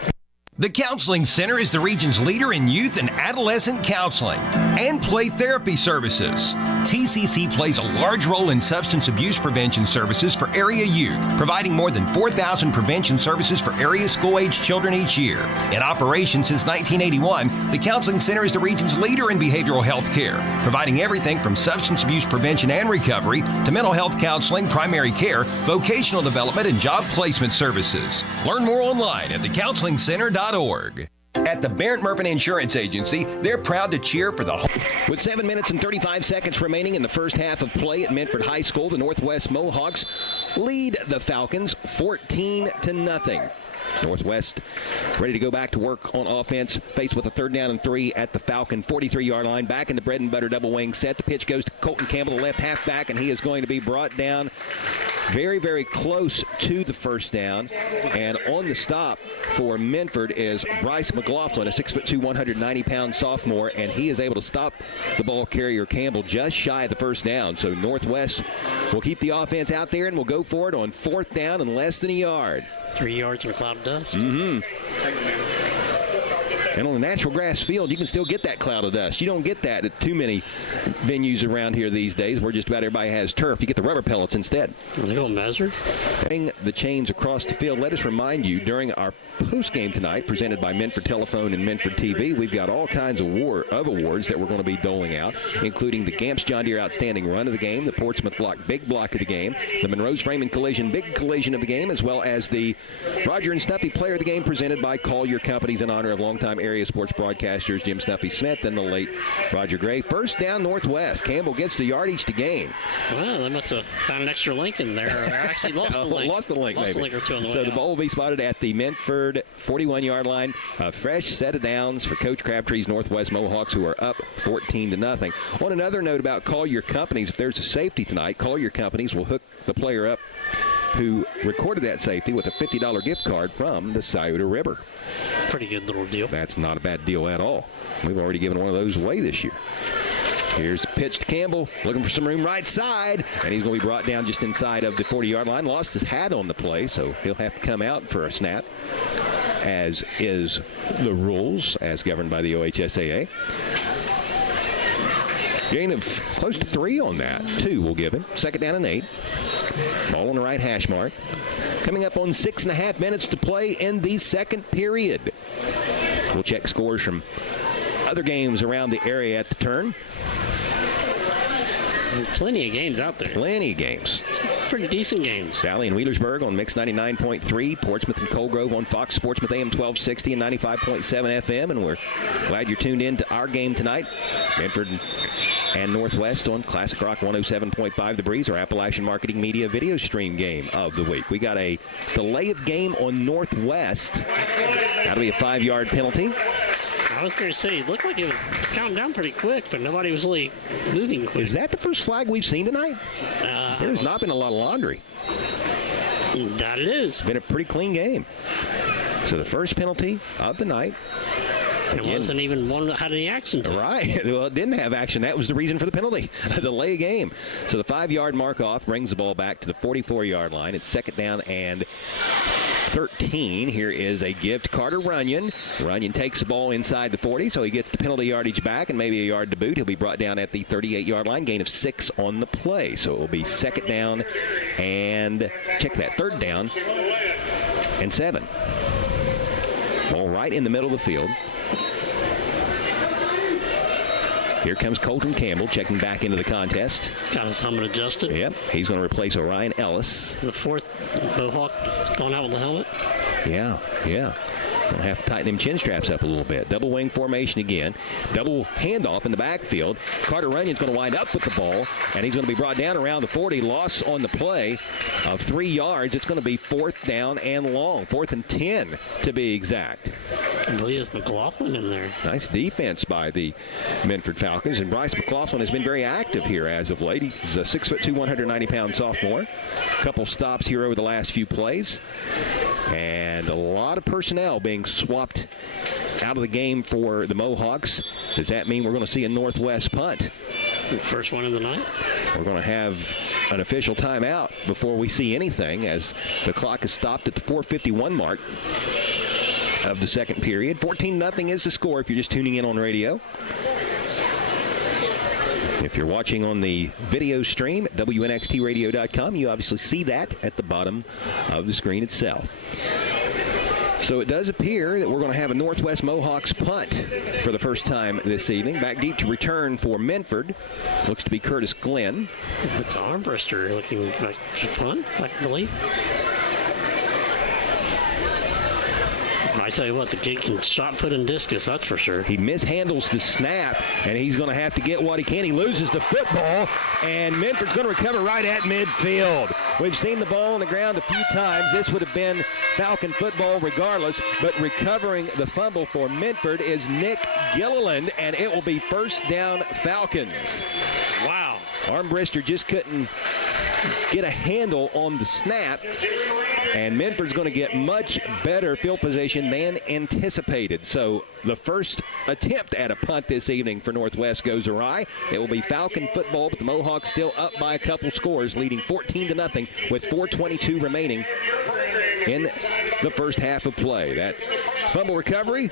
The Counseling Center is the region's leader in youth and adolescent counseling and play therapy services. TCC plays a large role in substance abuse prevention services for area youth, providing more than 4,000 prevention services for area school-age children each year. In operation since 1981, the Counseling Center is the region's leader in behavioral health care, providing everything from substance abuse prevention and recovery to mental health counseling, primary care, vocational development, and job placement services. Learn more online at thecounselingcenter.org. At the Barrett Murphy Insurance Agency, they're proud to cheer for the home. With 7 minutes and 35 seconds remaining in the first half of play at Minford High School, the Northwest Mohawks lead the Falcons 14-0. Northwest ready to go back to work on offense, faced with a 3rd down and 3 at the Falcon 43-yard line. Back in the bread and butter double wing set. The pitch goes to Colton Campbell, the left halfback, and he is going to be brought down very, very close to the first down. And on the stop for Minford is Bryce McLaughlin, a 6'2", 190-pound sophomore, and he is able to stop the ball carrier Campbell just shy of the first down. So Northwest will keep the offense out there and will go for it on 4th down and less than a yard. 3 yards in a cloud of dust. Mm-hmm. And on a natural grass field, you can still get that cloud of dust. You don't get that at too many venues around here these days where just about everybody has turf. You get the rubber pellets instead. Are they going to measure? The chains across the field. Let us remind you, during our postgame tonight, presented by Minford Telephone and Minford TV, we've got all kinds of awards that we're going to be doling out, including the Gamps John Deere Outstanding Run of the Game, the Portsmouth Block Big Block of the Game, the Monroe's Raymond Collision Big Collision of the Game, as well as the Roger and Snuffy Player of the Game, presented by Call Your Companies in honor of longtime area sports broadcasters Jim Snuffy Smith and the late Roger Gray. First down Northwest. Campbell gets the yardage to gain. Well, they must have found an extra link in there. Or actually lost the link. Lost the link, lost maybe. A link or two on the so way the out. ball will be spotted at the Minford 41-yard line. A fresh set of downs for Coach Crabtree's Northwest Mohawks, who are up 14-0. On another note about Call Your Companies, if there's a safety tonight, Call Your Companies will hook the player up who recorded that safety with a $50 gift card from the Scioto River. Pretty good little deal. That's not a bad deal at all. We've already given one of those away this year. Here's the pitch to Campbell, looking for some room right side, and he's going to be brought down just inside of the 40-yard line. Lost his hat on the play, so he'll have to come out for a snap, as is the rules as governed by the OHSAA. Gain of close to 3 on that. 2 we'll give him. 2nd down and 8. Ball on the right hash mark. Coming up on 6.5 minutes to play in the second period. We'll check scores from other games around the area at the turn. Plenty of games out there. Plenty of games. Pretty decent games. Valley and Wheelersburg on Mix 99.3. Portsmouth and Coal Grove on Fox Sportsmouth AM 1260 and 95.7 FM. And we're glad you're tuned in to our game tonight. Minford and Northwest on Classic Rock 107.5 The Breeze, our Appalachian Marketing Media video stream game of the week. We got a delay of game on Northwest. That'll be a 5-yard penalty. I was going to say, it looked like it was counting down pretty quick, but nobody was really moving quick. Is that the first flag we've seen tonight? There has not been a lot of laundry. That it is. Been a pretty clean game. So the first penalty of the night. It wasn't even one that had any action to it. Right. Well, it didn't have action. That was the reason for the penalty, a delay game. So the 5-yard mark off brings the ball back to the 44-yard line. It's second down and 13. Here is a give to Carter Runyon. Runyon takes the ball inside the 40, so he gets the penalty yardage back and maybe a yard to boot. He'll be brought down at the 38-yard line, gain of 6 on the play. So it will be second down and, check that, third down and 7. Ball right in the middle of the field. Here comes Colton Campbell checking back into the contest. Got his helmet adjusted. Yep, he's going to replace Orion Ellis. The fourth Mohawk going out with the helmet. Yeah. Going to have to tighten them chin straps up a little bit. Double wing formation again. Double handoff in the backfield. Carter Runyon's going to wind up with the ball, and he's going to be brought down around the 40. Loss on the play of 3 yards. It's going to be fourth down and long. 4th and 10 to be exact. I believe it's McLaughlin in there. Nice defense by the Minford Falcons. And Bryce McLaughlin has been very active here as of late. He's a 6'2", 190-pound sophomore. A couple stops here over the last few plays. And a lot of personnel being swapped out of the game for the Mohawks. Does that mean we're going to see a Northwest punt? The first one of the night. We're going to have an official timeout before we see anything, as the clock is stopped at the 4:51 mark of the second period. 14-0 is the score if you're just tuning in on radio. If you're watching on the video stream at WNXTradio.com, you obviously see that at the bottom of the screen itself. So it does appear that we're going to have a Northwest Mohawks punt for the first time this evening. Back deep to return for Minford. Looks to be Curtis Glenn. It's Armbruster looking like a punt, I believe. I tell you what, the kid can shot put and discus, that's for sure. He mishandles the snap, and he's going to have to get what he can. He loses the football, and Minford's going to recover right at midfield. We've seen the ball on the ground a few times. This would have been Falcon football regardless, but recovering the fumble for Minford is Nick Gilliland, and it will be first down Falcons. Wow. Armbruster just couldn't get a handle on the snap, and Minford's going to get much better field position than anticipated. So the first attempt at a punt this evening for Northwest goes awry. It will be Falcon football, but the Mohawks still up by a couple scores, leading 14-0 with 4:22 remaining in the first half of play. That fumble recovery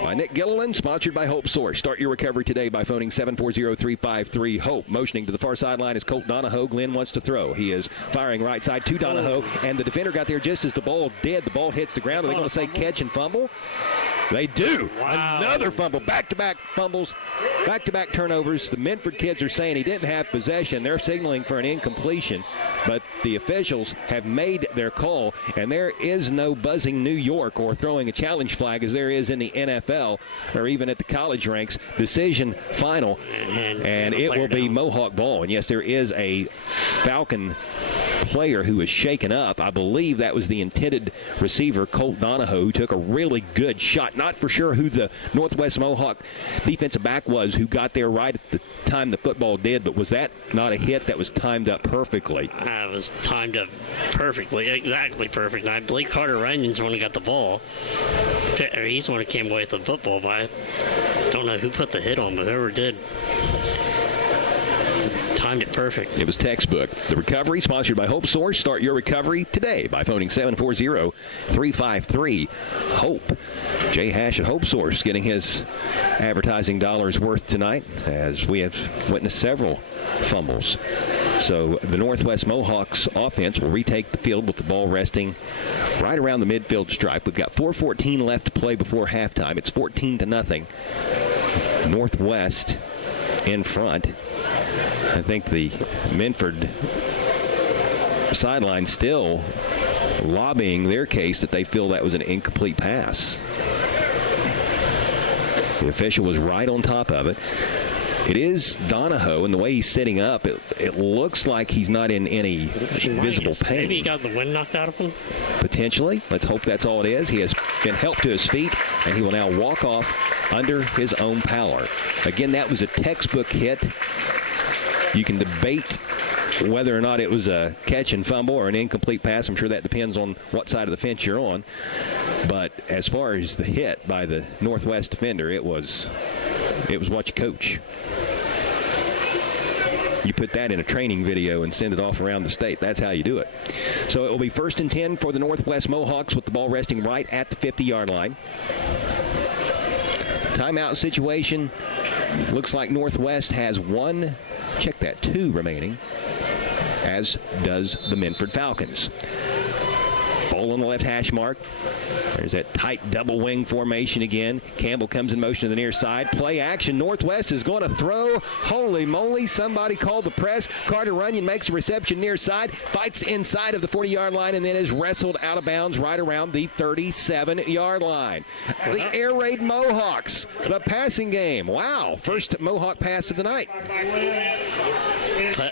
by Nick Gilliland, sponsored by Hope Source. Start your recovery today by phoning 740-353-HOPE. Motioning to the far sideline is Colt Donahoe. Glenn wants to throw. He is firing right side to Donahoe, and the defender got there just as the ball did. The ball hits the ground. Are they going to say catch and fumble? They do. Wow. Another fumble. Back-to-back fumbles, back-to-back turnovers. The Minford kids are saying he didn't have possession. They're signaling for an incompletion, but the officials have made their call, and there is no buzzing New York or throwing a challenge flag as there is in the NFL or even at the college ranks. Decision final, and it will be Mohawk ball. And yes, there is a Falcon player who was shaken up. I believe that was the intended receiver, Colt Donahoe, who took a really good shot. Not for sure who the Northwest Mohawk defensive back was who got there right at the time the football did, but was that not a hit that was timed up perfectly? It was timed up perfectly, exactly perfect. And I believe Carter Runyon's the one who got the ball. He's the one who came away with the football, but I don't know who put the hit on, but whoever did. Timed it perfect. It was textbook. The recovery sponsored by Hope Source. Start your recovery today by phoning 740-353-HOPE. Jay Hash at Hope Source getting his advertising dollars worth tonight, as we have witnessed several fumbles. So the Northwest Mohawks offense will retake the field with the ball resting right around the midfield stripe. We've got 4:14 left to play before halftime. It's 14-0. Northwest in front. I think the Minford sideline still lobbying their case that they feel that was an incomplete pass. The official was right on top of it. It is Donahoe, and the way he's sitting up, it looks like he's not in any visible pain. Maybe he got the wind knocked out of him? Potentially. Let's hope that's all it is. He has been helped to his feet, and he will now walk off under his own power. Again, that was a textbook hit. You can debate whether or not it was a catch and fumble or an incomplete pass. I'm sure that depends on what side of the fence you're on. But as far as the hit by the Northwest defender, it was what you coach. You put that in a training video and send it off around the state. That's how you do it. So it will be 1st and 10 for the Northwest Mohawks with the ball resting right at the 50-yard line. Timeout situation. Looks like Northwest has two remaining, as does the Minford Falcons. Ball on the left hash mark. There's that tight double wing formation again. Campbell comes in motion to the near side. Play action. Northwest is going to throw. Holy moly. Somebody called the press. Carter Runyon makes a reception near side. Fights inside of the 40-yard line and then is wrestled out of bounds right around the 37-yard line. The air raid Mohawks. The passing game. Wow. First Mohawk pass of the night.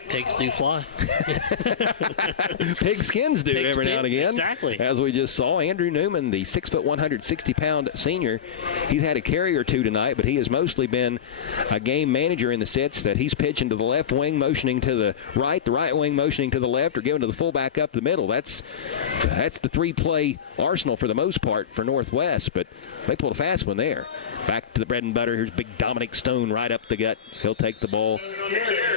Pigs do fly. Pigskins do every now and again. Exactly. As we just saw, Andrew Newman, the 6', 160-pound senior, he's had a carry or two tonight, but he has mostly been a game manager in the sets that he's pitching to the left wing, motioning to the right wing motioning to the left, or giving to the fullback up the middle. That's the three-play arsenal for the most part for Northwest, but they pulled a fast one there. Back to the bread and butter. Here's big Dominic Stone right up the gut. He'll take the ball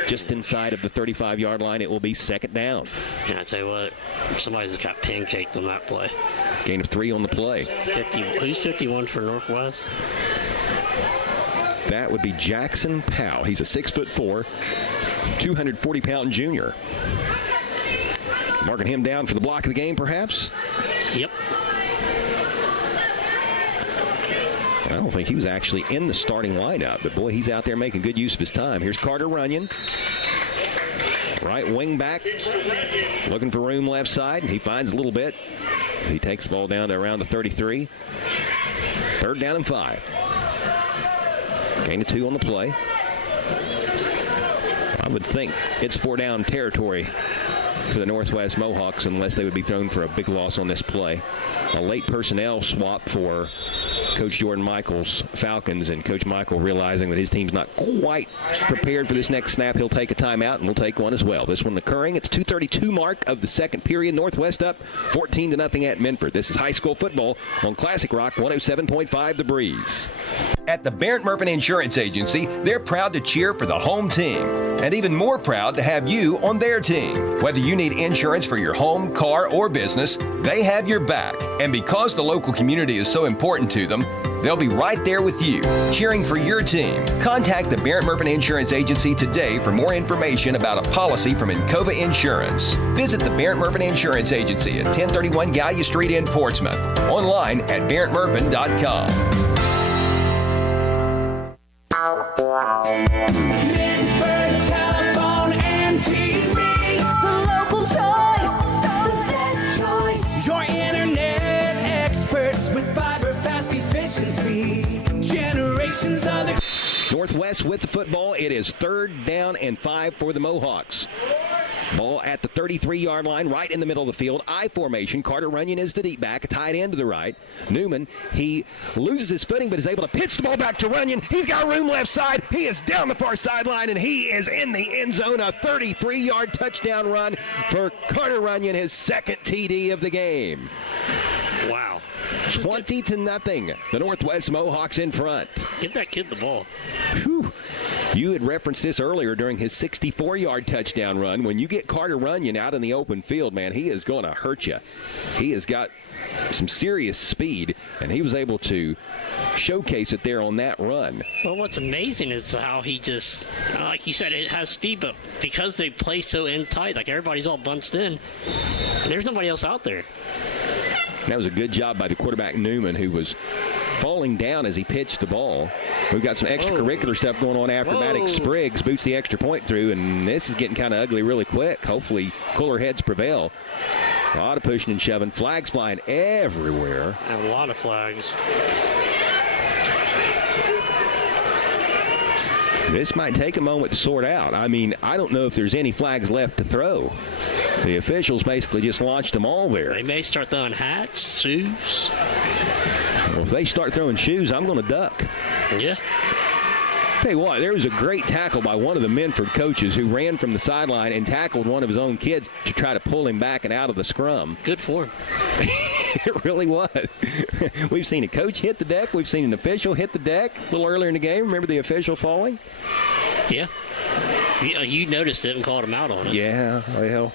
just inside of the 35-yard line. It will be 2nd down. Yeah, I tell you what, somebody's got pancaked on that play. Gain of 3 on the play. Who's 51 for Northwest? That would be Jackson Powell. He's a 6'4", 240-pound junior. Marking him down for the block of the game, perhaps? Yep. I don't think he was actually in the starting lineup, but boy, he's out there making good use of his time. Here's Carter Runyon. Right wing back, looking for room left side. He finds a little bit. He takes the ball down to around the 33. 3rd down and 5. Gain of 2 on the play. I would think it's 4-down territory for the Northwest Mohawks unless they would be thrown for a big loss on this play. A late personnel swap for Coach Jordan Michaels' Falcons, and Coach Michael, realizing that his team's not quite prepared for this next snap, he'll take a timeout, and we'll take one as well. This one occurring at the 2:32 mark of the second period. Northwest up 14-0 at Minford. This is high school football on Classic Rock 107.5 The Breeze. At the Barrett Murphy Insurance Agency, they're proud to cheer for the home team, and even more proud to have you on their team. Whether you need insurance for your home, car, or business, they have your back. And because the local community is so important to them, they'll be right there with you, cheering for your team. Contact the Barrett Murphy Insurance Agency today for more information about a policy from Encova Insurance. Visit the Barrett Murphy Insurance Agency at 1031 Gallia Street in Portsmouth. Online at barrettmurphy.com. Minford Telephone and TV. The local choice. The best choice. Your internet experts with fiber, fast, efficiency. Generations of the... Northwest with the football. It is 3rd down and 5 for the Mohawks. Ball at the 33-yard line, right in the middle of the field. I formation. Carter Runyon is the deep back, a tight end to the right. Newman, he loses his footing, but is able to pitch the ball back to Runyon. He's got room left side. He is down the far sideline, and he is in the end zone. A 33-yard touchdown run for Carter Runyon, his 2nd TD of the game. Wow. 20-0. The Northwest Mohawks in front. Give that kid the ball. Whew. You had referenced this earlier during his 64-yard touchdown run. When you get Carter Runyon out in the open field, man, he is going to hurt you. He has got some serious speed, and he was able to showcase it there on that run. Well, what's amazing is how he just, like you said, it has speed, but because they play so in tight, like everybody's all bunched in, there's nobody else out there. That was a good job by the quarterback, Newman, who was falling down as he pitched the ball. We've got some extracurricular stuff going on after Maddox Spriggs boots the extra point through, and this is getting kind of ugly really quick. Hopefully cooler heads prevail. A lot of pushing and shoving. Flags flying everywhere. A lot of flags. This might take a moment to sort out. I mean, I don't know if there's any flags left to throw. The officials basically just launched them all there. They may start throwing hats, shoes. Well, if they start throwing shoes, I'm going to duck. Yeah. Tell you what, there was a great tackle by one of the Minford coaches who ran from the sideline and tackled one of his own kids to try to pull him back and out of the scrum. Good for him. It really was. We've seen a coach hit the deck. We've seen an official hit the deck a little earlier in the game. Remember the official falling? Yeah. You noticed it and called him out on it. Yeah, well,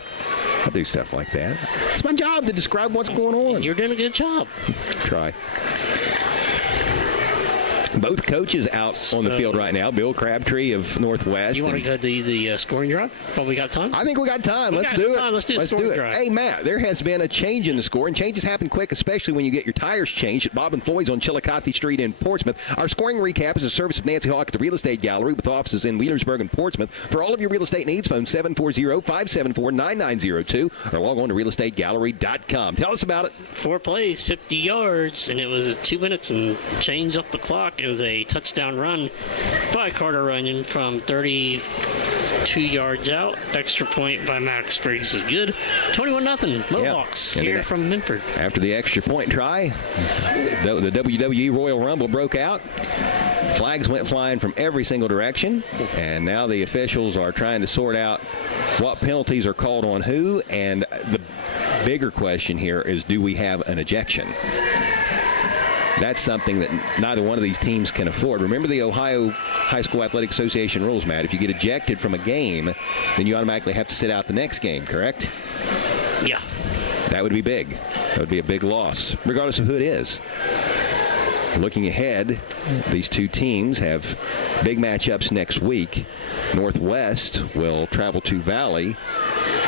I do stuff like that. It's my job to describe what's going on. You're doing a good job. Try. Both coaches out on the field right now. Bill Crabtree of Northwest. You want to go do the scoring drive? Well, we got time? I think we got time. Let's do it. Let's do the scoring drive. Hey, Matt, there has been a change in the score, and changes happen quick, especially when you get your tires changed at Bob and Floyd's on Chillicothe Street in Portsmouth. Our scoring recap is a service of Nancy Hawk at the Real Estate Gallery with offices in Wheelersburg and Portsmouth. For all of your real estate needs, phone 740-574-9902 or log on to realestategallery.com. Tell us about it. 4 plays, 50 yards, and it was 2 minutes and change up the clock. It was a touchdown run by Carter Runyon from 32 yards out. Extra point by Max Briggs is good. 21-0 Mohawks here from Minford. After the extra point try, the WWE Royal Rumble broke out. Flags went flying from every single direction, and now the officials are trying to sort out what penalties are called on who, and the bigger question here is, do we have an ejection? That's something that neither one of these teams can afford. Remember the Ohio High School Athletic Association rules, Matt. If you get ejected from a game, then you automatically have to sit out the next game, correct? Yeah. That would be big. That would be a big loss, regardless of who it is. Looking ahead, these two teams have big matchups next week. Northwest will travel to Valley.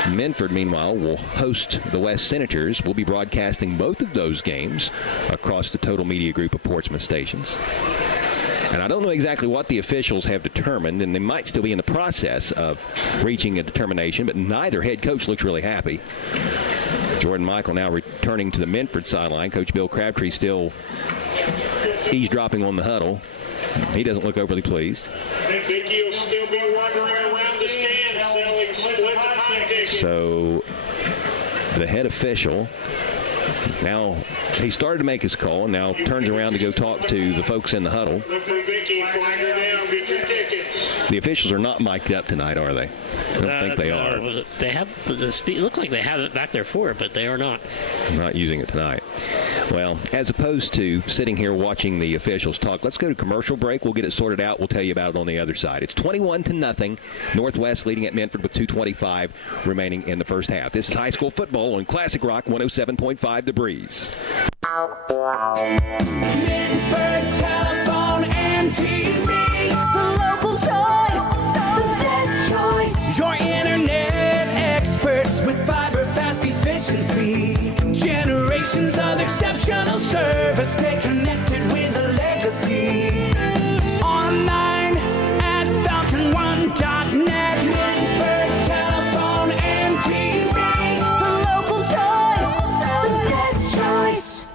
Minford, meanwhile, will host the West Senators. We'll be broadcasting both of those games across the Total Media Group of Portsmouth stations. And I don't know exactly what the officials have determined, and they might still be in the process of reaching a determination, but neither head coach looks really happy. Jordan Michael now returning to the Minford sideline. Coach Bill Crabtree still eavesdropping on the huddle. He doesn't look overly pleased. I think he'll still be wandering around the stands selling split pie tickets. So the head official, now he started to make his call and now turns around to go talk to the folks in the huddle. Look for Vicky, flag her down, get your tickets. The officials are not mic'd up tonight, are they? I don't think they are. They have the speed. Look like they have it back there for it, but they are not. Not using it tonight. Well, as opposed to sitting here watching the officials talk, let's go to commercial break. We'll get it sorted out. We'll tell you about it on the other side. It's 21-0. Northwest leading at Minford with 2:25 remaining in the first half. This is high school football on Classic Rock 107.5 The Breeze. Minford Telephone and TV, the local choice, the best choice. Your internet experts with fiber fast efficiency. Generations of exceptional service. Stay connected with a legacy. Online at falcon1.net. Minford Telephone and TV, the local choice, the best choice.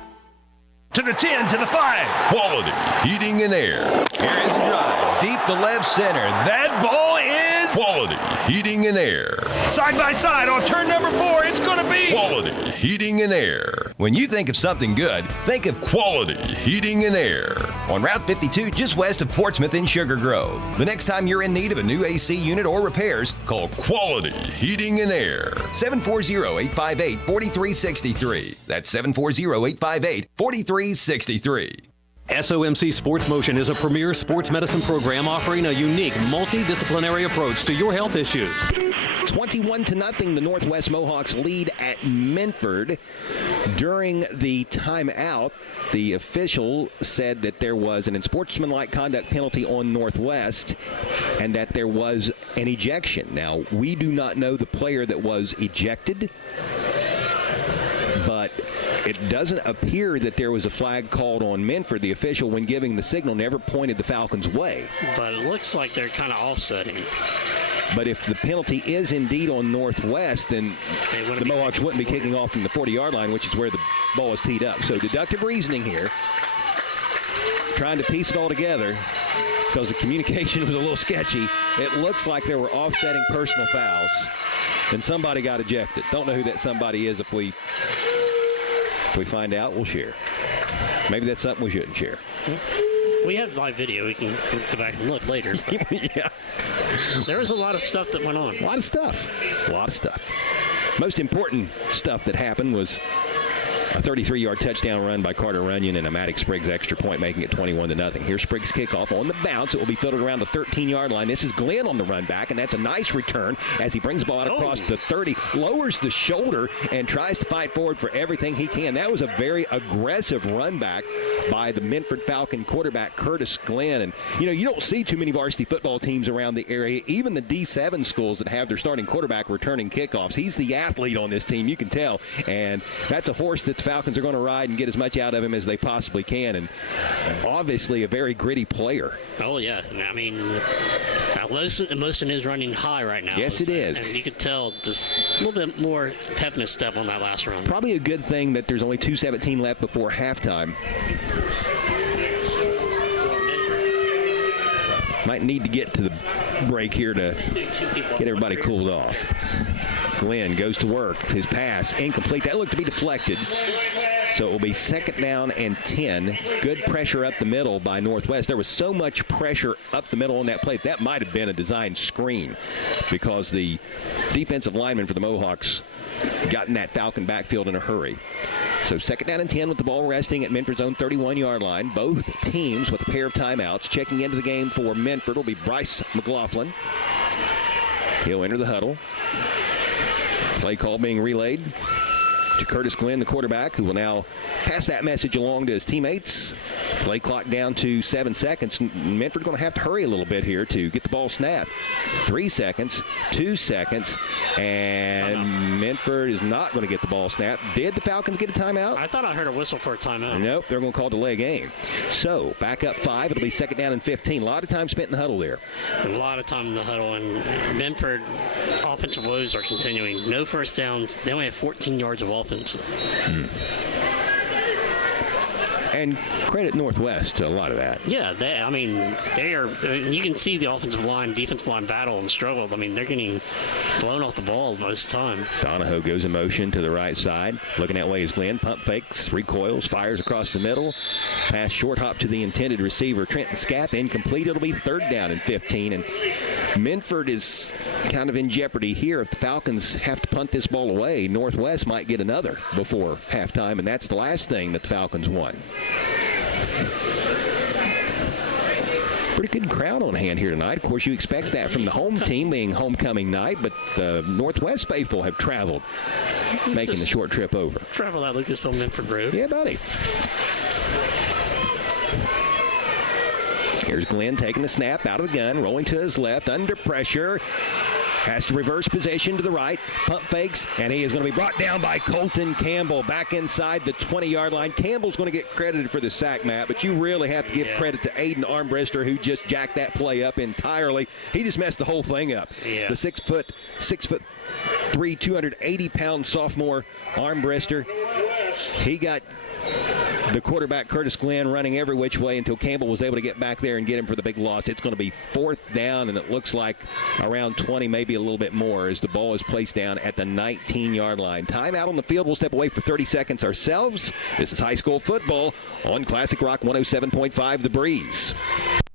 To the 10, to the 5. Quality heating and air. Here is a drive. Deep to left center. That ball is... Quality heating and air. Side by side on turn number 4. It's going to be... Quality heating and air. When you think of something good, think of Quality heating and air. on Route 52 just west of Portsmouth in Sugar Grove. The next time you're in need of a new AC unit or repairs, call Quality heating and air. 740-858-4363. That's 740-858-4363. SOMC Sports Motion is a premier sports medicine program offering a unique multidisciplinary approach to your health issues. 21-0, the Northwest Mohawks lead at Minford. During the timeout, the official said that there was an unsportsmanlike conduct penalty on Northwest and that there was an ejection. Now, we do not know the player that was ejected, but it doesn't appear that there was a flag called on Minford. The official, when giving the signal, never pointed the Falcons' way. But it looks like they're kind of offsetting. But if the penalty is indeed on Northwest, then the Mohawks wouldn't be kicking off from the 40-yard line, which is where the ball is teed up. So deductive reasoning here, trying to piece it all together. because the communication was a little sketchy. It looks like there were offsetting personal fouls, and somebody got ejected. Don't know who that somebody is. If we find out, we'll share. Maybe that's something we shouldn't share. We have live video. We can go back and look later. Yeah. There was a lot of stuff that went on. A lot of stuff. Most important stuff that happened was a 33-yard touchdown run by Carter Runyon and a Maddox Spriggs extra point, making it 21-0. Here's Spriggs' kickoff on the bounce. It will be fielded around the 13-yard line. This is Glenn on the run back, and that's a nice return as he brings the ball out across the 30, lowers the shoulder, and tries to fight forward for everything he can. That was a very aggressive run back by the Minford Falcon quarterback, Curtis Glenn. And, you don't see too many varsity football teams around the area, even the D7 schools that have their starting quarterback returning kickoffs. He's the athlete on this team, you can tell. And that's a horse that the Falcons are going to ride and get as much out of him as they possibly can. And obviously a very gritty player. Oh, yeah. I mean, Mosen is running high right now. Yes, it is. And you could tell just a little bit more pep in his step on that last run. Probably a good thing that there's only 2:17 left before halftime. Might need to get to the break here to get everybody cooled off. Glenn goes to work. His pass incomplete. That looked to be deflected. So it will be 2nd down and 10. Good pressure up the middle by Northwest. There was so much pressure up the middle on that play. That might have been a designed screen because the defensive lineman for the Mohawks got in that Falcon backfield in a hurry. So 2nd down and 10 with the ball resting at Minford's own 31-yard line. Both teams with a pair of timeouts. Checking into the game for Minford will be Bryce McLaughlin. He'll enter the huddle. Play call being relayed to Curtis Glenn, the quarterback, who will now pass that message along to his teammates. Play clock down to 7 seconds. Minford going to have to hurry a little bit here to get the ball snapped. 3 seconds, 2 seconds, and Minford is not going to get the ball snapped. Did the Falcons get a timeout? I thought I heard a whistle for a timeout. Nope, they're going to call delay game. So back up 5. It'll be 2nd down and 15. A lot of time spent in the huddle there. A lot of time in the huddle, and Minford offensive woes are continuing. No first downs. They only have 14 yards of offense. And credit Northwest to a lot of that. Yeah, they are. You can see the offensive line, defensive line battle and struggle. I mean, they're getting blown off the ball most of the time. Donahoe goes in motion to the right side. Looking that way is Glenn. Pump fakes, recoils, fires across the middle. Pass short hop to the intended receiver, Trenton Scapp. Incomplete. It'll be 3rd down and 15. And Minford is kind of in jeopardy here. If the Falcons have to punt this ball away, Northwest might get another before halftime, and that's the last thing that the Falcons want. Pretty good crowd on hand here tonight. Of course, you expect that from the home team being homecoming night, but the Northwest faithful have traveled, making the short trip over. Travel that Lucasville Minford Road. Yeah, buddy. Here's Glenn taking the snap out of the gun, rolling to his left, under pressure. Has to reverse position to the right. Pump fakes, and he is going to be brought down by Colton Campbell back inside the 20-yard line. Campbell's going to get credited for the sack, Matt, but you really have to give credit to Aiden Armbrister, who just jacked that play up entirely. He just messed the whole thing up. Yeah. The 6'3", 280-pound sophomore Armbrister, he got the quarterback, Curtis Glenn, running every which way until Campbell was able to get back there and get him for the big loss. It's going to be 4th down, and it looks like around 20, maybe a little bit more, as the ball is placed down at the 19-yard line. Timeout on the field. We'll step away for 30 seconds ourselves. This is high school football on Classic Rock 107.5 The Breeze.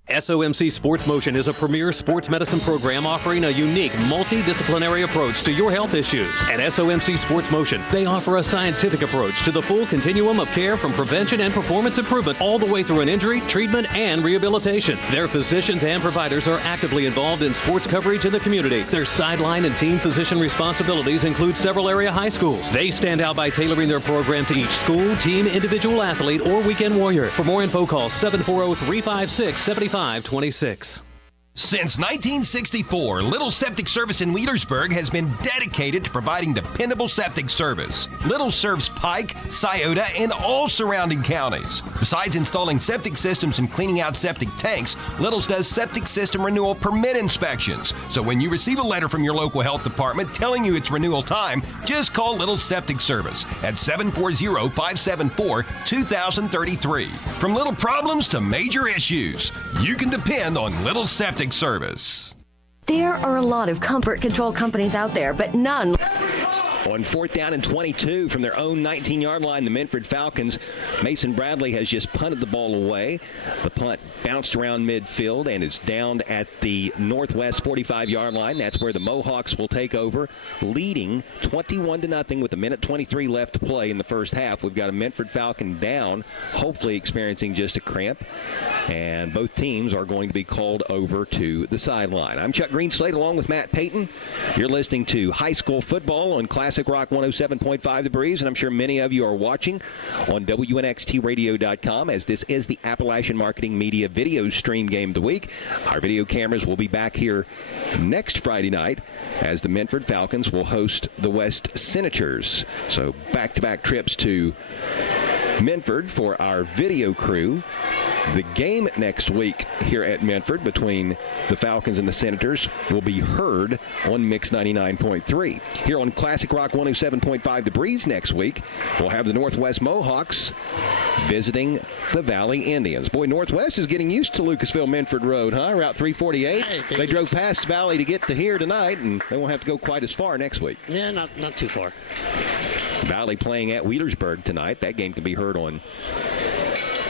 SOMC Sports Motion is a premier sports medicine program offering a unique multidisciplinary approach to your health issues. At SOMC Sports Motion, they offer a scientific approach to the full continuum of care from prevention and performance improvement all the way through an injury, treatment, and rehabilitation. Their physicians and providers are actively involved in sports coverage in the community. Their sideline and team physician responsibilities include several area high schools. They stand out by tailoring their program to each school, team, individual athlete, or weekend warrior. For more info, call 740-356-7526. Since 1964, Little Septic Service in Wheelersburg has been dedicated to providing dependable septic service. Little serves Pike, Scioto, and all surrounding counties. Besides installing septic systems and cleaning out septic tanks, Little's does septic system renewal permit inspections. So when you receive a letter from your local health department telling you it's renewal time, just call Little Septic Service at 740-574-2033. From little problems to major issues, you can depend on Little Septic Service. There are a lot of comfort control companies out there, but none. On 4th down and 22 from their own 19-yard line, the Minford Falcons, Mason Bradley has just punted the ball away. The punt bounced around midfield and is down at the northwest 45-yard line. That's where the Mohawks will take over, leading 21-0 with a minute 23 left to play in the first half. We've got a Minford Falcon down, hopefully experiencing just a cramp, and both teams are going to be called over to the sideline. I'm Chuck Greenslade along with Matt Payton. You're listening to high school football on Classic Rock 107.5 The Breeze, and I'm sure many of you are watching on WNXTradio.com as this is the Appalachian Marketing Media video stream game of the week. Our video cameras will be back here next Friday night as the Minford Falcons will host the West Senators. So back-to-back trips to Minford for our video crew. The game next week here at Minford between the Falcons and the Senators will be heard on Mix 99.3. Here on Classic Rock 107.5 The Breeze next week, we'll have the Northwest Mohawks visiting the Valley Indians. Boy, Northwest is getting used to Lucasville-Minford Road, huh? Route 348. They drove past Valley to get to here tonight, and they won't have to go quite as far next week. Yeah, not too far. Valley playing at Wheelersburg tonight. That game can be heard on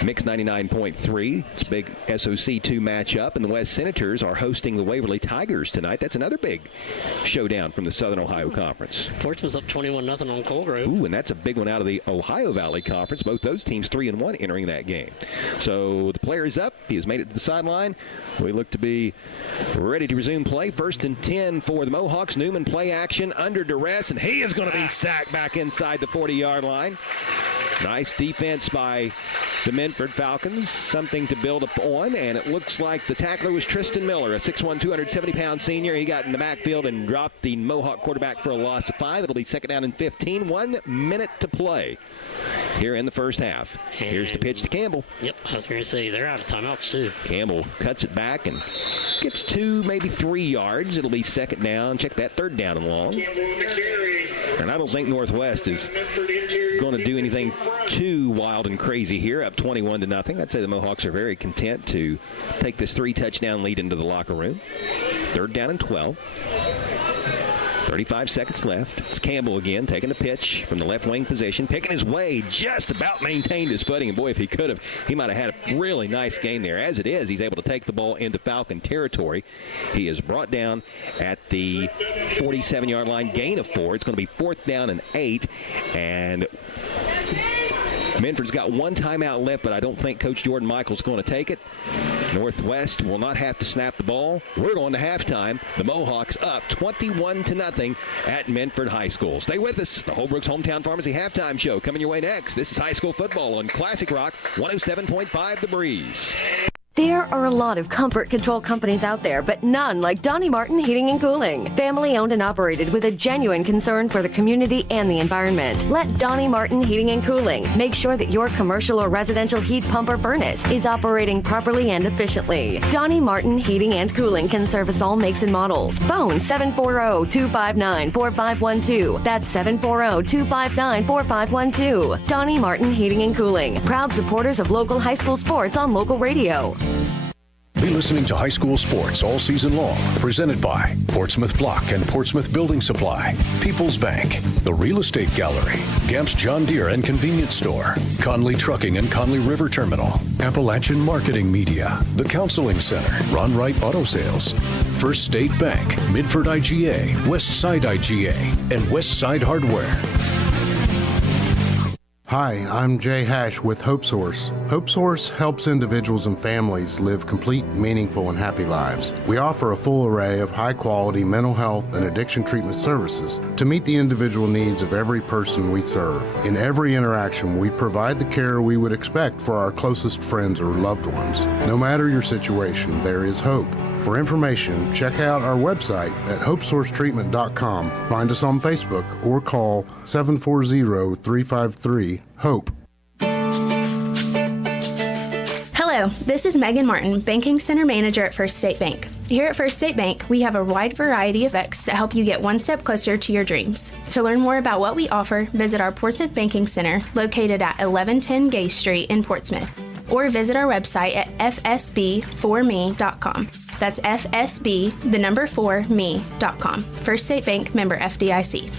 Mix 99.3. It's a big SOC2 matchup, and the West Senators are hosting the Waverly Tigers tonight. That's another big showdown from the Southern Ohio Conference. Portsmouth's up 21-0 on Colgrove. Ooh, and that's a big one out of the Ohio Valley Conference. Both those teams 3-1 entering that game. So the player is up. He has made it to the sideline. We look to be ready to resume play. 1st and 10 for the Mohawks. Newman play action under duress, and he is going to be sacked back inside the 40-yard line. Nice defense by the Minford Falcons, something to build up on, and it looks like the tackler was Tristan Miller, a 6'1", 270-pound senior. He got in the backfield and dropped the Mohawk quarterback for a loss of 5. It'll be 2nd down and 15. 1 minute to play here in the first half. Here's the pitch to Campbell. Yep, I was going to say they're out of timeouts too. Campbell cuts it back and gets 2, maybe 3 yards. It'll be 2nd down. Check that, 3rd down and long. And I don't think Northwest is going to do anything too wild and crazy here, up 21-0. I'd say the Mohawks are very content to take this 3-touchdown lead into the locker room. 3rd down and 12. 35 seconds left. It's Campbell again taking the pitch from the left wing position, picking his way, just about maintained his footing. And boy, if he could have, he might have had a really nice game there. As it is, he's able to take the ball into Falcon territory. He is brought down at the 47-yard line, gain of 4. It's going to be 4th down and 8. And Minford's got 1 timeout left, but I don't think Coach Jordan Michael's is going to take it. Northwest will not have to snap the ball. We're going to halftime. The Mohawks up 21-0 at Minford High School. Stay with us. The Holbrook's Hometown Pharmacy halftime show coming your way next. This is high school football on Classic Rock 107.5 The Breeze. There are a lot of comfort control companies out there, but none like Donnie Martin Heating and Cooling. Family owned and operated with a genuine concern for the community and the environment. Let Donnie Martin Heating and Cooling make sure that your commercial or residential heat pump or furnace is operating properly and efficiently. Donnie Martin Heating and Cooling can service all makes and models. Phone 740-259-4512. That's 740-259-4512. Donnie Martin Heating and Cooling, proud supporters of local high school sports on local radio. Be listening to high school sports all season long. Presented by Portsmouth Block and Portsmouth Building Supply, People's Bank, the Real Estate Gallery, Gamp's John Deere and Convenience Store, Conley Trucking and Conley River Terminal, Appalachian Marketing Media, the Counseling Center, Ron Wright Auto Sales, First State Bank, Midford IGA, Westside IGA, and Westside Hardware. Hi, I'm Jay Hash with Hope Source. Hope Source helps individuals and families live complete, meaningful, and happy lives. We offer a full array of high-quality mental health and addiction treatment services to meet the individual needs of every person we serve. In every interaction, we provide the care we would expect for our closest friends or loved ones. No matter your situation, there is hope. For information, check out our website at hopesourcetreatment.com. Find us on Facebook or call 740-353-HOPE. Hello, this is Megan Martin, Banking Center Manager at First State Bank. Here at First State Bank, we have a wide variety of products that help you get one step closer to your dreams. To learn more about what we offer, visit our Portsmouth Banking Center located at 1110 Gay Street in Portsmouth, or visit our website at fsb4me.com. That's FSB4me.com. First State Bank, member FDIC.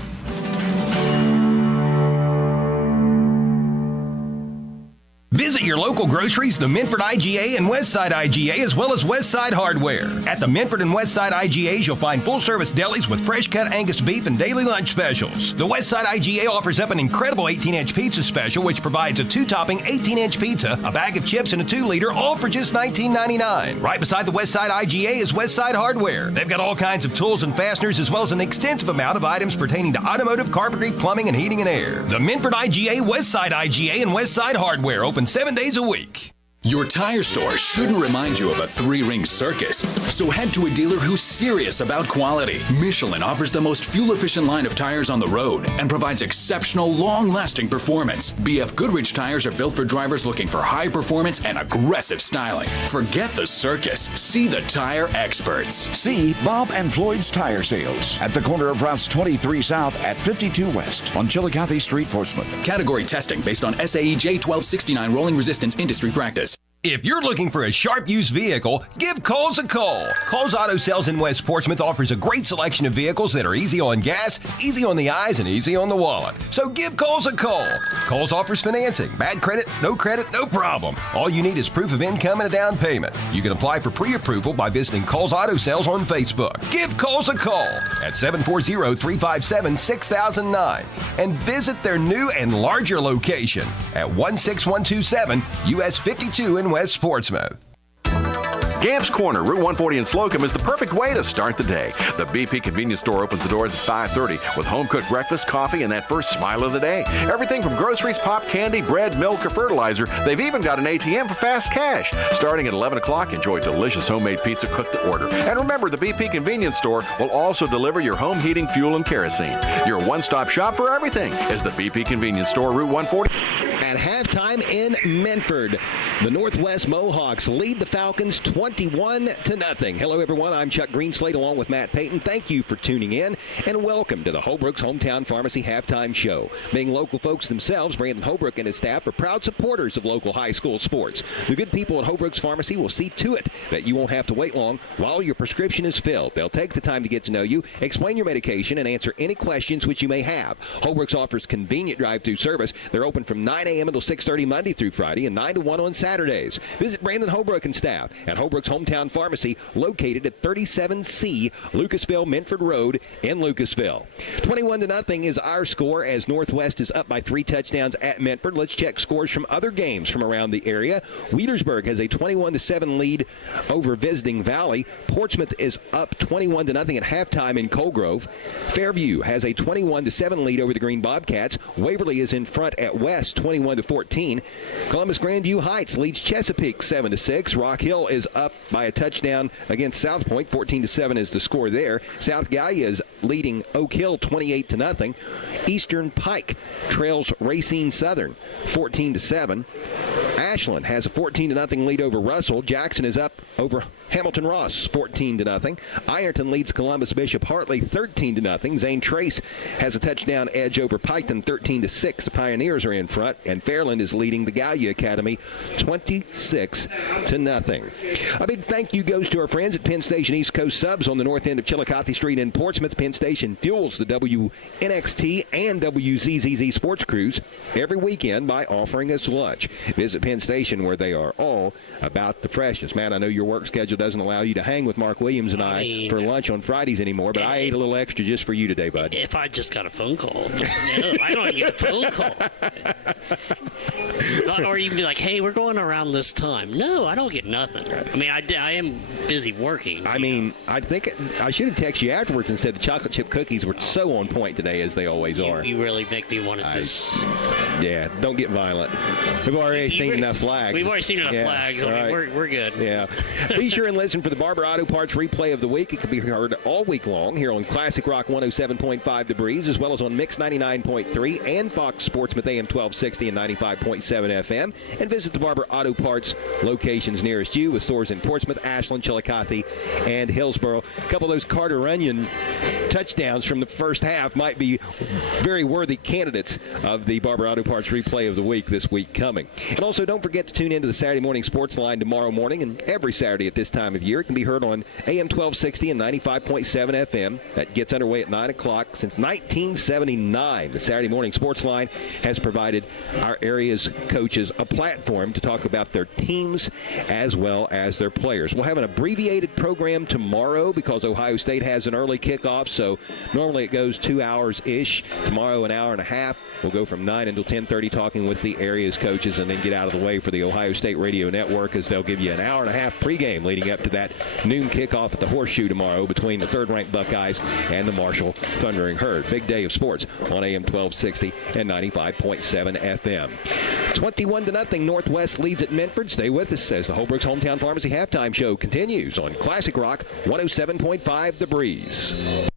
Visit your local groceries, the Minford IGA and Westside IGA, as well as Westside Hardware. At the Minford and Westside IGAs, you'll find full-service delis with fresh-cut Angus beef and daily lunch specials. The Westside IGA offers up an incredible 18-inch pizza special, which provides a 2-topping 18-inch pizza, a bag of chips, and a 2-liter, all for just $19.99. Right beside the Westside IGA is Westside Hardware. They've got all kinds of tools and fasteners, as well as an extensive amount of items pertaining to automotive, carpentry, plumbing, and heating and air. The Minford IGA, Westside IGA, and Westside Hardware open 7 days a week. Your tire store shouldn't remind you of a three-ring circus, so head to a dealer who's serious about quality. Michelin offers the most fuel-efficient line of tires on the road and provides exceptional, long-lasting performance. BF Goodrich tires are built for drivers looking for high performance and aggressive styling. Forget the circus. See the tire experts. See Bob and Floyd's Tire Sales at the corner of routes 23 South at 52 West on Chillicothe Street, Portsmouth. Category testing based on SAE J1269 rolling resistance industry practice. If you're looking for a sharp used vehicle, give Coles a call. Coles Auto Sales in West Portsmouth offers a great selection of vehicles that are easy on gas, easy on the eyes, and easy on the wallet. So give Coles a call. Coles offers financing. Bad credit, no problem. All you need is proof of income and a down payment. You can apply for pre-approval by visiting Coles Auto Sales on Facebook. Give Coles a call at 740-357-6009 and visit their new and larger location at 16127 US 52 in West Portsmouth. Gamp's Corner, Route 140 in Slocum, is the perfect way to start the day. The BP convenience store opens the doors at 5:30 with home-cooked breakfast, coffee, and that first smile of the day. Everything from groceries, pop, candy, bread, milk, or fertilizer. They've even got an ATM for fast cash. Starting at 11 o'clock, enjoy delicious homemade pizza cooked to order. And remember, the BP convenience store will also deliver your home heating, fuel, and kerosene. Your one-stop shop for everything is the BP convenience store, Route 140. At halftime in Minford, the Northwest Mohawks lead the Falcons 21-0. Hello, everyone. I'm Chuck Greenslade along with Matt Payton. Thank you for tuning in, and welcome to the Holbrook's Hometown Pharmacy Halftime Show. Being local folks themselves, Brandon Holbrook and his staff are proud supporters of local high school sports. The good people at Holbrook's Pharmacy will see to it that you won't have to wait long while your prescription is filled. They'll take the time to get to know you, explain your medication, and answer any questions which you may have. Holbrook's offers convenient drive-through service. They're open from 9 a.m. until 6:30 Monday through Friday and 9 to 1 on Saturdays. Visit Brandon Holbrook and staff at Holbrook's Hometown Pharmacy, located at 37C Lucasville Minford Road in Lucasville. 21-0 is our score as Northwest is up by 3 touchdowns at Minford. Let's check scores from other games from around the area. Wheelersburg has a 21-7 lead over Visiting Valley. Portsmouth is up 21-0 at halftime in Colgrove. Fairview has a 21-7 lead over the Green Bobcats. Waverly is in front at West 21-14. Columbus Grandview Heights leads Chesapeake 7-6. Rock Hill is up by a touchdown against South Point. 14-7 is the score there. South Gallia is leading Oak Hill 28-0. Eastern Pike trails Racine Southern 14-7. Ashland has a 14-0 lead over Russell. Jackson is up over Hamilton Ross 14-0. Ironton leads Columbus Bishop Hartley 13-0. Zane Trace has a touchdown edge over Piketon 13-6. The Pioneers are in front, and Fairland is leading the Gallia Academy 26-0. A big thank you goes to our friends at Penn Station East Coast Subs on the north end of Chillicothe Street in Portsmouth. Penn Station fuels the WNXT and WZZZ sports crews every weekend by offering us lunch. Visit Penn Station, where they are all about the freshness. Man, I know your work schedule doesn't allow you to hang with Mark Williams and I for lunch on Fridays anymore, but I ate a little extra just for you today, bud. If I just got a phone call. But no, I don't get a phone call. Or even be like, hey, we're going around this time. No, I don't get nothing. I mean, I am busy working. I mean, I think I should have texted you afterwards and said the chocolate chip cookies were so on point today, as they always are. You really make me want to just... Yeah, don't get violent. We've already seen enough flags. We've already seen enough flags. I mean, we're good. Yeah. Be sure and listen for the Barber Auto Parts replay of the week. It can be heard all week long here on Classic Rock 107.5 The Breeze, as well as on Mix 99.3 and Fox Sportsmith AM 1260 and 95.7 FM. And visit the Barber Auto Parts locations nearest you, with stores in Portsmouth, Ashland, Chillicothe, and Hillsborough. A couple of those Carter Runyon touchdowns from the first half might be very worthy candidates of the Barber Auto Parts replay of the week this week coming. And also, don't forget to tune into the Saturday Morning Sports Line tomorrow morning and every Saturday at this time of year. It can be heard on AM 1260 and 95.7 FM. That gets underway at 9 o'clock. Since 1979, the Saturday Morning Sports Line has provided our area's coaches a platform to talk about their teams as well as their players. We'll have an abbreviated program tomorrow because Ohio State has an early kickoff, so normally it goes 2 hours-ish. Tomorrow, an hour and a half. We'll go from 9 until 10:30 talking with the area's coaches, and then get out of the way for the Ohio State Radio Network, as they'll give you an hour and a half pregame leading up to that noon kickoff at the Horseshoe tomorrow between the third-ranked Buckeyes and the Marshall Thundering Herd. Big day of sports on AM 1260 and 95.7 FM. 21-0, Northwest leads at Minford. Stay with us as the Holbrook's Hometown Pharmacy halftime show continues on Classic Rock 107.5 The Breeze.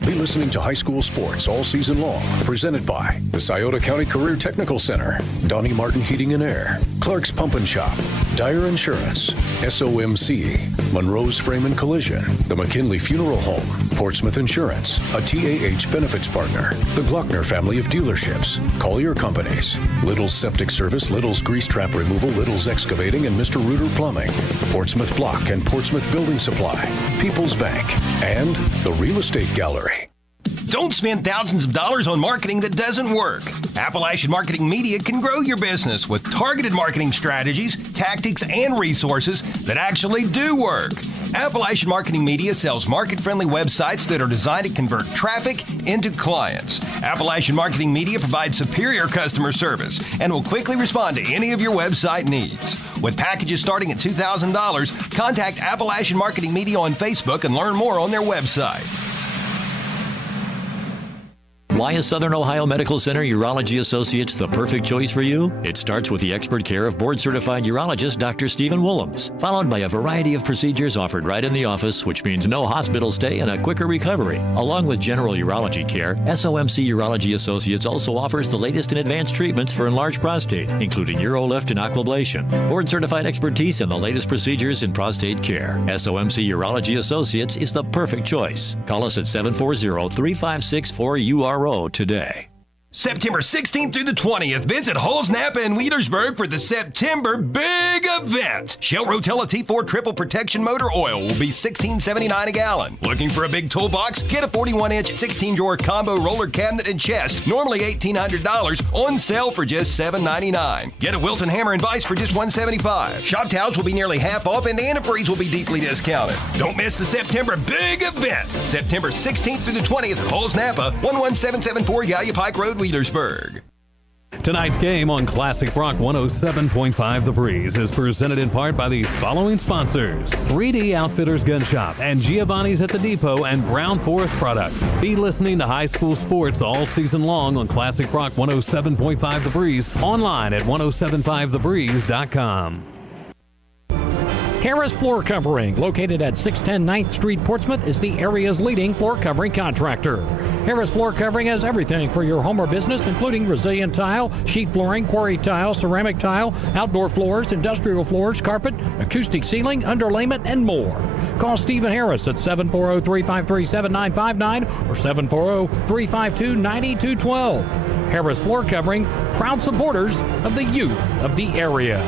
Be listening to high school sports all season long. Presented by the Scioto County Career Technical Center, Donnie Martin Heating and Air, Clark's Pump and Shop, Dyer Insurance, SOMC, Monroe's Frame and Collision, the McKinley Funeral Home, Portsmouth Insurance, a TAH benefits partner, the Glockner family of dealerships, Collier Companies, Little's Septic Service, Little's Grease Trap Removal, Little's Excavating, and Mr. Reuter Plumbing, Portsmouth Block and Portsmouth Building Supply, People's Bank, and the Real Estate Gallery. Don't spend thousands of dollars on marketing that doesn't work. Appalachian Marketing Media can grow your business with targeted marketing strategies, tactics, and resources that actually do work. Appalachian Marketing Media sells market-friendly websites that are designed to convert traffic into clients. Appalachian Marketing Media provides superior customer service and will quickly respond to any of your website needs. With packages starting at $2,000, contact Appalachian Marketing Media on Facebook and learn more on their website. Why is Southern Ohio Medical Center Urology Associates the perfect choice for you? It starts with the expert care of board-certified urologist Dr. Stephen Willems, followed by a variety of procedures offered right in the office, which means no hospital stay and a quicker recovery. Along with general urology care, SOMC Urology Associates also offers the latest in advanced treatments for enlarged prostate, including UroLift and Aquablation, board-certified expertise and the latest procedures in prostate care. SOMC Urology Associates is the perfect choice. Call us at 740-3564-URO today. September 16th through the 20th, visit Holes Napa in Wheelersburg for the September Big Event. Shell Rotella T4 Triple Protection Motor Oil will be $16.79 a gallon. Looking for a big toolbox? Get a 41-inch 16-drawer combo roller cabinet and chest, normally $1,800, on sale for just $7.99. Get a Wilton hammer and vise for just $175. Shop towels will be nearly half off, and antifreeze will be deeply discounted. Don't miss the September Big Event. September 16th through the 20th at Holes Napa, 11774 Gallia Pike Road, Wheelersburg. Tonight's game on Classic Rock 107.5 The Breeze is presented in part by these following sponsors: 3D Outfitters Gun Shop and Giovanni's at the Depot and Brown Forest Products. Be listening to high school sports all season long on Classic Rock 107.5 The Breeze, online at 1075thebreeze.com. Harris Floor Covering, located at 610 9th Street, Portsmouth, is the area's leading floor covering contractor. Harris Floor Covering has everything for your home or business, including resilient tile, sheet flooring, quarry tile, ceramic tile, outdoor floors, industrial floors, carpet, acoustic ceiling, underlayment, and more. Call Stephen Harris at 740-353-7959 or 740-352-9212. Harris Floor Covering, proud supporters of the youth of the area.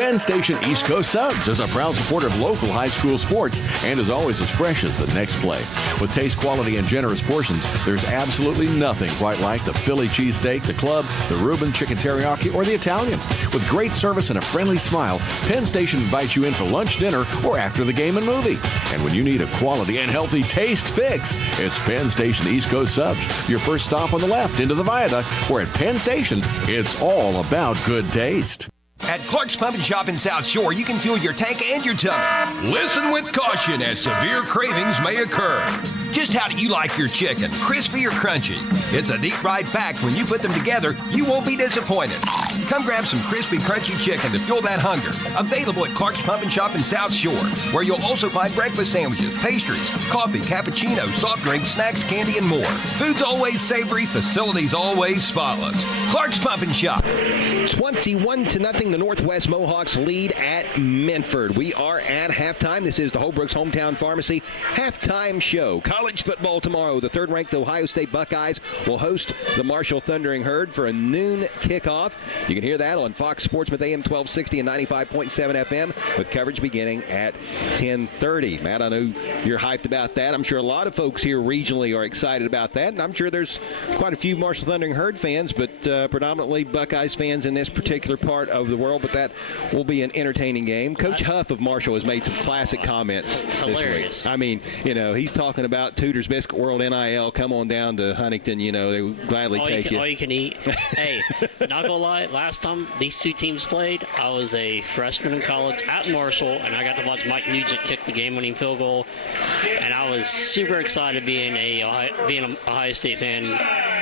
Penn Station East Coast Subs is a proud supporter of local high school sports and is always as fresh as the next play. With taste, quality, and generous portions, there's absolutely nothing quite like the Philly cheesesteak, the club, the Reuben chicken teriyaki, or the Italian. With great service and a friendly smile, Penn Station invites you in for lunch, dinner, or after the game and movie. And when you need a quality and healthy taste fix, it's Penn Station East Coast Subs, your first stop on the left into the viaduct, where at Penn Station, it's all about good taste. At Clark's Pump and Shop in South Shore, you can fuel your tank and your tummy. Listen with caution as severe cravings may occur. Just how do you like your chicken? Crispy or crunchy? It's a deep-fried fact. When you put them together, you won't be disappointed. Come grab some crispy, crunchy chicken to fuel that hunger. Available at Clark's Pump and Shop in South Shore, where you'll also find breakfast sandwiches, pastries, coffee, cappuccino, soft drinks, snacks, candy, and more. Food's always savory, facilities always spotless. Clark's Pump and Shop. 21-0, the Northwest Mohawks lead at Minford. We are at halftime. This is the Holbrook's Hometown Pharmacy halftime show. College football tomorrow. The third-ranked Ohio State Buckeyes will host the Marshall Thundering Herd for a noon kickoff. You can hear that on Fox Sportsmouth AM 1260 and 95.7 FM with coverage beginning at 10:30. Matt, I know you're hyped about that. I'm sure a lot of folks here regionally are excited about that, and I'm sure there's quite a few Marshall Thundering Herd fans, but predominantly Buckeyes fans in this particular part of the world, but that will be an entertaining game. Coach Huff of Marshall has made some classic comments Hilarious. this week. I mean, he's talking about Tudor's Biscuit World NIL. Come on down to Huntington, they would gladly take you. All you can eat. Hey, not gonna lie, last time these two teams played, I was a freshman in college at Marshall, and I got to watch Mike Nugent kick the game-winning field goal, and I was super excited being an Ohio State fan.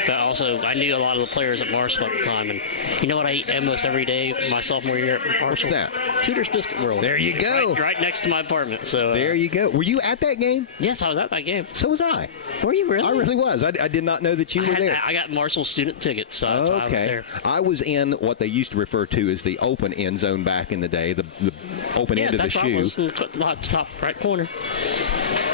But also, I knew a lot of the players at Marshall at the time, and you know what I eat almost every day my sophomore year at Marshall? What's that? Tudor's Biscuit World. There you go. Right next to my apartment. So there you go. Were you at that game? Yes, I was at that game. So was I. Were you really? I really was. I did not know that you were there. I got Marshall student tickets, so I was there. I was in what they used to refer to as the open end zone back in the day, the open end of the shoe. Yeah, that's right. It was in the top right corner.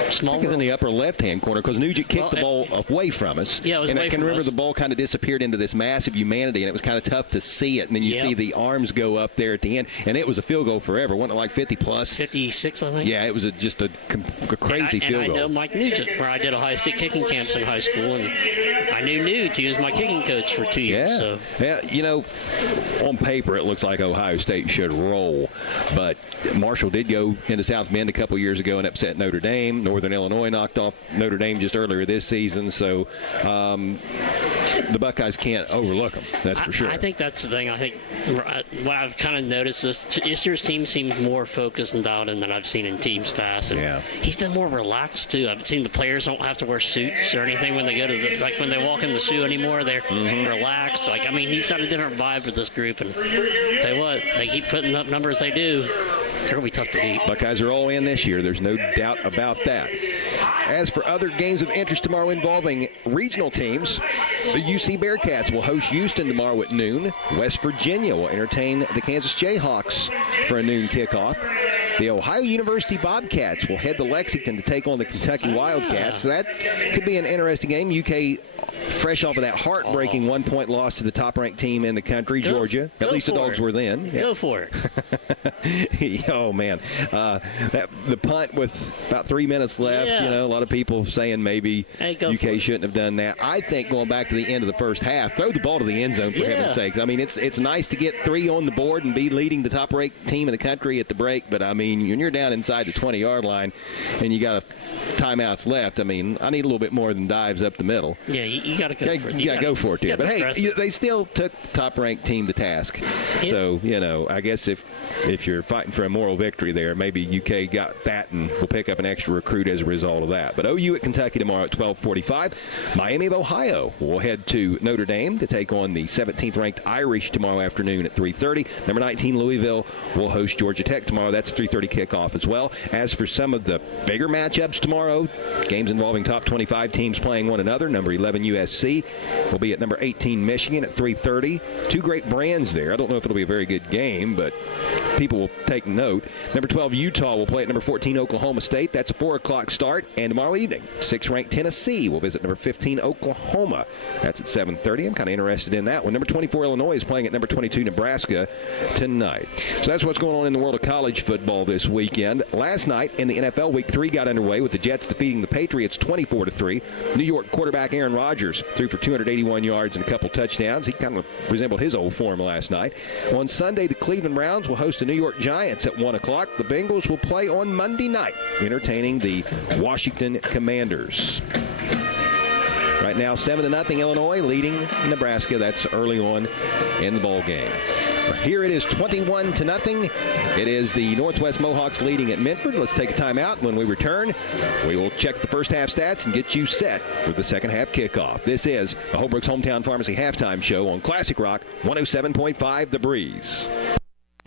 I think it's in the upper left-hand corner because Nugent kicked the ball away from us. Yeah, it was and away I can from remember us. the ball kind of disappeared into this massive humanity, and it was kind of tough to see it. And then you see the arms go up there at the end, and it was a field goal forever. Wasn't it like 50-plus? 56, I think. Yeah, it was just a crazy field goal. And I know Mike Nugent, where I did Ohio State kicking camps in high school, and I knew Nuge. He was my kicking coach for 2 years. So. Yeah, on paper it looks like Ohio State should roll, but Marshall did go into South Bend a couple years ago and upset Notre Dame. Northern Illinois knocked off Notre Dame just earlier this season, so the Buckeyes can't overlook them. That's for sure. I think that's the thing. I think what I've kind of noticed is this year's team seems more focused and dialed in than I've seen in teams past. And he's been more relaxed too. I've seen the players don't have to wear suits or anything when they go to when they walk in the shoe anymore. They're relaxed. He's got a different vibe with this group. And tell you what, they keep putting up numbers they do. They're going to be tough to beat. Buckeyes are all in this year. There's no doubt about that. As for other games of interest tomorrow involving regional teams, the UC Bearcats will host Houston tomorrow at noon. West Virginia will entertain the Kansas Jayhawks for a noon kickoff. The Ohio University Bobcats will head to Lexington to take on the Kentucky Wildcats. So that could be an interesting game. UK fresh off of that heartbreaking one-point loss to the top-ranked team in the country, Georgia. At least the Dogs were then. Go for it. Oh, man. The punt with about 3 minutes left, a lot of people saying maybe UK shouldn't have done that. I think going back to the end of the first half, throw the ball to the end zone, for heaven's sakes. I mean, it's nice to get 3 on the board and be leading the top-ranked team in the country at the break, but, I mean, when you're down inside the 20-yard line and you got timeouts left, I mean, I need a little bit more than dives up the middle. Yeah, you got to go for it. You got to go for it, too. But, hey, they still took the top-ranked team to task. Yeah. So, I guess if you're fighting for a moral victory there, maybe UK got that and will pick up an extra recruit as a result of that. But OU at Kentucky tomorrow at 12:45. Miami of Ohio will head to Notre Dame to take on the 17th-ranked Irish tomorrow afternoon at 3:30. Number 19, Louisville, will host Georgia Tech tomorrow. That's 3:30 kickoff as well. As for some of the bigger matchups tomorrow, games involving top 25 teams playing one another, number 11, USC USC will be at number 18 Michigan at 3:30. Two great brands there. I don't know if it'll be a very good game, but people will take note. Number 12 Utah will play at number 14 Oklahoma State. That's a 4 o'clock start. And tomorrow evening, 6th-ranked Tennessee will visit number 15 Oklahoma. That's at 7:30. I'm kind of interested in that one. Number 24 Illinois is playing at number 22 Nebraska tonight. So that's what's going on in the world of college football this weekend. Last night in the NFL, Week 3 got underway with the Jets defeating the Patriots 24-3. New York quarterback Aaron Rodgers threw for 281 yards and a couple touchdowns. He kind of resembled his old form last night. On Sunday, the Cleveland Browns will host the New York Giants at 1 o'clock. The Bengals will play on Monday night, entertaining the Washington Commanders. Right now, 7-0 Illinois leading Nebraska. That's early on in the ball game. Here it is 21-0. It is the Northwest Mohawks leading at Minford. Let's take a timeout. When we return, we will check the first half stats and get you set for the second half kickoff. This is the Holbrook's Hometown Pharmacy halftime show on Classic Rock 107.5 The Breeze.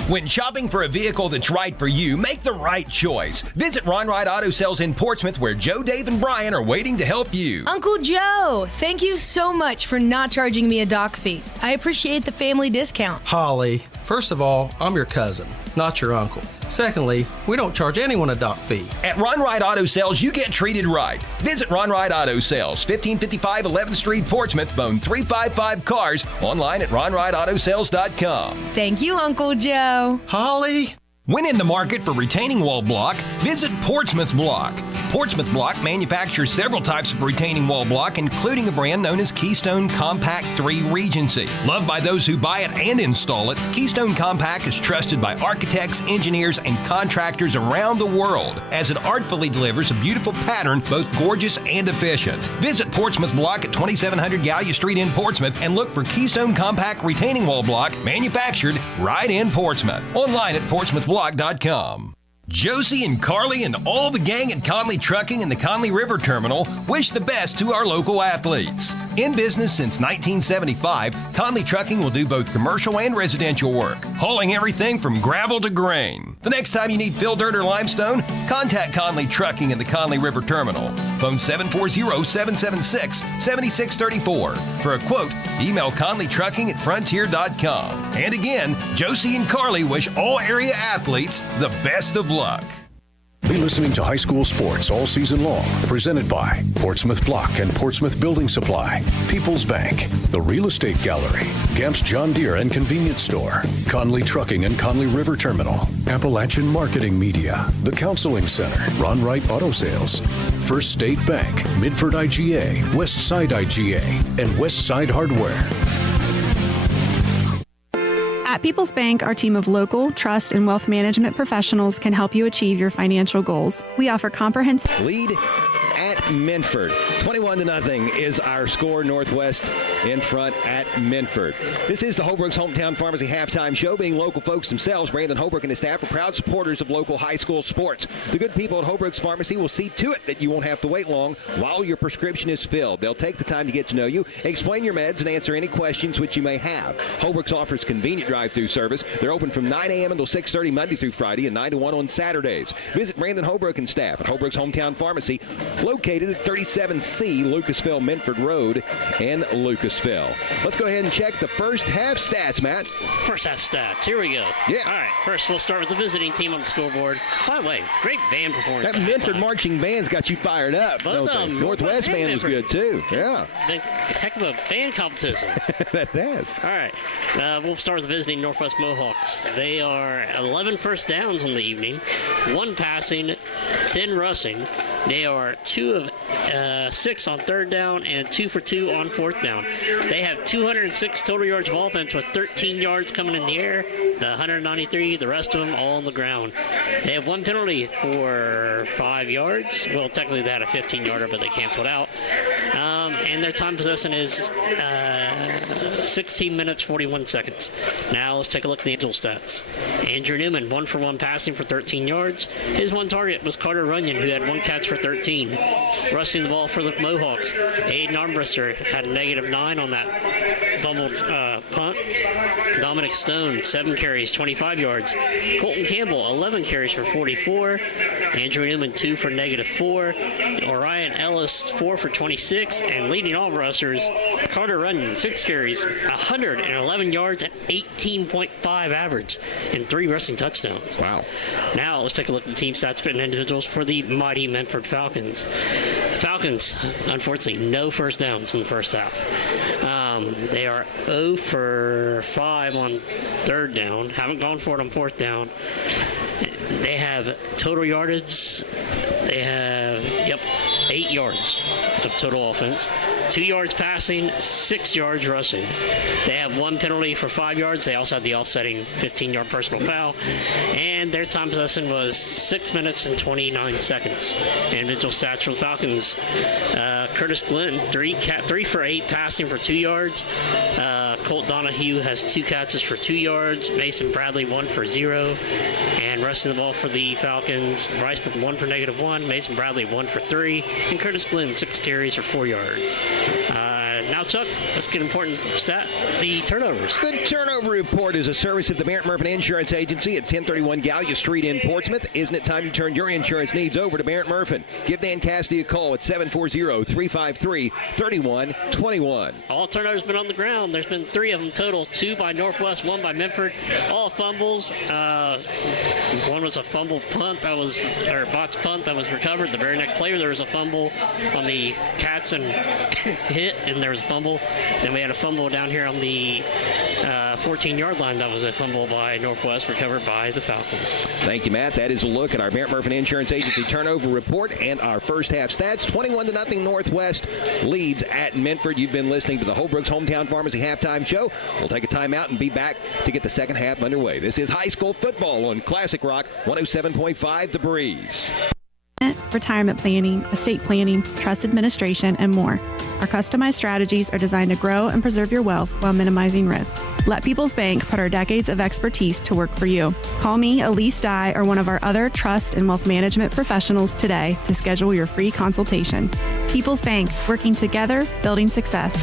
When shopping for a vehicle that's right for you, make the right choice. Visit Ron Wright Auto Sales in Portsmouth, where Joe, Dave, and Brian are waiting to help you. Uncle Joe, thank you so much for not charging me a dock fee. I appreciate the family discount. Holly, first of all, I'm your cousin, not your uncle. Secondly, we don't charge anyone a dock fee. At Ron Wright Auto Sales, you get treated right. Visit Ron Wright Auto Sales, 1555 11th Street, Portsmouth, phone 355-CARS, online at ronwrightautosales.com. Thank you, Uncle Joe. Holly? When in the market for retaining wall block, visit Portsmouth Block. Portsmouth Block manufactures several types of retaining wall block, including a brand known as Keystone Compact 3 Regency. Loved by those who buy it and install it, Keystone Compact is trusted by architects, engineers, and contractors around the world, as it artfully delivers a beautiful pattern, both gorgeous and efficient. Visit Portsmouth Block at 2700 Gallia Street in Portsmouth and look for Keystone Compact retaining wall block manufactured right in Portsmouth. Online at portsmouthblock.com. Josie and Carly and all the gang at Conley Trucking and the Conley River Terminal wish the best to our local athletes. In business since 1975, Conley Trucking will do both commercial and residential work, hauling everything from gravel to grain. The next time you need fill dirt or limestone, contact Conley Trucking and the Conley River Terminal. Phone 740-776-7634. For a quote, email conleytrucking@frontier.com. And again, Josie and Carly wish all area athletes the best of luck. Be listening to high school sports all season long. Presented by Portsmouth Block and Portsmouth Building Supply, People's Bank, The Real Estate Gallery, Gamp's John Deere and Convenience Store, Conley Trucking and Conley River Terminal, Appalachian Marketing Media, The Counseling Center, Ron Wright Auto Sales, First State Bank, Midford IGA, Westside IGA, and Westside Hardware. At People's Bank, our team of local, trust, and wealth management professionals can help you achieve your financial goals. We offer comprehensive lead at Minford. 21-0 is our score. Northwest in front at Minford. This is the Holbrook's Hometown Pharmacy halftime show. Being local folks themselves, Brandon Holbrook and his staff are proud supporters of local high school sports. The good people at Holbrook's Pharmacy will see to it that you won't have to wait long while your prescription is filled. They'll take the time to get to know you, explain your meds, and answer any questions which you may have. Holbrook's offers convenient drive-through service. They're open from 9 a.m. until 6:30 Monday through Friday and 9 to 1 on Saturdays. Visit Brandon Holbrook and staff at Holbrook's Hometown Pharmacy, located at 37C Lucasville Minford Road in Lucasville. Let's go ahead and check the first half stats, Matt. First half stats. Here we go. Yeah. All right. First, we'll start with the visiting team on the scoreboard. By the way, great band performance. That Minford marching band's got you fired up. Northwest band was good, too. Yeah. Heck of a band competition. That has. All right. We'll start with the visiting Northwest Mohawks. They are 11 first downs on the evening, 1 passing, 10 rushing. They are 2 of 6 on third down and 2 for 2 on fourth down. They have 206 total yards of offense with 13 yards coming in the air, the 193, the rest of them all on the ground. They have 1 penalty for 5 yards. Well, technically they had a 15-yarder, but they canceled out. And their time possession is 16 minutes, 41 seconds. Now let's take a look at the individual stats. Andrew Newman, 1 for 1 passing for 13 yards. His one target was Carter Runyon, who had 1 catch for 13. Rushing the ball for the Mohawks, Aiden Armbruster had a -9 on that fumbled punt. Dominic Stone, 7 carries, 25 yards. Colton Campbell, 11 carries for 44. Andrew Newman, 2 for -4. Orion Ellis, 4 for 26. And leading all rushers, Carter Runyon, 6 carries, 111 yards, and 18.5 average, and 3 rushing touchdowns. Wow. Now let's take a look at the team stats for individuals for the mighty Minford Falcons. Falcons, unfortunately, no first downs in the first half. They are 0 for 5 on 3rd down. Haven't gone for it on 4th down. They have total yardage. They have, 8 yards of total offense. 2 yards passing, 6 yards rushing. They have 1 penalty for 5 yards. They also had the offsetting 15-yard personal foul. And their time possession was 6 minutes and 29 seconds. Individual stats for the Falcons. Curtis Glenn, 3 for 8 passing for 2 yards. Colt Donahue has 2 catches for 2 yards. Mason Bradley, 1 for 0. And rushing the ball for the Falcons, Bryce 1 for -1. Mason Bradley, 1 for 3. And Curtis Glenn, 6 carries for 4 yards. Now, Chuck, let's get an important stat, the turnovers. The turnover report is a service of the Barrett Murphy Insurance Agency at 1031 Gallia Street in Portsmouth. Isn't it time you turned your insurance needs over to Barrett Murphy? Give Dan Cassidy a call at 740-353-3121. All turnovers been on the ground. There's been 3 of them total, 2 by Northwest, 1 by Minford. All fumbles. One was a fumble punt that was, or botched punt that was recovered. The very next play there was a fumble on the Katzen hit, and there was a fumble. Then we had a fumble down here on the 14-yard line. That was a fumble by Northwest, recovered by the Falcons. Thank you, Matt. That is a look at our Barrett Murphy Insurance Agency turnover report and our first half stats. 21-0 Northwest leads at Minford. You've been listening to the Holbrook's Hometown Pharmacy Halftime Show. We'll take a timeout and be back to get the second half underway. This is high school football on Classic Rock 107.5 The Breeze. Retirement planning, estate planning, trust administration, and more. Our customized strategies are designed to grow and preserve your wealth while minimizing risk. Let People's Bank put our decades of expertise to work for you. Call me, Elise Dye, or one of our other trust and wealth management professionals today to schedule your free consultation. People's Bank, working together, building success.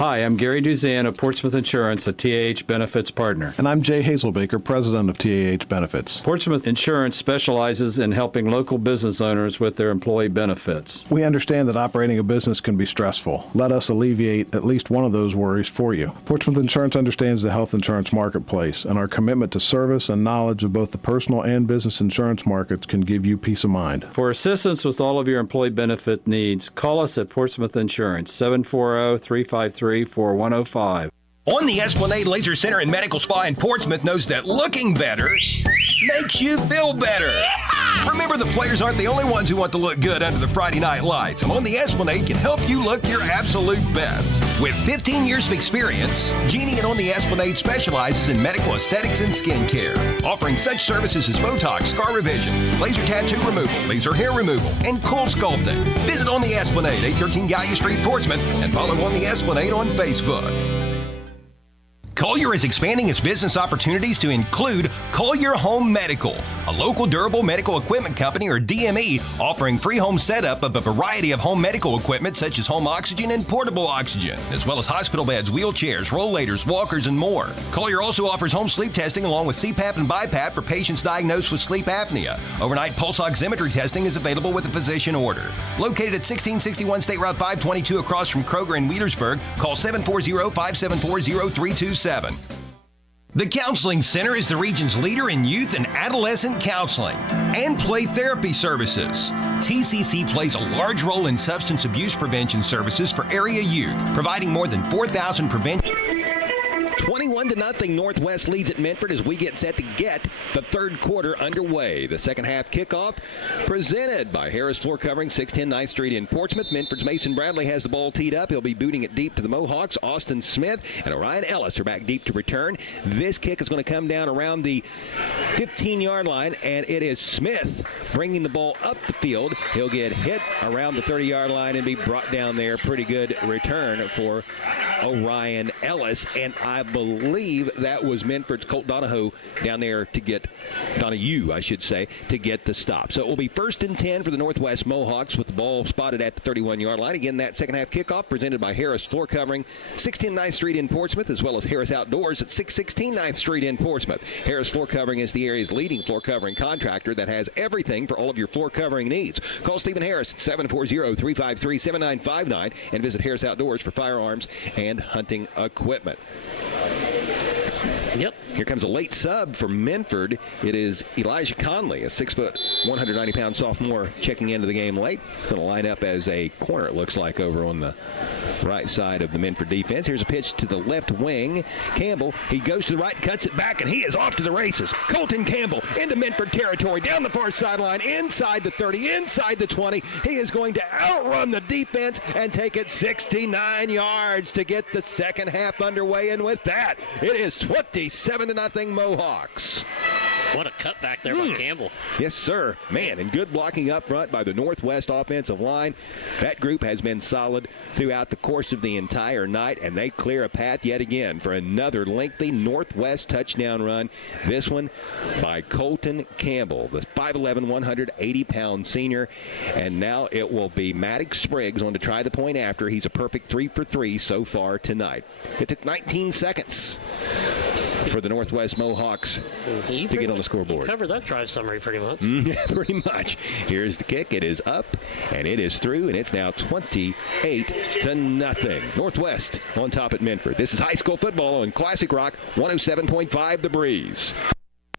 Hi, I'm Gary Duzan of Portsmouth Insurance, a TAH Benefits partner. And I'm Jay Hazelbaker, president of TAH Benefits. Portsmouth Insurance specializes in helping local business owners with their employee benefits. We understand that operating a business can be stressful. Let us alleviate at least one of those worries for you. Portsmouth Insurance understands the health insurance marketplace, and our commitment to service and knowledge of both the personal and business insurance markets can give you peace of mind. For assistance with all of your employee benefit needs, call us at Portsmouth Insurance, 740-353-4105. On the Esplanade Laser Center and Medical Spa in Portsmouth knows that looking better makes you feel better. Remember, the players aren't the only ones who want to look good under the Friday night lights. On the Esplanade can help you look your absolute best. With 15 years of experience, Jeannie and On the Esplanade specializes in medical aesthetics and skincare, offering such services as Botox, scar revision, laser tattoo removal, laser hair removal, and cool sculpting. Visit On the Esplanade, 813 Gallia Street, Portsmouth, and follow On the Esplanade on Facebook. Collier is expanding its business opportunities to include Collier Home Medical, a local durable medical equipment company, or DME, offering free home setup of a variety of home medical equipment such as home oxygen and portable oxygen, as well as hospital beds, wheelchairs, rollators, walkers, and more. Collier also offers home sleep testing along with CPAP and BiPAP for patients diagnosed with sleep apnea. Overnight pulse oximetry testing is available with a physician order. Located at 1661 State Route 522 across from Kroger in Wheelersburg, call 740-574-0327. The Counseling Center is the region's leader in youth and adolescent counseling and play therapy services. TCC plays a large role in substance abuse prevention services for area youth, providing more than 4,000 prevention. 21-0, Northwest leads at Minford as we get set to get the third quarter underway. The second half kickoff presented by Harris Floor Covering, 610 9th Street in Portsmouth. Minford's Mason Bradley has the ball teed up. He'll be booting it deep to the Mohawks. Austin Smith and Orion Ellis are back deep to return. This kick is going to come down around the 15-yard line, and it is Smith bringing the ball up the field. He'll get hit around the 30-yard line and be brought down there. Pretty good return for Orion Ellis, and I believe that was Minford's Colt Donahue down there to get the stop. So it will be 1st and 10 for the Northwest Mohawks with the ball spotted at the 31-yard line. Again, that second half kickoff presented by Harris Floor Covering, 610 9th Street in Portsmouth, as well as Harris Outdoors at 616 9th Street in Portsmouth. Harris Floor Covering is the area's leading floor covering contractor that has everything for all of your floor covering needs. Call Stephen Harris at 740-353-7959 and visit Harris Outdoors for firearms and hunting equipment. Yep. Here comes a late sub for Minford. It is Elijah Conley, a 6', 190-pound sophomore, checking into the game late. Going to line up as a corner, it looks like, over on the right side of the Minford defense. Here's a pitch to the left wing. Campbell, he goes to the right, cuts it back, and he is off to the races. Colton Campbell into Minford territory, down the far sideline, inside the 30, inside the 20. He is going to outrun the defense and take it 69 yards to get the second half underway. And with that, it is 27-0 Mohawks. What a cutback there by Campbell. Yes, sir. Man, and good blocking up front by the Northwest offensive line. That group has been solid throughout the course of the entire night, and they clear a path yet again for another lengthy Northwest touchdown run. This one by Colton Campbell, the 5'11", 180-pound senior. And now it will be Maddox Spriggs on to try the point after. He's a perfect 3 for 3 so far tonight. It took 19 seconds for the Northwest Mohawks to get on the scoreboard. You covered that drive summary pretty much. Yeah, pretty much. Here's the kick. It is up, and it is through, and it's now 28-0. Northwest on top at Minford. This is high school football on Classic Rock 107.5 The Breeze.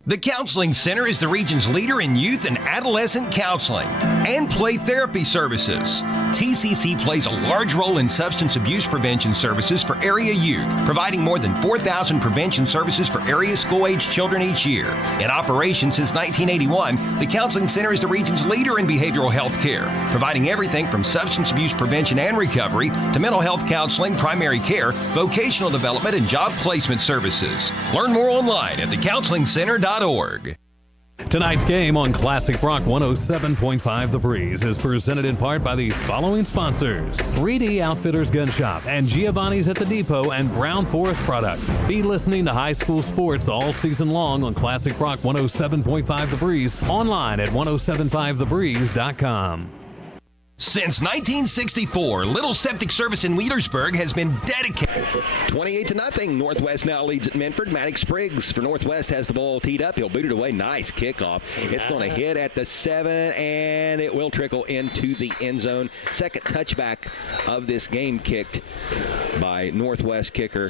The Counseling Center is the region's leader in youth and adolescent counseling and play therapy services. TCC plays a large role in substance abuse prevention services for area youth, providing more than 4,000 prevention services for area school-age children each year. In operation since 1981, the Counseling Center is the region's leader in behavioral health care, providing everything from substance abuse prevention and recovery to mental health counseling, primary care, vocational development, and job placement services. Learn more online at thecounselingcenter.org. Tonight's game on Classic Rock 107.5 The Breeze is presented in part by these following sponsors: 3D Outfitters Gun Shop and Giovanni's at the Depot and Brown Forest Products. Be listening to high school sports all season long on Classic Rock 107.5 The Breeze, online at 1075thebreeze.com. Since 1964, Little Septic Service in Wheelersburg has been dedicated. 28-0. Northwest now leads at Minford. Maddox Spriggs for Northwest has the ball teed up. He'll boot it away. Nice kickoff. It's going to hit at the 7, and it will trickle into the end zone. Second touchback of this game kicked by Northwest kicker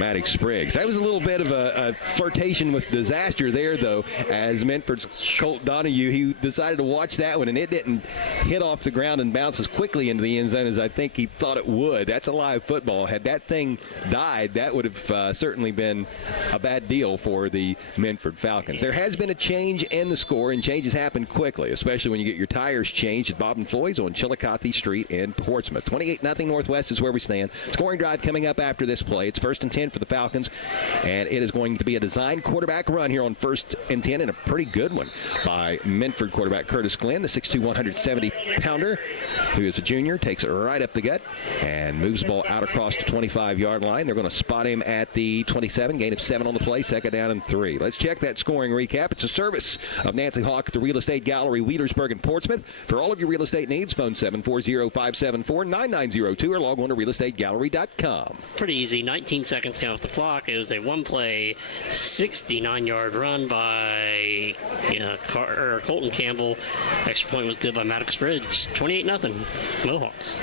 Maddox Spriggs. That was a little bit of a flirtation with disaster there, though, as Minford's Colt Donahue, he decided to watch that one, and it didn't hit off the ground and bounce as quickly into the end zone as I think he thought it would. That's a live football. Had that thing died, that would have certainly been a bad deal for the Minford Falcons. There has been a change in the score, and changes happen quickly, especially when you get your tires changed at Bob and Floyd's on Chillicothe Street in Portsmouth. 28-0 Northwest is where we stand. Scoring drive coming up after this play. It's 1st and 10 for the Falcons, and it is going to be a design quarterback run here on 1st and 10, and a pretty good one by Minford quarterback Curtis Glenn, the 6'2", 170-pounder, who is a junior, takes it right up the gut and moves the ball out across the 25-yard line. They're going to spot him at the 27, gain of 7 on the play, 2nd down and 3. Let's check that scoring recap. It's a service of Nancy Hawk at the Real Estate Gallery, Wheelersburg and Portsmouth. For all of your real estate needs, phone 740-574-9902 or log on to realestategallery.com. Pretty easy. 19 seconds count off the clock. It was a one-play, 69-yard run by Colton Campbell. Extra point was good by Maddox Spriggs. 28-0 Mohawks.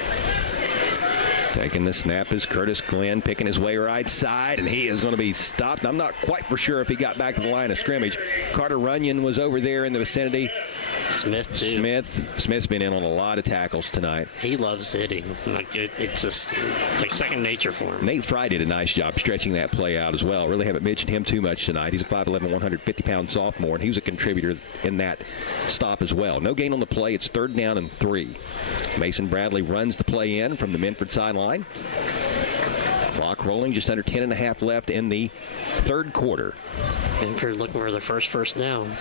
Taking the snap is Curtis Glenn, picking his way right side, and he is going to be stopped. I'm not quite for sure if he got back to the line of scrimmage. Carter Runyon was over there in the vicinity Smith, too. Smith's been in on a lot of tackles tonight. He loves hitting. It's just like second nature for him. Nate Fry did a nice job stretching that play out as well. Really haven't mentioned him too much tonight. He's a 5'11", 150-pound sophomore, and he was a contributor in that stop as well. No gain on the play. It's 3rd down and 3. Mason Bradley runs the play in from the Minford sideline. Clock rolling, just under 10.5 left in the 3rd quarter. Minford looking for their first down.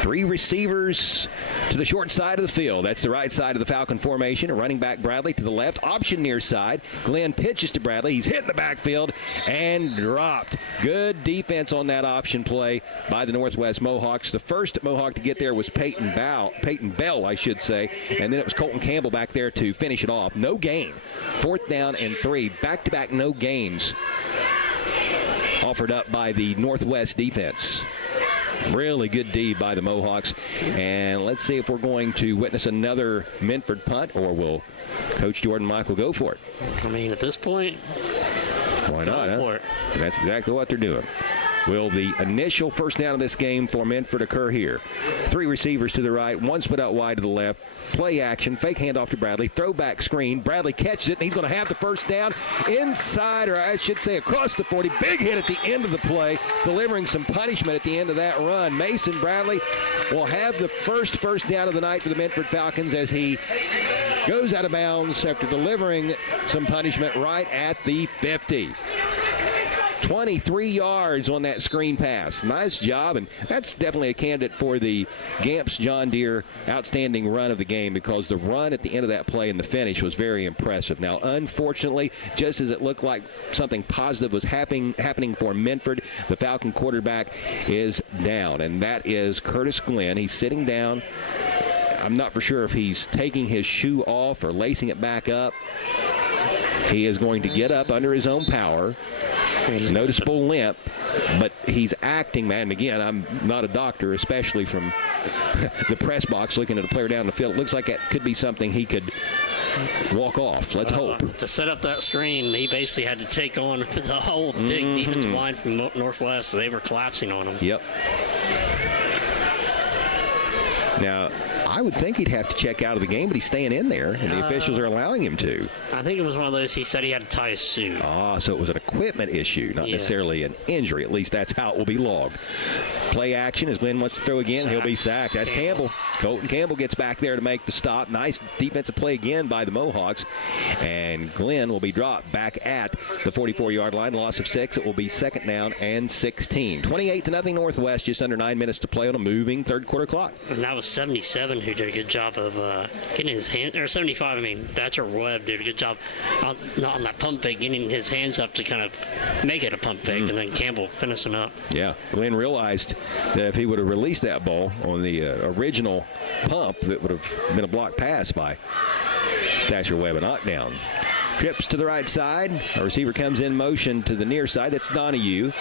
3 receivers to the short side of the field. That's the right side of the Falcon formation. A running back Bradley to the left. Option near side. Glenn pitches to Bradley. He's hit in the backfield and dropped. Good defense on that option play by the Northwest Mohawks. The first Mohawk to get there was Peyton Bell, I should say. And then it was Colton Campbell back there to finish it off. No gain. 4th down and 3. Back-to-back no gains offered up by the Northwest defense. Really good D by the Mohawks. And let's see if we're going to witness another Minford punt, or will Coach Jordan Michael go for it? I mean, at this point, why not? Go for it. That's exactly what they're doing. Will the initial first down of this game for Minford occur here? 3 receivers to the right, 1 split out wide to the left. Play action, fake handoff to Bradley, throwback screen. Bradley catches it, and he's going to have the first down inside, or I should say across the 40. Big hit at the end of the play, delivering some punishment at the end of that run. Mason Bradley will have the first down of the night for the Minford Falcons as he goes out of bounds after delivering some punishment right at the 50. 23 yards on that screen pass. Nice job, and that's definitely a candidate for the Gamps John Deere outstanding run of the game, because the run at the end of that play and the finish was very impressive. Now, unfortunately, just as it looked like something positive was happening for Minford, the Falcon quarterback is down, and that is Curtis Glenn. He's sitting down. I'm not for sure if he's taking his shoe off or lacing it back up. He is going to get up under his own power. Noticeable limp, but he's acting, man. And again, I'm not a doctor, especially from the press box looking at a player down the field. It looks like that could be something he could walk off. Let's hope. To set up that screen, he basically had to take on the whole big defensive line from Northwest. So they were collapsing on him. Yep. Now, I would think he'd have to check out of the game, but he's staying in there, and the officials are allowing him to. I think it was one of those, he said he had to tie his suit. So it was an equipment issue, not necessarily an injury. At least that's how it will be logged. Play action as Glenn wants to throw again. He'll be sacked. That's Campbell. Colton Campbell gets back there to make the stop. Nice defensive play again by the Mohawks. And Glenn will be dropped back at the 44-yard line. Loss of 6. It will be 2nd down and 16. 28-0 Northwest. Just under 9 minutes to play on a moving 3rd quarter clock. And that was 77 who did a good job of getting his hand, or 75, I mean, Thatcher Webb did a good job not on that pump fake, getting his hands up to kind of make it a pump fake, and then Campbell finishing up. Yeah, Glenn realized that if he would have released that ball on the original pump, that would have been a blocked pass by Thatcher Webb, a knockdown. Trips to the right side. A receiver comes in motion to the near side. That's Donahue.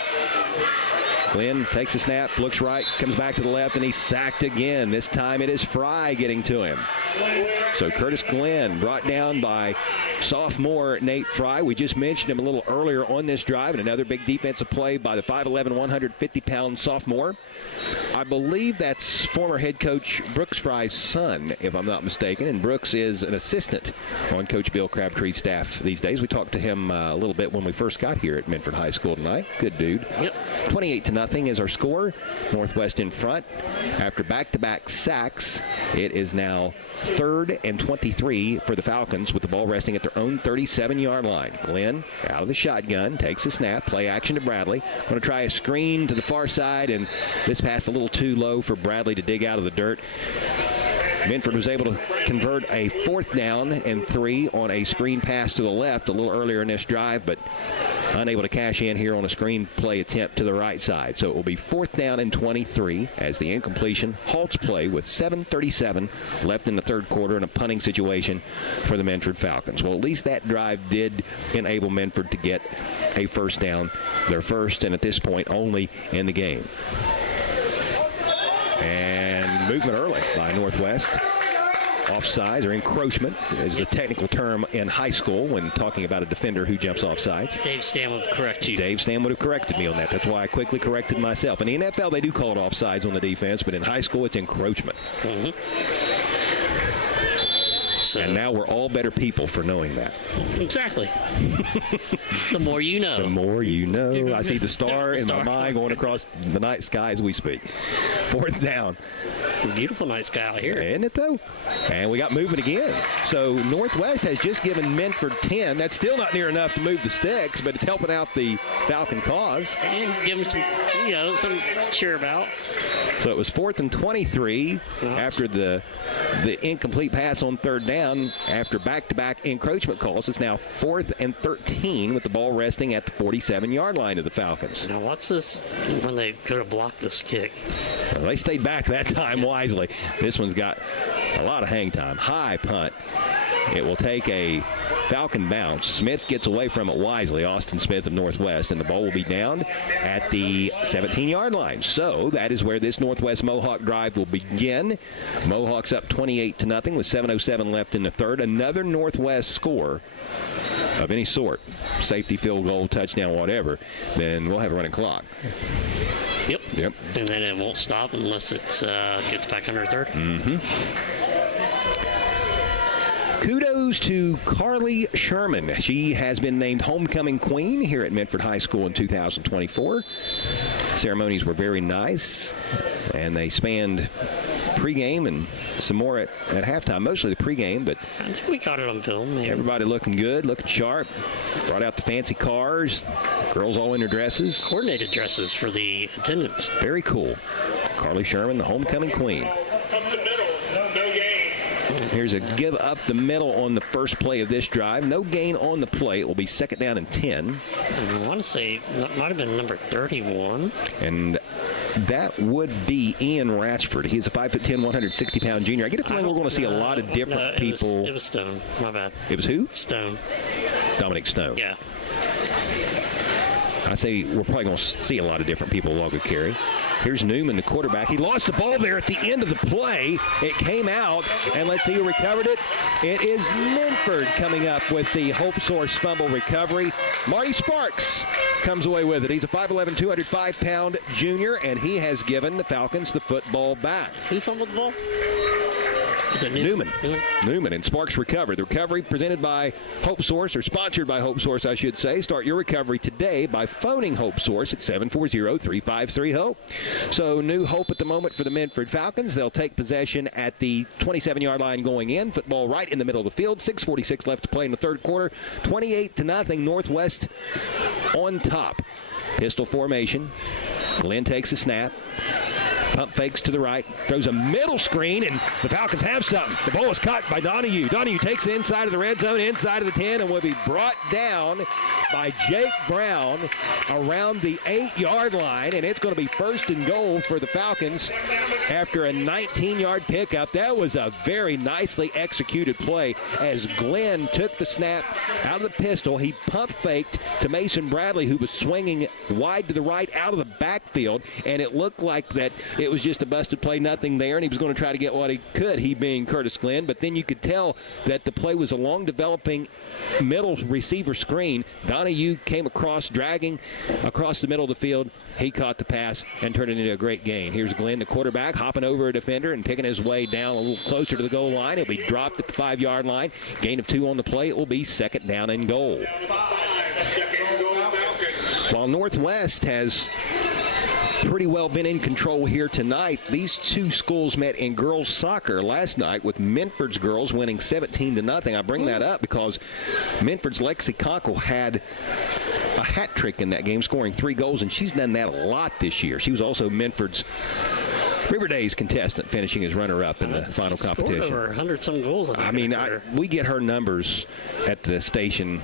Glenn takes a snap, looks right, comes back to the left, and he's sacked again. This time it is Fry getting to him. So Curtis Glenn brought down by sophomore Nate Fry. We just mentioned him a little earlier on this drive, and another big defensive play by the 5'11", 150-pound sophomore. I believe that's former head coach Brooks Fry's son, if I'm not mistaken, and Brooks is an assistant on Coach Bill Crabtree's staff these days. We talked to him a little bit when we first got here at Minford High School tonight. Good dude. Yep. 28-0 is our score. Northwest in front. After back-to-back sacks, it is now 3rd and 23 for the Falcons, with the ball resting at their own 37-yard line. Glenn out of the shotgun, takes a snap, play action to Bradley. Going to try a screen to the far side, and this pass a little too low for Bradley to dig out of the dirt. Minford was able to convert a 4th down and 3 on a screen pass to the left a little earlier in this drive, but unable to cash in here on a screen play attempt to the right side. So it will be 4th down and 23 as the incompletion halts play with 7:37 left in the 3rd quarter in a punting situation for the Minford Falcons. Well, at least that drive did enable Minford to get a first down, their first and at this point only in the game. And movement early by Northwest. offsides, or encroachment is the technical term in high school when talking about a defender who jumps offsides. Dave Stam would correct you. Dave Stam would have corrected me on that. That's why I quickly corrected myself. In the NFL, they do call it offsides on the defense, but in high school, it's encroachment. And now we're all better people for knowing that. Exactly. The more you know. The more you know. I see the star in my mind going across the night sky as we speak. 4th down. Beautiful night sky out here. Isn't it, though? And we got movement again. So Northwest has just given Minford 10. That's still not near enough to move the sticks, but it's helping out the Falcon cause. And give them some, some cheer about. So it was 4th and 23 after the incomplete pass on 3rd down after back-to-back encroachment calls. It's now 4th and 13 with the ball resting at the 47-yard line of the Falcons. Now, what's this when they could have blocked this kick? Well, they stayed back that time wisely. This one's got a lot of hang time. High punt. It will take a Falcon bounce. Smith gets away from it wisely, Austin Smith of Northwest, and the ball will be down at the 17-yard line. So that is where this Northwest Mohawk drive will begin. Mohawks up 28-0 with 7:07 left in the third. Another Northwest score of any sort, safety, field goal, touchdown, whatever, then we'll have a running clock. Yep. And then it won't stop unless it gets back under third. Kudos to Carly Sherman. She has been named homecoming queen here at Minford High School in 2024. Ceremonies were very nice, and they spanned pregame and some more at halftime, mostly the pregame, but I think we got it on film. Maybe. Everybody looking good, looking sharp. Brought out the fancy cars, girls all in their dresses. Coordinated dresses for the attendants. Very cool. Carly Sherman, the homecoming queen. Here's a give up the middle on the first play of this drive. No gain on the play. It will be 2nd down and 10. I want to say that might have been number 31. And that would be Ian Ratchford. He's a 5'10", 160-pound junior. I get a feeling we're going to see a lot of different people. It was Stone. My bad. It was who? Stone. Dominic Stone. Yeah. I say we're probably going to see a lot of different people log a carry. Here's Newman, the quarterback. He lost the ball there at the end of the play. It came out, and let's see who recovered it. It is Minford coming up with the Hope Source fumble recovery. Marty Sparks comes away with it. He's a 5'11", 205-pound junior, and he has given the Falcons the football back. Who fumbled the ball? Is it Newman, and Sparks recovered. The recovery presented by Hope Source, or sponsored by Hope Source, I should say. Start your recovery today by phoning Hope Source at 740-353-HOPE. So new hope at the moment for the Minford Falcons. They'll take possession at the 27-yard line going in. Football right in the middle of the field. 6:46 left to play in the third quarter. 28-0, Northwest on top. Pistol formation. Glenn takes a snap. Pump fakes to the right, throws a middle screen, and the Falcons have something. The ball is caught by Donahue. Donahue takes it inside of the red zone, inside of the 10, and will be brought down by Jake Brown around the 8-yard line, and it's going to be 1st and goal for the Falcons after a 19-yard pickup. That was a very nicely executed play as Glenn took the snap out of the pistol. He pump faked to Mason Bradley, who was swinging wide to the right out of the backfield, and it looked like that it was just a busted play, nothing there, and he was going to try to get what he could, he being Curtis Glenn. But then you could tell that the play was a long developing middle receiver screen. Donahue came across, dragging across the middle of the field. He caught the pass and turned it into a great gain. Here's Glenn, the quarterback, hopping over a defender and picking his way down a little closer to the goal line. He'll be dropped at the 5-yard line. Gain of 2 on the play. It will be 2nd down and goal. While Northwest has pretty well been in control here tonight, these two schools met in girls soccer last night with Minford's girls winning 17-0. I bring that up because Minford's Lexi Conkle had a hat trick in that game, scoring 3 goals, and she's done that a lot this year. She was also Minford's River Days contestant, finishing as runner-up in the final competition. Scored over 100-some goals. I mean, we get her numbers at the station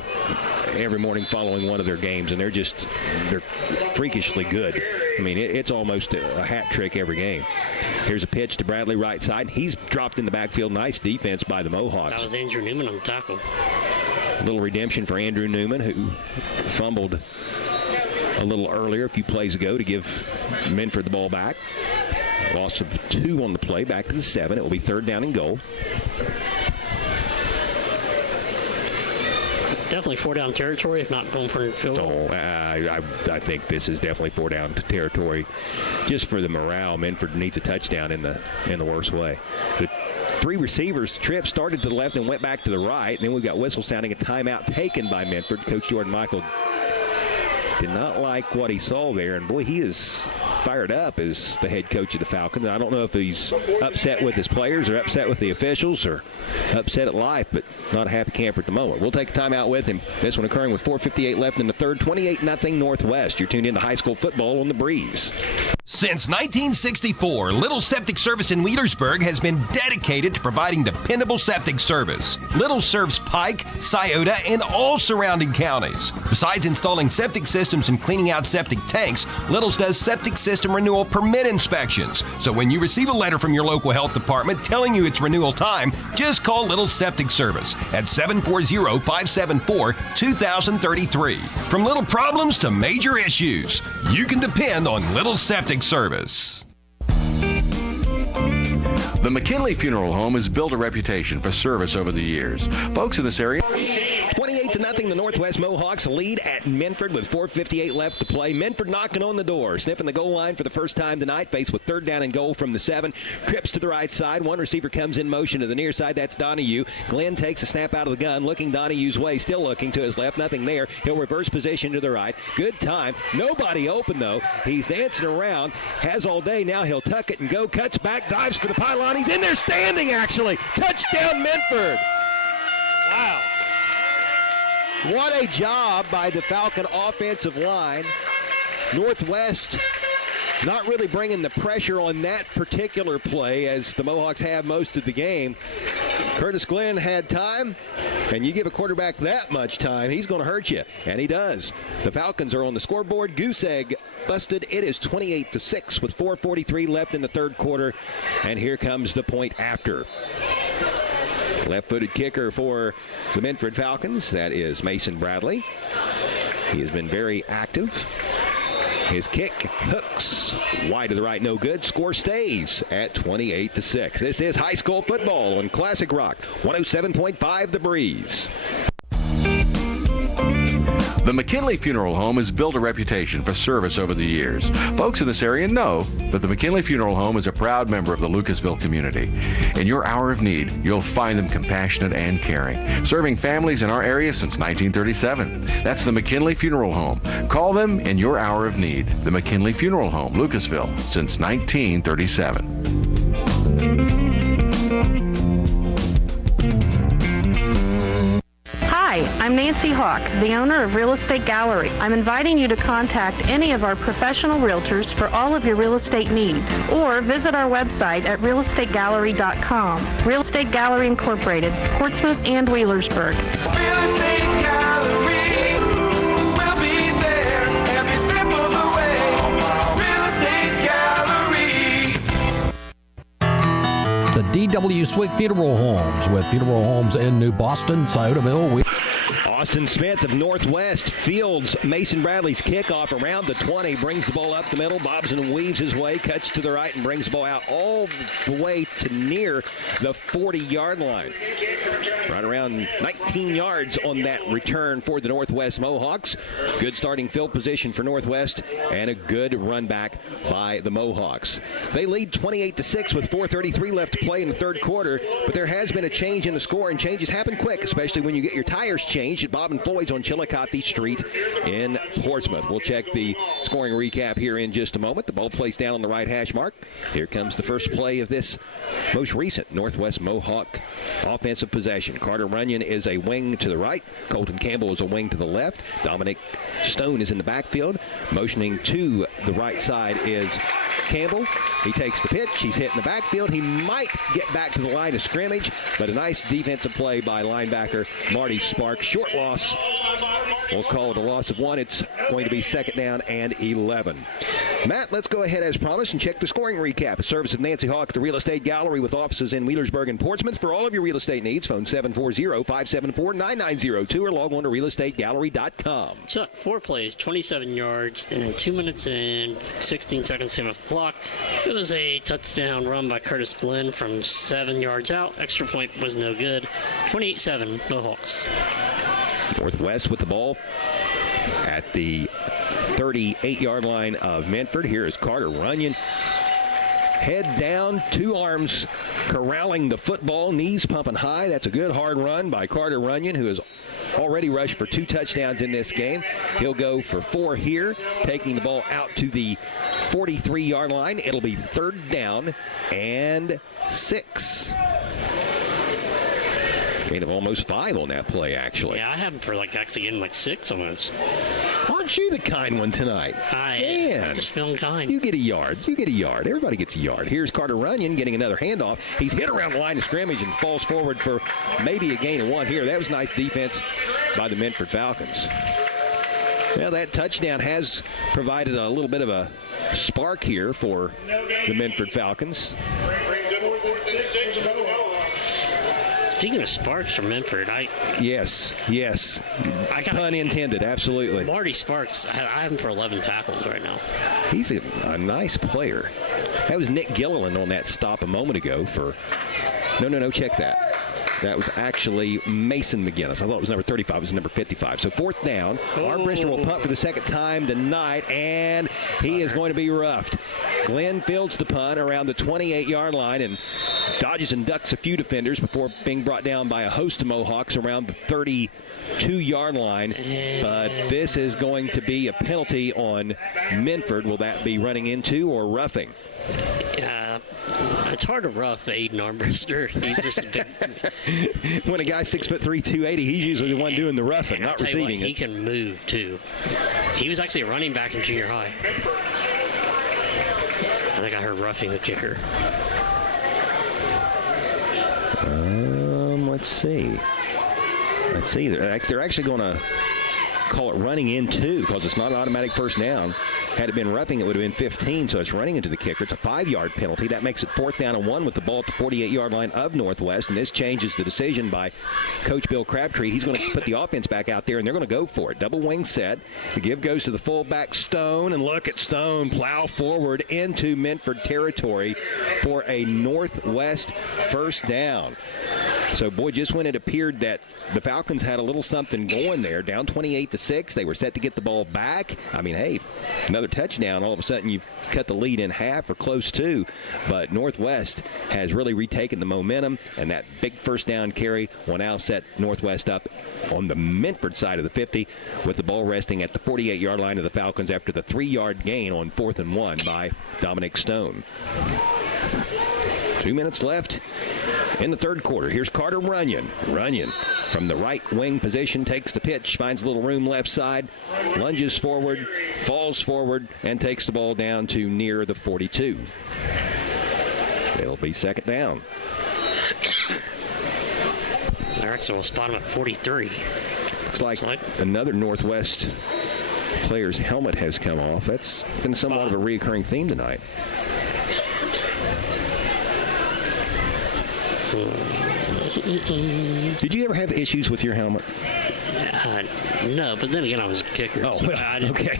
every morning following one of their games, and they're freakishly good. I mean, it's almost a hat trick every game. Here's a pitch to Bradley, right side. He's dropped in the backfield. Nice defense by the Mohawks. That was Andrew Newman on the tackle. A little redemption for Andrew Newman, who fumbled a little earlier, a few plays ago, to give Minford the ball back. Loss of 2 on the play, back to the 7. It will be 3rd down and goal. definitely 4-down territory, if not going for a field goal. I think this is definitely 4-down territory. Just for the morale, Minford needs a touchdown in the worst way. The 3 receivers, trip started to the left and went back to the right. And then we got whistle sounding, a timeout taken by Minford. Coach Jordan Michael did not like what he saw there, and boy, he is fired up as the head coach of the Falcons. I don't know if he's upset with his players or upset with the officials or upset at life, but not a happy camper at the moment. We'll take a timeout with him. This one occurring with 4:58 left in the third, 28-0 Northwest. You're tuned in to high school football on the Breeze. Since 1964, Little Septic Service in Wheelersburg has been dedicated to providing dependable septic service. Little serves Pike, Scioto, and all surrounding counties. Besides installing septic systems and cleaning out septic tanks, Little's does septic system renewal permit inspections. So when you receive a letter from your local health department telling you it's renewal time, just call Little Septic Service at 740-574-2033. From little problems to major issues, you can depend on Little Septic Service. The McKinley Funeral Home has built a reputation for service over the years. Folks in this area... 28-0, the Northwest Mohawks lead at Minford with 4:58 left to play. Minford knocking on the door, sniffing the goal line for the first time tonight, faced with 3rd down and goal from the 7. Trips to the right side. One receiver comes in motion to the near side. That's Donahue. Glenn takes a snap out of the gun, looking Donahue's way, still looking to his left. Nothing there. He'll reverse position to the right. Good time. Nobody open, though. He's dancing around. Has all day. Now he'll tuck it and go. Cuts back. Dives for the pylon. He's in there standing, actually. Touchdown, Minford. Wow. What a job by the Falcon offensive line. Northwest not really bringing the pressure on that particular play as the Mohawks have most of the game. Curtis Glenn had time, and you give a quarterback that much time, he's going to hurt you, and he does. The Falcons are on the scoreboard. Goose egg busted. It is 28-6 with 4:43 left in the third quarter, and here comes the point after. Left-footed kicker for the Minford Falcons. That is Mason Bradley. He has been very active. His kick hooks wide to the right, no good. Score stays at 28-6. This is high school football on Classic Rock 107.5 The Breeze. The McKinley Funeral Home has built a reputation for service over the years. Folks in this area know that the McKinley Funeral Home is a proud member of the Lucasville community. In your hour of need, you'll find them compassionate and caring, serving families in our area since 1937. That's the McKinley Funeral Home. Call them in your hour of need. The McKinley Funeral Home, Lucasville, since 1937. Hi, I'm Nancy Hawk, the owner of Real Estate Gallery. I'm inviting you to contact any of our professional realtors for all of your real estate needs, or visit our website at realestategallery.com. Real Estate Gallery Incorporated, Portsmouth and Wheelersburg. Real Estate Gallery, we'll be there every step of the way. Real Estate Gallery. The D.W. Swig Funeral Homes, with funeral homes in New Boston, Sciotaville. Austin Smith of Northwest fields Mason Bradley's kickoff around the 20, brings the ball up the middle, bobs and weaves his way, cuts to the right, and brings the ball out all the way to near the 40-yard line. Right around 19 yards on that return for the Northwest Mohawks. Good starting field position for Northwest, and a good run back by the Mohawks. They lead 28-6 with 4:33 left to play in the third quarter, but there has been a change in the score, and changes happen quick, especially when you get your tires changed at Bob and Floyd's on Chillicothe Street in Portsmouth. We'll check the scoring recap here in just a moment. The ball placed down on the right hash mark. Here comes the first play of this most recent Northwest Mohawk offensive possession. Carter Runyon is a wing to the right. Colton Campbell is a wing to the left. Dominic Stone is in the backfield. Motioning to the right side is Campbell. He takes the pitch. He's hit in the backfield. He might get back to the line of scrimmage, but a nice defensive play by linebacker Marty Sparks. Short loss. We'll call it a loss of 1. It's going to be 2nd down and 11. Matt, let's go ahead as promised and check the scoring recap. A service of Nancy Hawk, the Real Estate Gallery, with offices in Wheelersburg and Portsmouth. For all of your real estate needs, phone 740-574-9902 or log on to realestategallery.com. Chuck, 4 plays, 27 yards, and 2 minutes and 16 seconds on the clock. It was a touchdown run by Curtis Glenn from 7 yards out. Extra point was no good. 28-7, Mohawks. Northwest with the ball at the 38-yard line of Minford. Here is Carter Runyon. Head down, two arms corralling the football, knees pumping high. That's a good hard run by Carter Runyon, who has already rushed for 2 touchdowns in this game. He'll go for 4 here, taking the ball out to the 43-yard line. It'll be 3rd down and 6. Gain of almost 5 on that play, actually. Yeah, I have him for actually getting 6 almost. Aren't you the kind one tonight? I'm just feeling kind. You get a yard. You get a yard. Everybody gets a yard. Here's Carter Runyon getting another handoff. He's hit around the line of scrimmage and falls forward for maybe a gain of 1 here. That was nice defense by the Minford Falcons. Well, that touchdown has provided a little bit of a spark here for the Minford Falcons. Speaking of sparks from Minford, Yes. Pun intended, absolutely. Marty Sparks, I have him for 11 tackles right now. He's a nice player. That was Nick Gilliland on that stop a moment ago for... No, check that. That was actually Mason McGinnis. I thought it was number 35. It was number 55. So 4th down. Armbrister will punt for the 2nd time tonight, and he is going to be roughed. Glenn fields the punt around the 28-yard line and dodges and ducks a few defenders before being brought down by a host of Mohawks around the 32-yard line. But this is going to be a penalty on Minford. Will that be running into or roughing? It's hard to rough Aiden Armbrister. He's just a big... When a guy's 6'3", 280, he's usually the one doing the roughing, not receiving it. He can move, too. He was actually a running back in junior high. I think I heard roughing the kicker. Let's see. They're actually going to call it running in, too, because it's not an automatic first down. Had it been roughing, it would have been 15, so it's running into the kicker. It's a 5-yard penalty. That makes it 4th down and 1 with the ball at the 48-yard line of Northwest, and this changes the decision by Coach Bill Crabtree. He's going to put the offense back out there, and they're going to go for it. Double wing set. The give goes to the fullback, Stone, and look at Stone plow forward into Minford territory for a Northwest first down. So, boy, just when it appeared that the Falcons had a little something going there, down 28-6, they were set to get the ball back. I mean, hey, another touchdown, all of a sudden you've cut the lead in half or close to. But Northwest has really retaken the momentum, and that big first down carry will now set Northwest up on the Minford side of the 50 with the ball resting at the 48-yard line of the Falcons after the 3-yard gain on 4th and 1 by Dominic Stone. 2 minutes left in the 3rd quarter. Here's Carter Runyon. Runyon from the right wing position takes the pitch, finds a little room left side, lunges forward, falls forward, and takes the ball down to near the 42. It'll be 2nd down. All right, so we'll spot him at 43. Looks like another Northwest player's helmet has come off. That's been somewhat of a reoccurring theme tonight. Did you ever have issues with your helmet? No, but then again, I was a kicker. Oh, so well, okay.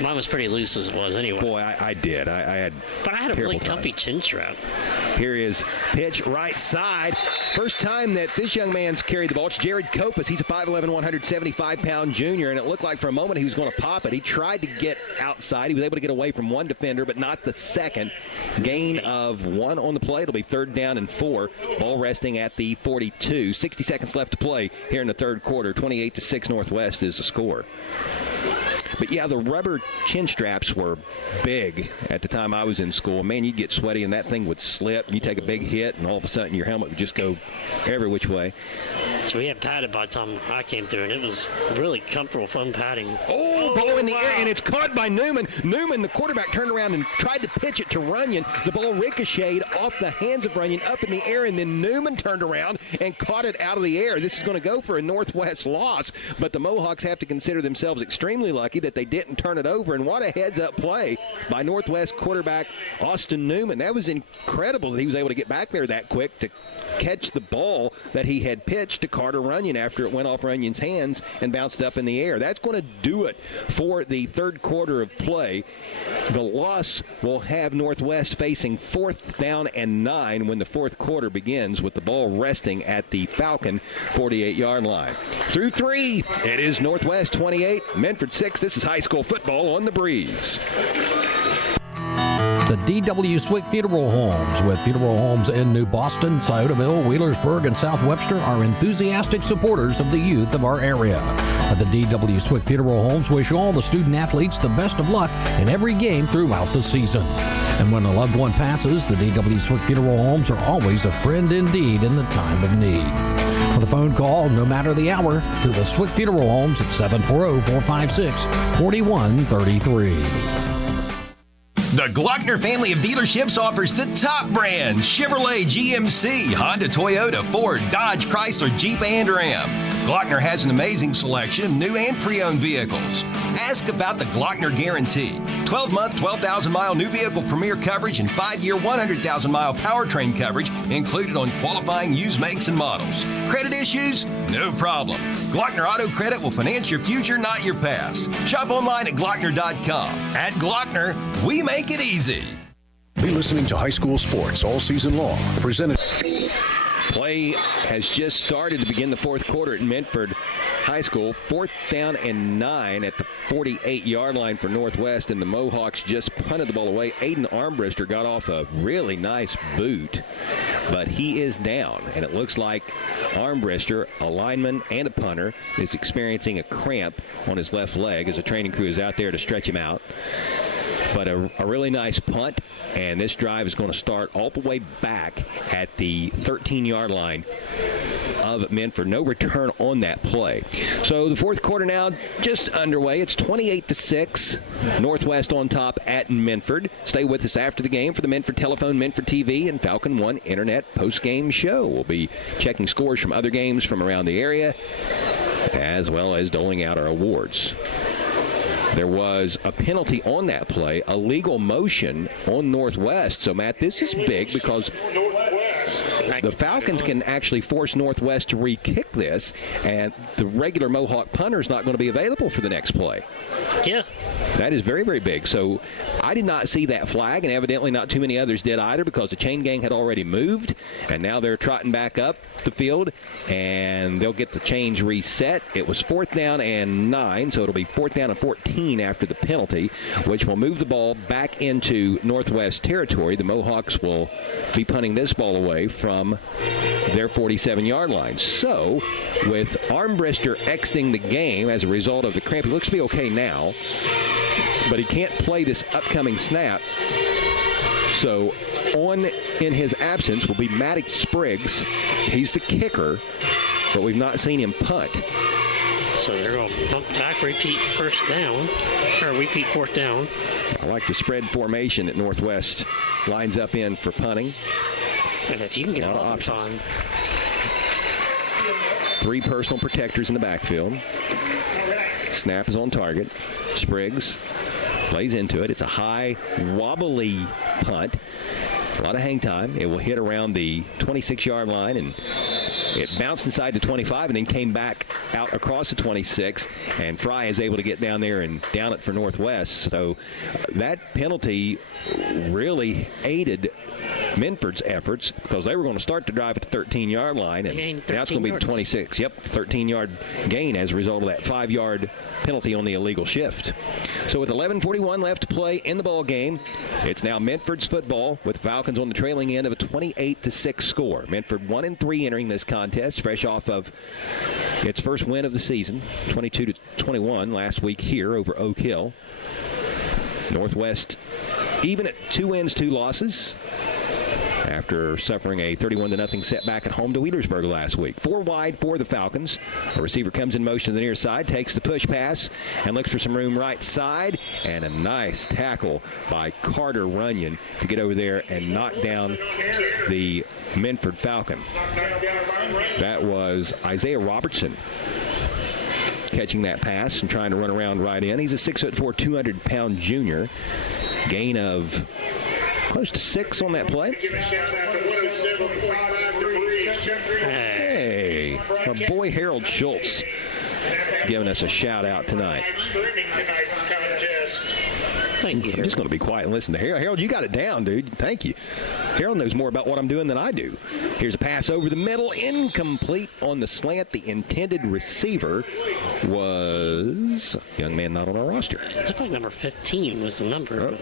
Mine was pretty loose as it was anyway. Boy, I did. But I had a really comfy chin strap. Here is pitch right side. First time that this young man's carried the ball. It's Jared Copas. He's a 5'11", 175-pound junior, and it looked like for a moment he was going to pop it. He tried to get outside. He was able to get away from one defender, but not the second. Gain of 1 on the play. It'll be 3rd down and 4. Ball resting at the 42. 60 seconds left to play here in the 3rd quarter. 28-6 Northwest is the score. But, yeah, the rubber chin straps were big at the time I was in school. Man, you'd get sweaty, and that thing would slip. You take a big hit, and all of a sudden your helmet would just go every which way. So we had padded by the time I came through, and it was really comfortable, fun padding. Oh, ball in the air, and it's caught by Newman. Newman, the quarterback, turned around and tried to pitch it to Runyon. The ball ricocheted off the hands of Runyon up in the air, and then Newman turned around and caught it out of the air. This is going to go for a Northwest loss, but the Mohawks have to consider themselves extremely lucky that they didn't turn it over. And what a heads-up play by Northwest quarterback Austin Newman. That was incredible that he was able to get back there that quick to catch the ball that he had pitched to Carter Runyon after it went off Runyon's hands and bounced up in the air. That's going to do it for the third quarter of play. The loss will have Northwest facing 4th down and 9 when the fourth quarter begins, with the ball resting at the Falcon 48-yard line. Through 3, it is Northwest 28, Minford 6. This is high school football on the Breeze. The D.W. Swick Funeral Homes, with funeral homes in New Boston, Sciotaville, Wheelersburg, and South Webster, are enthusiastic supporters of the youth of our area. The D.W. Swick Funeral Homes wish all the student athletes the best of luck in every game throughout the season. And when a loved one passes, the D.W. Swick Funeral Homes are always a friend indeed in the time of need. With a phone call, no matter the hour, to the Swick Funeral Homes at 740-456-4133. The Glockner family of dealerships offers the top brands: Chevrolet, GMC, Honda, Toyota, Ford, Dodge, Chrysler, Jeep, and Ram. Glockner has an amazing selection of new and pre-owned vehicles. Ask about the Glockner Guarantee. 12-month, 12,000-mile new vehicle premier coverage and 5-year, 100,000-mile powertrain coverage included on qualifying used makes and models. Credit issues? No problem. Glockner Auto Credit will finance your future, not your past. Shop online at Glockner.com. At Glockner, we make it easy. Be listening to high school sports all season long. Presented. Play has just started to begin the fourth quarter at Minford High School. 4th down and 9 at the 48-yard line for Northwest, and the Mohawks just punted the ball away. Aiden Armbrister got off a really nice boot, but he is down, and it looks like Armbrister, a lineman and a punter, is experiencing a cramp on his left leg as the training crew is out there to stretch him out. But a really nice punt, and this drive is going to start all the way back at the 13-yard line of Minford. No return on that play. So the fourth quarter now just underway. It's 28-6. Northwest on top at Minford. Stay with us after the game for the Minford Telephone, Minford TV, and Falcon One Internet post-game show. We'll be checking scores from other games from around the area, as well as doling out our awards. There was a penalty on that play, a legal motion on Northwest. So, Matt, this is big because the Falcons can actually force Northwest to re-kick this, and the regular Mohawk punter is not going to be available for the next play. Yeah. That is very, very big. So I did not see that flag, and evidently not too many others did either, because the chain gang had already moved, and now they're trotting back up the field, and they'll get the chains reset. It was 4th down and 9, so it'll be 4th down and 14 after the penalty, which will move the ball back into Northwest territory. The Mohawks will be punting this ball away from their 47-yard line. So with Armbrister exiting the game as a result of the cramp, he looks to be okay now, but he can't play this upcoming snap. So on in his absence will be Maddox Spriggs. He's the kicker, but we've not seen him punt. So they're going to bump back, repeat 4th down. I like the spread formation that Northwest lines up in for punting. And if you can get a lot of time. 3 personal protectors in the backfield. Snap is on target. Spriggs plays into it. It's a high, wobbly punt. A lot of hang time. It will hit around the 26-yard line, and it bounced inside the 25 and then came back out across the 26, and Fry is able to get down there and down it for Northwest. So that penalty really aided Minford's efforts, because they were going to start the drive at the 13-yard line, and now it's going to be the 26. Yep, 13-yard gain as a result of that 5-yard penalty on the illegal shift. So with 11:41 left to play in the ball game, it's now Minford's football, with Falcons on the trailing end of a 28-6 score. Minford 1-3 entering this contest, fresh off of its first win of the season, 22-21 last week here over Oak Hill. Northwest even at 2 wins, 2 losses, after suffering a 31-0 setback at home to Wheelersburg last week. 4 wide for the Falcons. A receiver comes in motion to the near side, takes the push pass, and looks for some room right side, and a nice tackle by Carter Runyon to get over there and knock down the Minford Falcon. That was Isaiah Robertson catching that pass and trying to run around right in. He's a 6'4", 200-pound junior. Gain of close to 6 on that play. Hey. Our boy Harold Schultz giving us a shout out tonight. Streaming tonight's contest. Thank you. I'm just going to be quiet and listen to Harold. Harold, you got it down, dude. Thank you. Harold knows more about what I'm doing than I do. Here's a pass over the middle, incomplete on the slant. The intended receiver was a young man not on our roster. It looked like number 15 was the number. Oh.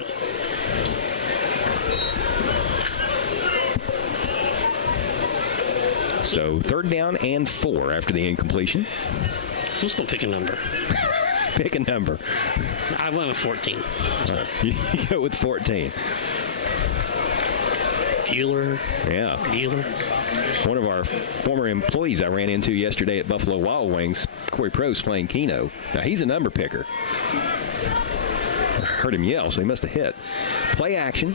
So 3rd down and 4 after the incompletion. I'm just going to pick a number. Pick a number. I went with 14. So. You go with 14. Bueller. Yeah. Bueller. One of our former employees I ran into yesterday at Buffalo Wild Wings, Corey Prost, playing Keno. Now, he's a number picker. I heard him yell, so he must have hit. Play action.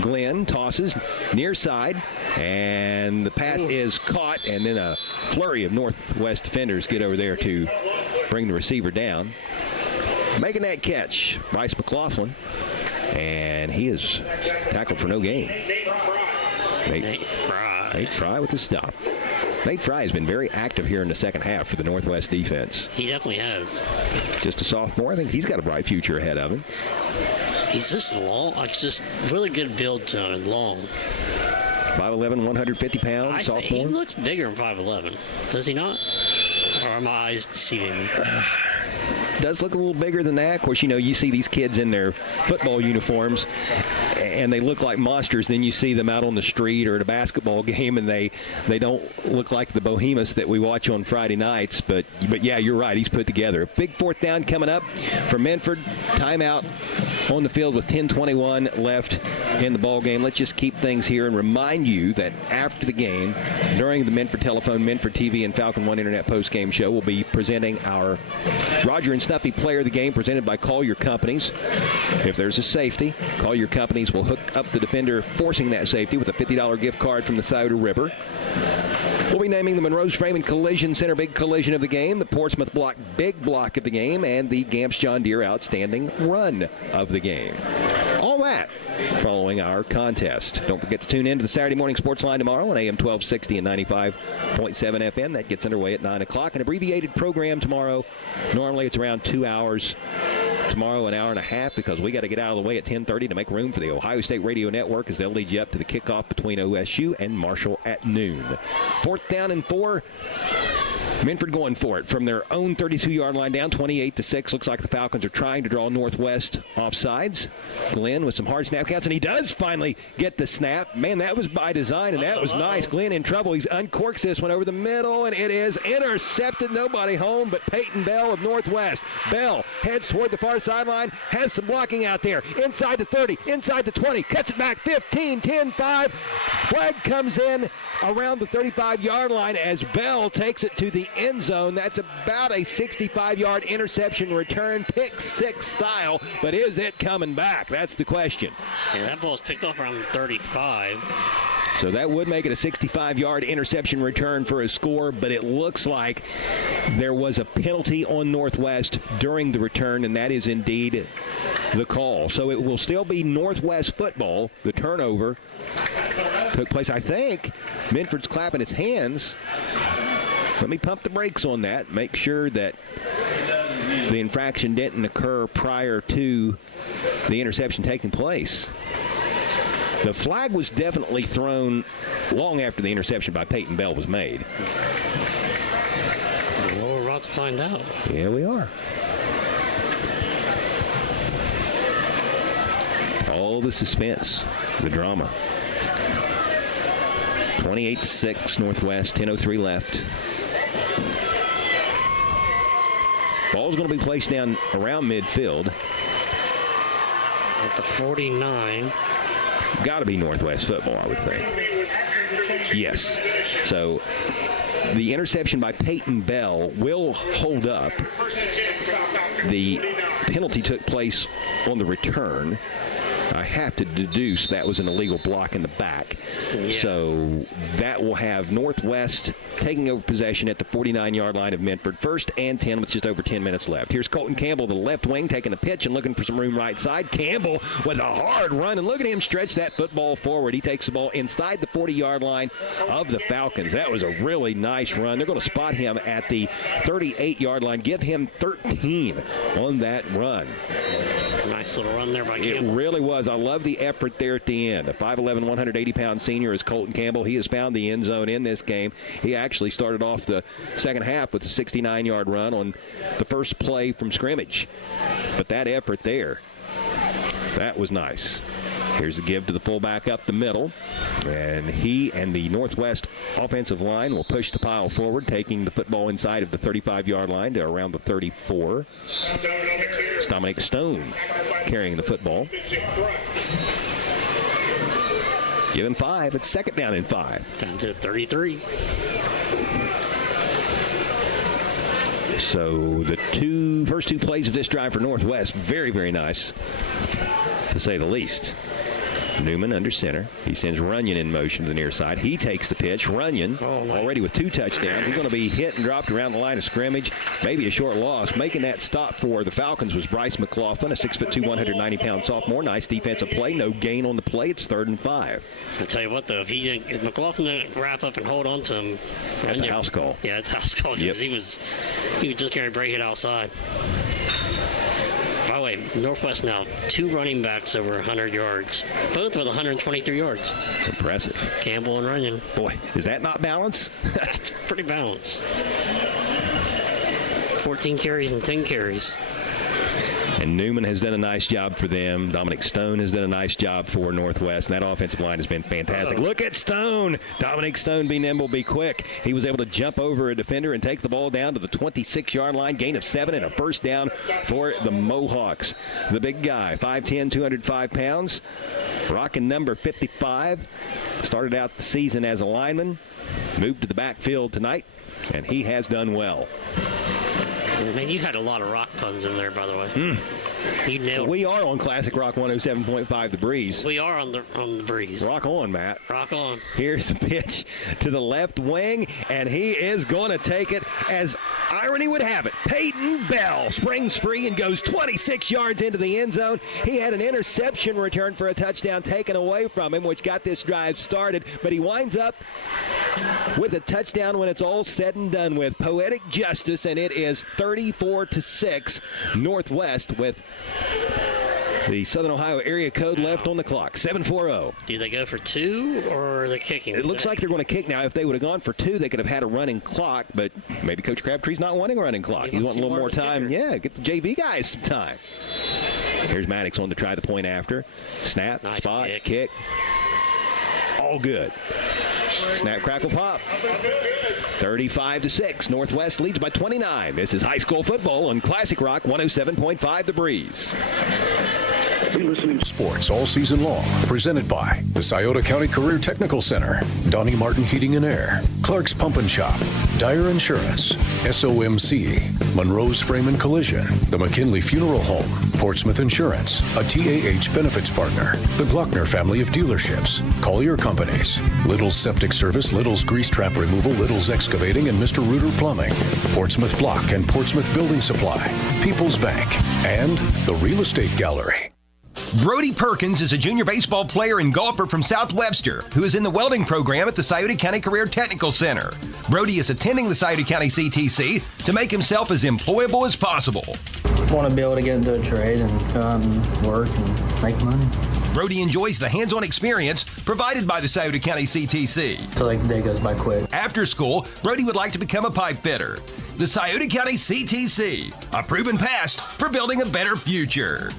Glenn tosses near side, and the pass is caught, and then a flurry of Northwest defenders get over there to bring the receiver down. Making that catch, Bryce McLaughlin, and he is tackled for no gain. Nate Fry with the stop. Nate Fry has been very active here in the second half for the Northwest defense. He definitely has. Just a sophomore. I think he's got a bright future ahead of him. He's just long. Like, just really good build to him and long. 5'11", 150 pounds, sophomore. He looks bigger than 5'11". Does he not? Or are my eyes deceiving me? Does look a little bigger than that. Of course, you see these kids in their football uniforms, and they look like monsters. Then you see them out on the street or at a basketball game, and they don't look like the behemoths that we watch on Friday nights. But yeah, you're right. He's put together. A big 4th down coming up for Minford. Timeout on the field with 10:21 left in the ball game. Let's just keep things here and remind you that after the game, during the Minford Telephone, Minford TV, and Falcon One Internet postgame show, we'll be presenting our Roger and Snuffy Player of the Game, presented by Call Your Companies. If there's a safety, Call Your Companies will hook up the defender forcing that safety with a $50 gift card from the Scioto River. We'll be naming the Monroe's Freeman Collision Center Big Collision of the Game, the Portsmouth Block Big Block of the Game, and the Gamps John Deere Outstanding Run of the Game. All that following our contest. Don't forget to tune in to the Saturday Morning Sports Line tomorrow on AM 1260 and 95.7 FM. That gets underway at 9 o'clock. An abbreviated program tomorrow. Normally it's around 2 hours. Tomorrow, an hour and a half, because we got to get out of the way at 10:30 to make room for the Ohio State Radio Network, as they'll lead you up to the kickoff between OSU and Marshall at noon. 4th down and 4. Minford going for it from their own 32-yard line down, 28-6. Looks like the Falcons are trying to draw Northwest offsides. Glenn with some hard snap counts, and he does finally get the snap. Man, that was by design, and that was nice. Glenn in trouble. He's uncorks this one over the middle, and it is intercepted. Nobody home but Peyton Bell of Northwest. Bell heads toward the far sideline, has some blocking out there. Inside the 30, inside the 20, cuts it back 15, 10, 5. Flag comes in around the 35-yard line as Bell takes it to the end zone. That's about a 65-yard interception return, pick six style, but is it coming back? That's the question. Yeah, that ball's picked off around 35. So that would make it a 65-yard interception return for a score, but it looks like there was a penalty on Northwest during the return, and that is indeed the call. So it will still be Northwest football. The turnover took place. I think Minford's clapping its hands. Let me pump the brakes on that. Make sure that the infraction didn't occur prior to the interception taking place. The flag was definitely thrown long after the interception by Peyton Bell was made. Well, we're about to find out. Yeah, we are. All the suspense, the drama. 28-6 Northwest, 10:03 left. Ball's going to be placed down around midfield. At the 49. Got to be Northwest football, I would think. Yes. So the interception by Peyton Bell will hold up. The penalty took place on the return. I have to deduce that was an illegal block in the back. Yeah. So that will have Northwest taking over possession at the 49-yard line of Minford. 1st and 10 with just over 10 minutes left. Here's Colton Campbell, the left wing, taking the pitch and looking for some room right side. Campbell with a hard run, and look at him stretch that football forward. He takes the ball inside the 40-yard line of the Falcons. That was a really nice run. They're going to spot him at the 38-yard line. Give him 13 on that run. Nice little run there by Campbell. It really was. I love the effort there at the end. A 5'11", 180-pound senior is Colton Campbell. He has found the end zone in this game. He actually started off the second half with a 69-yard run on the first play from scrimmage. But that effort there, that was nice. Here's the give to the fullback up the middle. And he and the Northwest offensive line will push the pile forward, taking the football inside of the 35-yard line to around the 34. It's Dominic Stone carrying the football. Give him 5. It's 2nd down and 5. Down to 33. So the first two plays of this drive for Northwest, very, very nice, to say the least. Newman under center. He sends Runyon in motion to the near side. He takes the pitch. Runyon already with 2 touchdowns. He's going to be hit and dropped around the line of scrimmage. Maybe a short loss. Making that stop for the Falcons was Bryce McLaughlin, a 6'2", 190-pound sophomore. Nice defensive play. No gain on the play. It's 3rd and 5. I'll tell you what, though, if McLaughlin didn't wrap up and hold on to him, that's a house call. Yeah, it's a house call because he was just going to break it outside. By the way, Northwest now 2 running backs over 100 yards, both with 123 yards. Impressive. Campbell and Runyon. Boy, is that not balance? That's pretty balanced. 14 carries and 10 carries. And Newman has done a nice job for them. Dominic Stone has done a nice job for Northwest. And that offensive line has been fantastic. Look at Stone. Dominic Stone, be nimble, be quick. He was able to jump over a defender and take the ball down to the 26-yard line. Gain of 7 and a first down for the Mohawks. The big guy, 5'10", 205 pounds. Rocking number 55. Started out the season as a lineman. Moved to the backfield tonight. And he has done well. Man, you had a lot of rock puns in there, by the way. You nailed it. We are on Classic Rock 107.5 The Breeze. We are on the Breeze. Rock on, Matt. Rock on. Here's a pitch to the left wing, and he is going to take it as irony would have it. Peyton Bell springs free and goes 26 yards into the end zone. He had an interception return for a touchdown taken away from him, which got this drive started, but he winds up with a touchdown when it's all said and done with. Poetic justice, and it is 34-6 Northwest with the Southern Ohio area code left on the clock. 7:40. Do they go for 2 or are they kicking? It looks like they're going to kick now. If they would have gone for 2, they could have had a running clock, but maybe Coach Crabtree's not wanting a running clock. He's wanting a little more time. Yeah, get the JV guys some time. Here's Maddox on to try the point after. Snap, nice spot, kick. All good. Snap, crackle, pop. 35-6. Northwest leads by 29. This is high school football on Classic Rock 107.5 The Breeze. Sports all season long. Presented by the Scioto County Career Technical Center, Donnie Martin Heating and Air, Clark's Pump and Shop, Dyer Insurance, SOMC, Monroe's Frame and Collision, the McKinley Funeral Home, Portsmouth Insurance, a TAH benefits partner, the Glockner family of dealerships, Collier Companies, Little's Septic Service, Little's Grease Trap Removal, Little's Excavating, and Mr. Reuter Plumbing, Portsmouth Block and Portsmouth Building Supply, People's Bank, and the Real Estate Gallery. Brody Perkins is a junior baseball player and golfer from South Webster who is in the welding program at the Scioto County Career Technical Center. Brody is attending the Scioto County CTC to make himself as employable as possible. I want to be able to get into a trade and go out and work and make money. Brody enjoys the hands-on experience provided by the Scioto County CTC. So like the day goes by quick. After school, Brody would like to become a pipe fitter. The Scioto County CTC, a proven past for building a better future.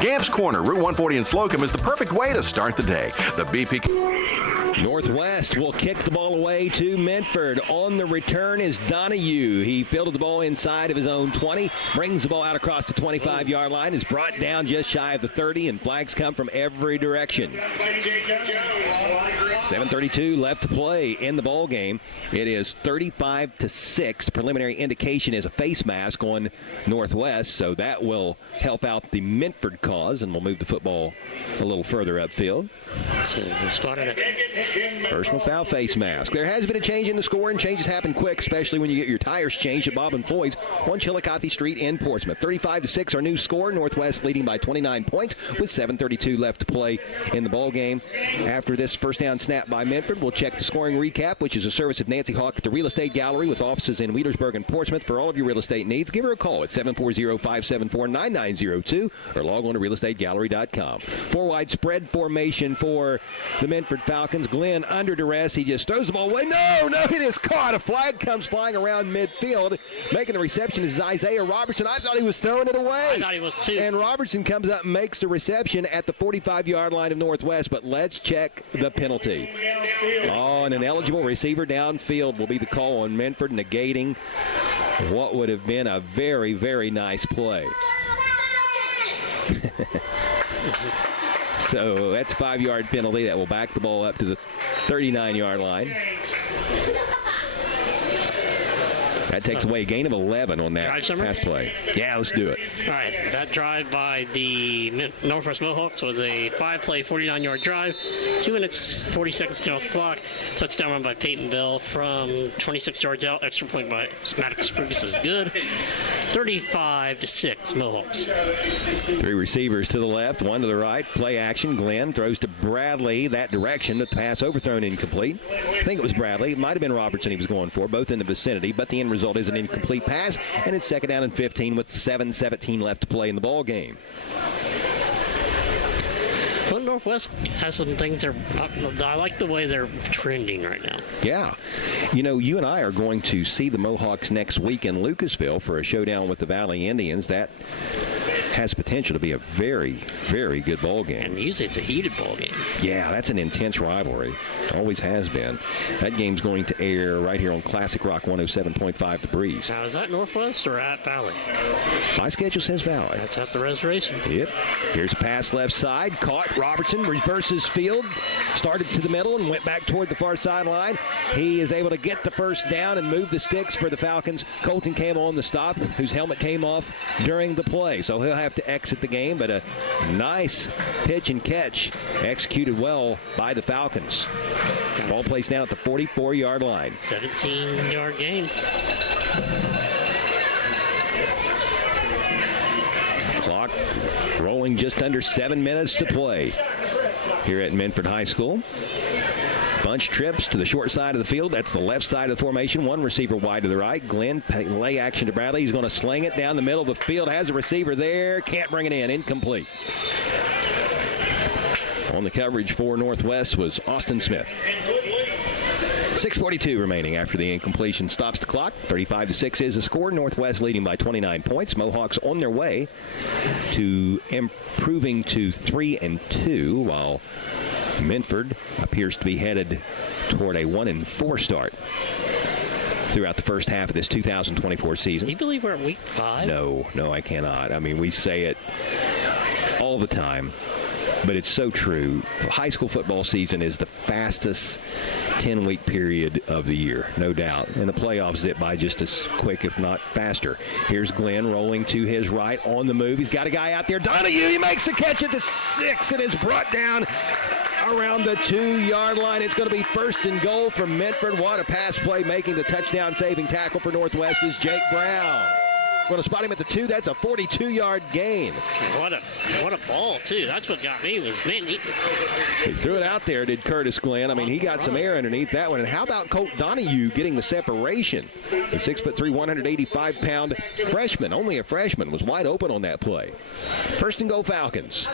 Gamp's Corner, Route 140 in Slocum is the perfect way to start the day. The BP... Northwest will kick the ball away to Minford. On the return is Donahue. He fielded the ball inside of his own 20, brings the ball out across the 25-yard line, is brought down just shy of the 30, and flags come from every direction. 7:32 left to play in the ball game. It is 35-6. The preliminary indication is a face mask on Northwest, so that will help out the Minford cause, and we'll move the football a little further upfield. Personal foul, face mask. There has been a change in the score, and changes happen quick, especially when you get your tires changed at Bob and Floyd's on Chillicothe Street in Portsmouth. 35-6 our new score. Northwest leading by 29 points with 7:32 left to play in the ball game. After this first down snap by Minford, we'll check the scoring recap, which is a service of Nancy Hawk at the Real Estate Gallery with offices in Wheelersburg and Portsmouth. For all of your real estate needs, give her a call at 740-574-9902 or log on to realestategallery.com. Four-wide spread formation for the Minford Falcons. Glenn under duress. He just throws the ball away. No, it is caught. A flag comes flying around midfield. Making the reception is Isaiah Robertson. I thought he was throwing it away. I thought he was too. And Robertson comes up and makes the reception at the 45-yard line of Northwest, but let's check the penalty. Oh, and an eligible receiver downfield will be the call on Minford, negating what would have been a very, very nice play. So that's a 5-yard penalty that will back the ball up to the 39-yard line. That takes away a gain of 11 on that pass play. Yeah, let's do it. All right, that drive by the Northwest Mohawks was a 5-play, 49-yard drive. 2 minutes, 40 seconds off the clock. Touchdown run by Peyton Bell from 26 yards out. Extra point by Maddox Fergus is good. 35-6, Mohawks. 3 receivers to the left, 1 to the right. Play action. Glenn throws to Bradley that direction. The pass overthrown incomplete. I think it was Bradley. It might have been Robertson he was going for, both in the vicinity, but the end result is an incomplete pass, and it's 2nd down and 15 with 7:17 left to play in the ball game. Well, Northwest has some things I like the way they're trending right now. Yeah. You know, you and I are going to see the Mohawks next week in Lucasville for a showdown with the Valley Indians. That has potential to be a very, very good ball game. And usually it's a heated ball game. Yeah, that's an intense rivalry. Always has been. That game's going to air right here on Classic Rock 107.5 The Breeze. Now, is that Northwest or at Valley? My schedule says Valley. That's at the reservation. Yep. Here's a pass left side. Caught. Robertson reverses field. Started to the middle and went back toward the far sideline. He is able to get the first down and move the sticks for the Falcons. Colton came on the stop, whose helmet came off during the play. So he'll have to exit the game, but a nice pitch and catch executed well by the Falcons. Ball placed down at the 44-yard line. 17-yard gain. Clock rolling, just under 7 minutes to play here at Minford High School. Bunch trips to the short side of the field. That's the left side of the formation. 1 receiver wide to the right. Glenn, lay action to Bradley. He's going to sling it down the middle of the field. Has a receiver there. Can't bring it in. Incomplete. On the coverage for Northwest was Austin Smith. 6:42 remaining after the incompletion stops the clock. 35-6 is the score. Northwest leading by 29 points. Mohawks on their way to improving to 3-2, while Minford appears to be headed toward a 1-4 start throughout the first half of this 2024 season. Do you believe we're at week 5? No, I cannot. I mean, we say it all the time, but it's so true. High school football season is the fastest 10-week period of the year, no doubt. And the playoffs zip by just as quick, if not faster. Here's Glenn rolling to his right on the move. He's got a guy out there. Donahue, he makes the catch at the 6 and is brought down around the 2-yard line. It's going to be 1st and goal from Minford. What a pass play. Making the touchdown saving tackle for Northwest is Jake Brown. Going to spot him at the 2. That's a 42-yard gain. What a ball, too. That's what got me was, man, he threw it out there, did Curtis Glenn. I mean, he got some air underneath that one. And how about Colt Donahue getting the separation? The 6'3", 185-pound freshman, only a freshman, was wide open on that play. 1st and goal Falcons.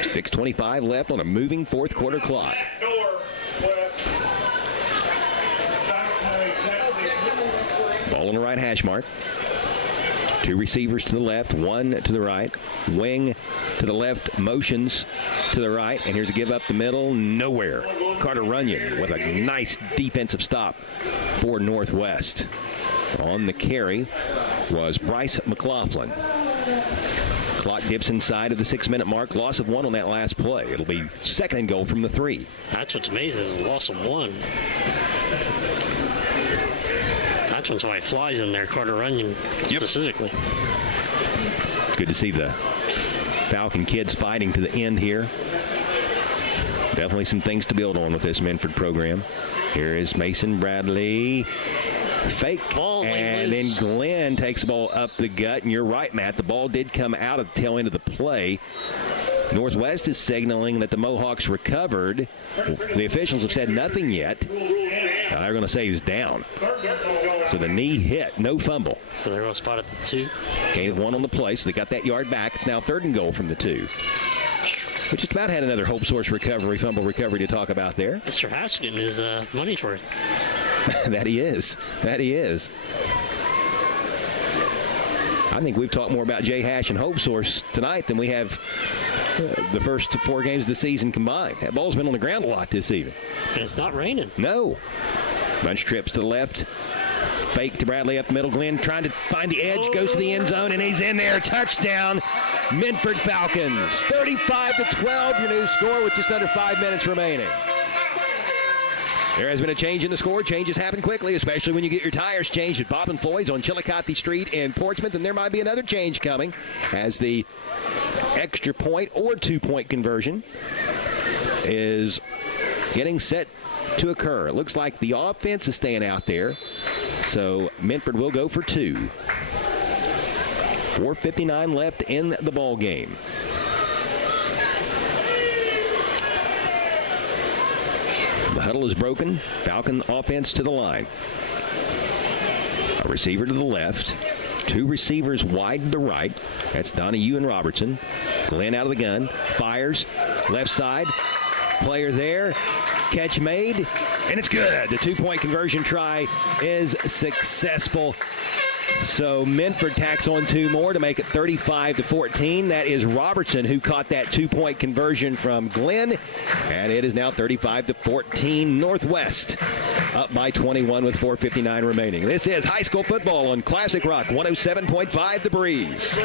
6:25 left on a moving fourth quarter clock. Ball on the right hash mark. Two receivers to the left, one to the right. Wing to the left, motions to the right. And here's a give up the middle, nowhere. Carter Runyon with a nice defensive stop for Northwest. On the carry was Bryce McLaughlin. Clock dips inside of the 6-minute mark. Loss of 1 on that last play. It'll be second and goal from the 3. That's what's amazing is a loss of 1. That's when somebody flies in there, Carter Runyon specifically. Good to see the Falcon kids fighting to the end here. Definitely some things to build on with this Minford program. Here is Mason Bradley. Fake, and then Glenn takes the ball up the gut. And you're right, Matt. The ball did come out of the tail end of the play. Northwest is signaling that the Mohawks recovered. The officials have said nothing yet. Now they're going to say he was down. So the knee hit, no fumble. So they're going to spot at the 2. Gain of 1 on the play, so they got that yard back. It's now third and goal from the 2. We just about had another Hope Source fumble recovery to talk about there. Mr. Haskins is money's worth. That he is. I think we've talked more about Jay Hash and Hope Source tonight than we have the first 4 games of the season combined. That ball's been on the ground a lot this evening. And it's not raining. No. Bunch trips to the left. Fake to Bradley up the middle. Glenn trying to find the edge, goes to the end zone, and he's in there. Touchdown, Minford Falcons. 35-12, your new score with just under 5 minutes remaining. There has been a change in the score. Changes happen quickly, especially when you get your tires changed at Bob and Floyd's on Chillicothe Street in Portsmouth. And there might be another change coming as the extra point or 2-point conversion is getting set to occur. It looks like the offense is staying out there. So Minford will go for 2. 4:59 left in the ball game. The huddle is broken. Falcon offense to the line. A receiver to the left. 2 receivers wide to the right. That's Donahue and Robertson. Glenn out of the gun. Fires. Left side. Player there. Catch made. And it's good. The 2-point conversion try is successful. So Minford tacks on 2 more to make it 35-14. That is Robertson who caught that 2-point conversion from Glenn. And it is now 35-14. Northwest up by 21 with 4:59 remaining. This is high school football on Classic Rock 107.5 The Breeze.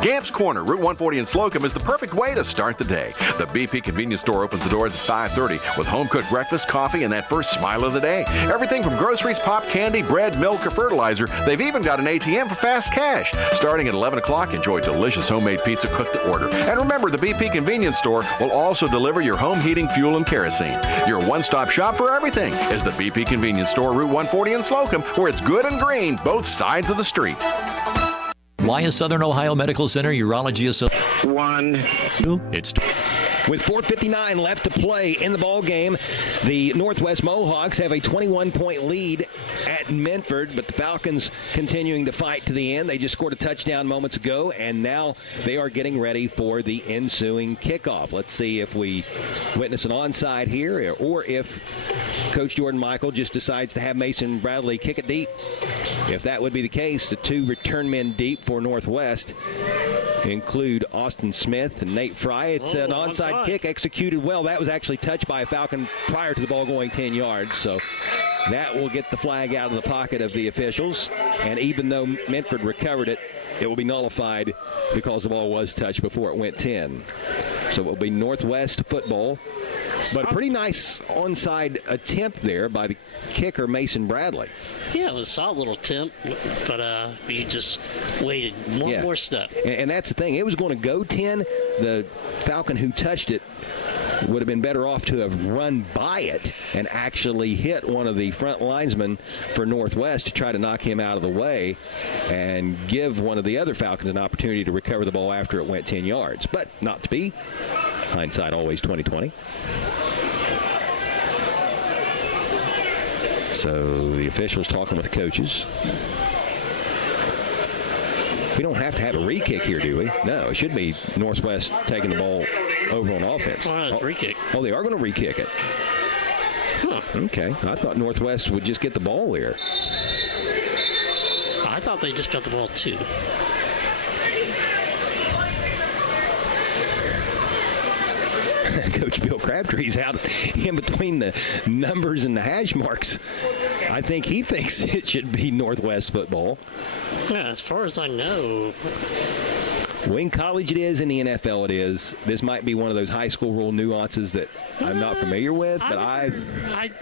Gamp's Corner, Route 140 in Slocum, is the perfect way to start the day. The BP convenience store opens the doors at 5:30 with home-cooked breakfast, coffee, and that first smile of the day. Everything from groceries, pop, candy, bread, milk, or fertilizer. They've even got an ATM for fast cash. Starting at 11 o'clock, enjoy delicious homemade pizza cooked to order. And remember, the BP convenience store will also deliver your home heating, fuel, and kerosene. Your one-stop shop for everything is the BP convenience store, Route 140 in Slocum, where it's good and green, both sides of the street. Why is Southern Ohio Medical Center Urology Association? 1. It's With 4:59 left to play in the ball game, the Northwest Mohawks have a 21-point lead at Minford, but the Falcons continuing to fight to the end. They just scored a touchdown moments ago, and now they are getting ready for the ensuing kickoff. Let's see if we witness an onside here, or if Coach Jordan Michael just decides to have Mason Bradley kick it deep. If that would be the case, the 2 return men deep for Northwest include Austin Smith and Nate Fry. It's an onside kick executed well. That was actually touched by a Falcon prior to the ball going 10 yards. So that will get the flag out of the pocket of the officials. And even though Minford recovered it, it will be nullified because the ball was touched before it went 10. So it will be Northwest football. But a pretty nice onside attempt there by the kicker, Mason Bradley. Yeah, it was a solid little attempt, but you just waited one more step. And that's the thing. It was going to go 10. The Falcon who touched it would have been better off to have run by it and actually hit one of the front linesmen for Northwest to try to knock him out of the way and give one of the other Falcons an opportunity to recover the ball after it went 10 yards. But not to be. Hindsight always 20/20. So the officials talking with the coaches. We don't have to have a re-kick here, do we? No, it should be Northwest taking the ball over on offense. Re-kick. Oh, they are going to re-kick it. Huh. Okay. I thought Northwest would just get the ball there. I thought they just got the ball 2. Coach Bill Crabtree's out in between the numbers and the hash marks. I think he thinks it should be Northwest football. Yeah, as far as I know. In college it is, in the NFL it is. This might be one of those high school rule nuances that I'm not familiar with, but I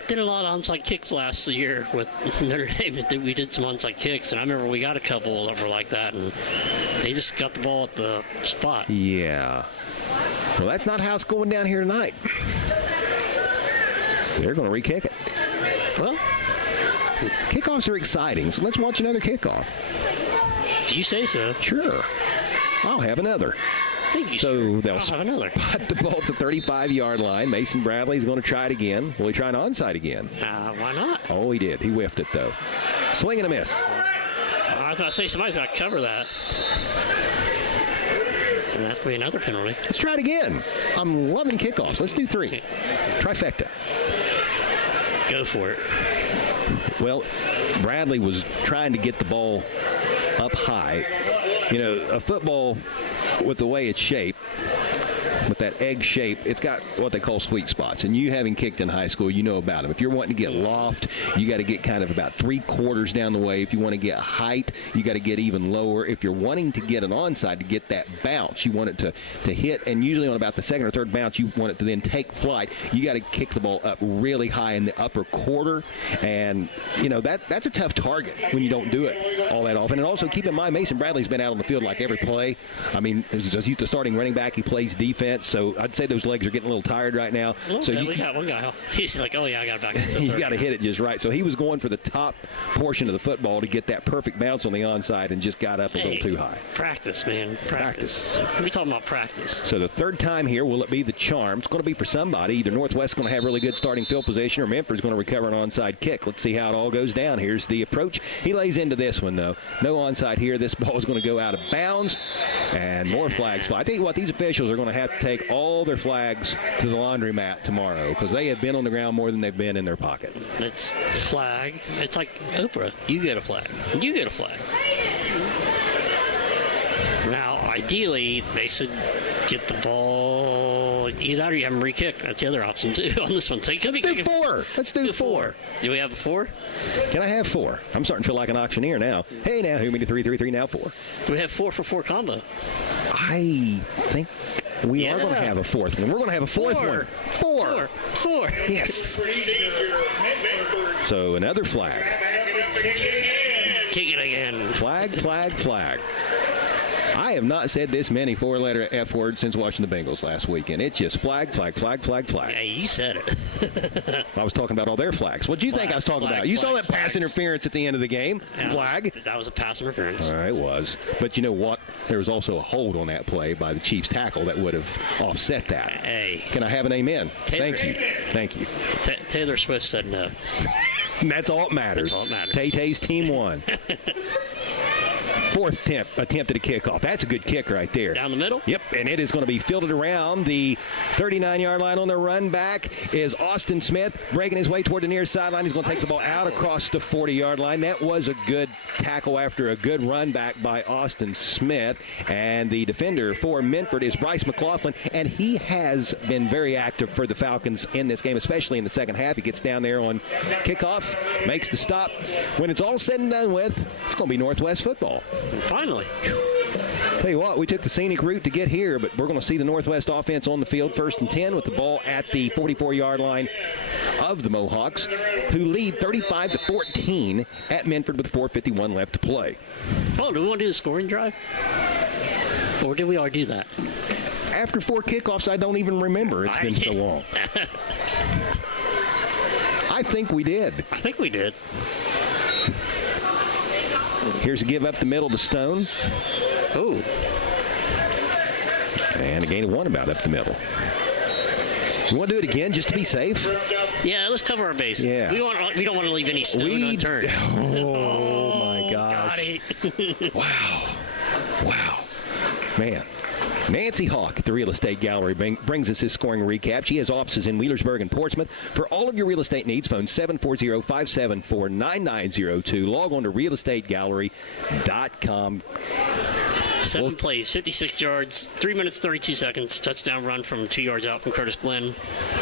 did a lot of onside kicks last year with Notre Dame. We did some onside kicks, and I remember we got a couple that were like that, and they just got the ball at the spot. Yeah. Well, that's not how it's going down here tonight. They're going to re-kick it. Well, kickoffs are exciting, so let's watch another kickoff. If you say so. Sure. I'll have another. So they'll have another. Put the ball at the 35-yard line. Mason Bradley's going to try it again. Will he try an onside again? Why not? Oh, he did. He whiffed it, though. Swing and a miss. I was going to say, somebody's got to cover that. And that's going to be another penalty. Let's try it again. I'm loving kickoffs. Let's do 3. Trifecta. Go for it. Well, Bradley was trying to get the ball up high. You know, a football with the way it's shaped, with that egg shape, it's got what they call sweet spots. And you, having kicked in high school, you know about them. If you're wanting to get loft, you got to get kind of about 3/4 down the way. If you want to get height, you got to get even lower. If you're wanting to get an onside to get that bounce, you want it to hit, and usually on about the second or third bounce, you want it to then take flight. You got to kick the ball up really high in the upper quarter, and you know that's a tough target when you don't do it all that often. And also keep in mind, Mason Bradley's been out on the field like every play. I mean, he's the starting running back. He plays defense. So I'd say those legs are getting a little tired right now. So we got one guy. He's like, oh yeah, I got back into you got to hit it just right. So he was going for the top portion of the football to get that perfect bounce on the onside and just got up a little too high. Practice, man. Practice. We're talking about practice. So the third time here, will it be the charm? It's going to be for somebody. Either Northwest's going to have really good starting field position or Minford's going to recover an onside kick. Let's see how it all goes down. Here's the approach. He lays into this one, though. No onside here. This ball is going to go out of bounds, and more flags fly. I tell you what, these officials are going to have to take all their flags to the laundromat tomorrow because they have been on the ground more than they've been in their pocket. It's flag. It's like Oprah. You get a flag. You get a flag. Now, ideally, they should get the ball. Either that or you have them re-kick. That's the other option, too, on this one. Let's do 4. Let's do 4. Do we have a 4? Can I have 4? I'm starting to feel like an auctioneer now. Hey, now, who made a 3-3-3, now 4. Do we have 4 for 4 combo? I think we are going to have a fourth one. We're going to have a fourth one. 4. 4. Yes. So another flag. Kick it again. Flag, flag, flag. I have not said this many 4-letter F words since watching the Bengals last weekend. It's just flag, flag, flag, flag, flag. Yeah, you said it. I was talking about all their flags. What do you think I was talking about? You saw that pass interference at the end of the game. Flag. That was a pass interference. All right, it was. But you know what? There was also a hold on that play by the Chiefs tackle that would have offset that. Hey. Can I have an amen? Thank you. Thank you. Taylor Swift said no. And that's all that matters. That's all that matters. Tay-Tay's team won. Fourth attempt at a kickoff. That's a good kick right there. Down the middle? Yep, and it is going to be fielded around the 39-yard line. On the run back is Austin Smith breaking his way toward the near sideline. He's going to take the ball out across the 40-yard line. That was a good tackle after a good run back by Austin Smith. And the defender for Minford is Bryce McLaughlin, and he has been very active for the Falcons in this game, especially in the second half. He gets down there on kickoff, makes the stop. When it's all said and done with, it's going to be Northwest football. Finally. Tell you what, we took the scenic route to get here, but we're going to see the Northwest offense on the field, 1st and 10, with the ball at the 44-yard line of the Mohawks, who lead 35-14 at Minford with 4:51 left to play. Oh, do we want to do the scoring drive? Or did we already do that? After 4 kickoffs, I don't even remember. It's been so long. I think we did. I think we did. Here's a give up the middle to Stone. Oh. And a gain of 1 about up the middle. You want to do it again just to be safe? Yeah, let's cover our bases. Yeah. We don't want to leave any stone unturned. Oh, my gosh. Got it. Wow. Man. Nancy Hawk at the Real Estate Gallery brings us his scoring recap. She has offices in Wheelersburg and Portsmouth. For all of your real estate needs, phone 740-574-9902. Log on to realestategallery.com. 7 plays, 56 yards, 3 minutes, 32 seconds. Touchdown run from 2 yards out from Curtis Glenn.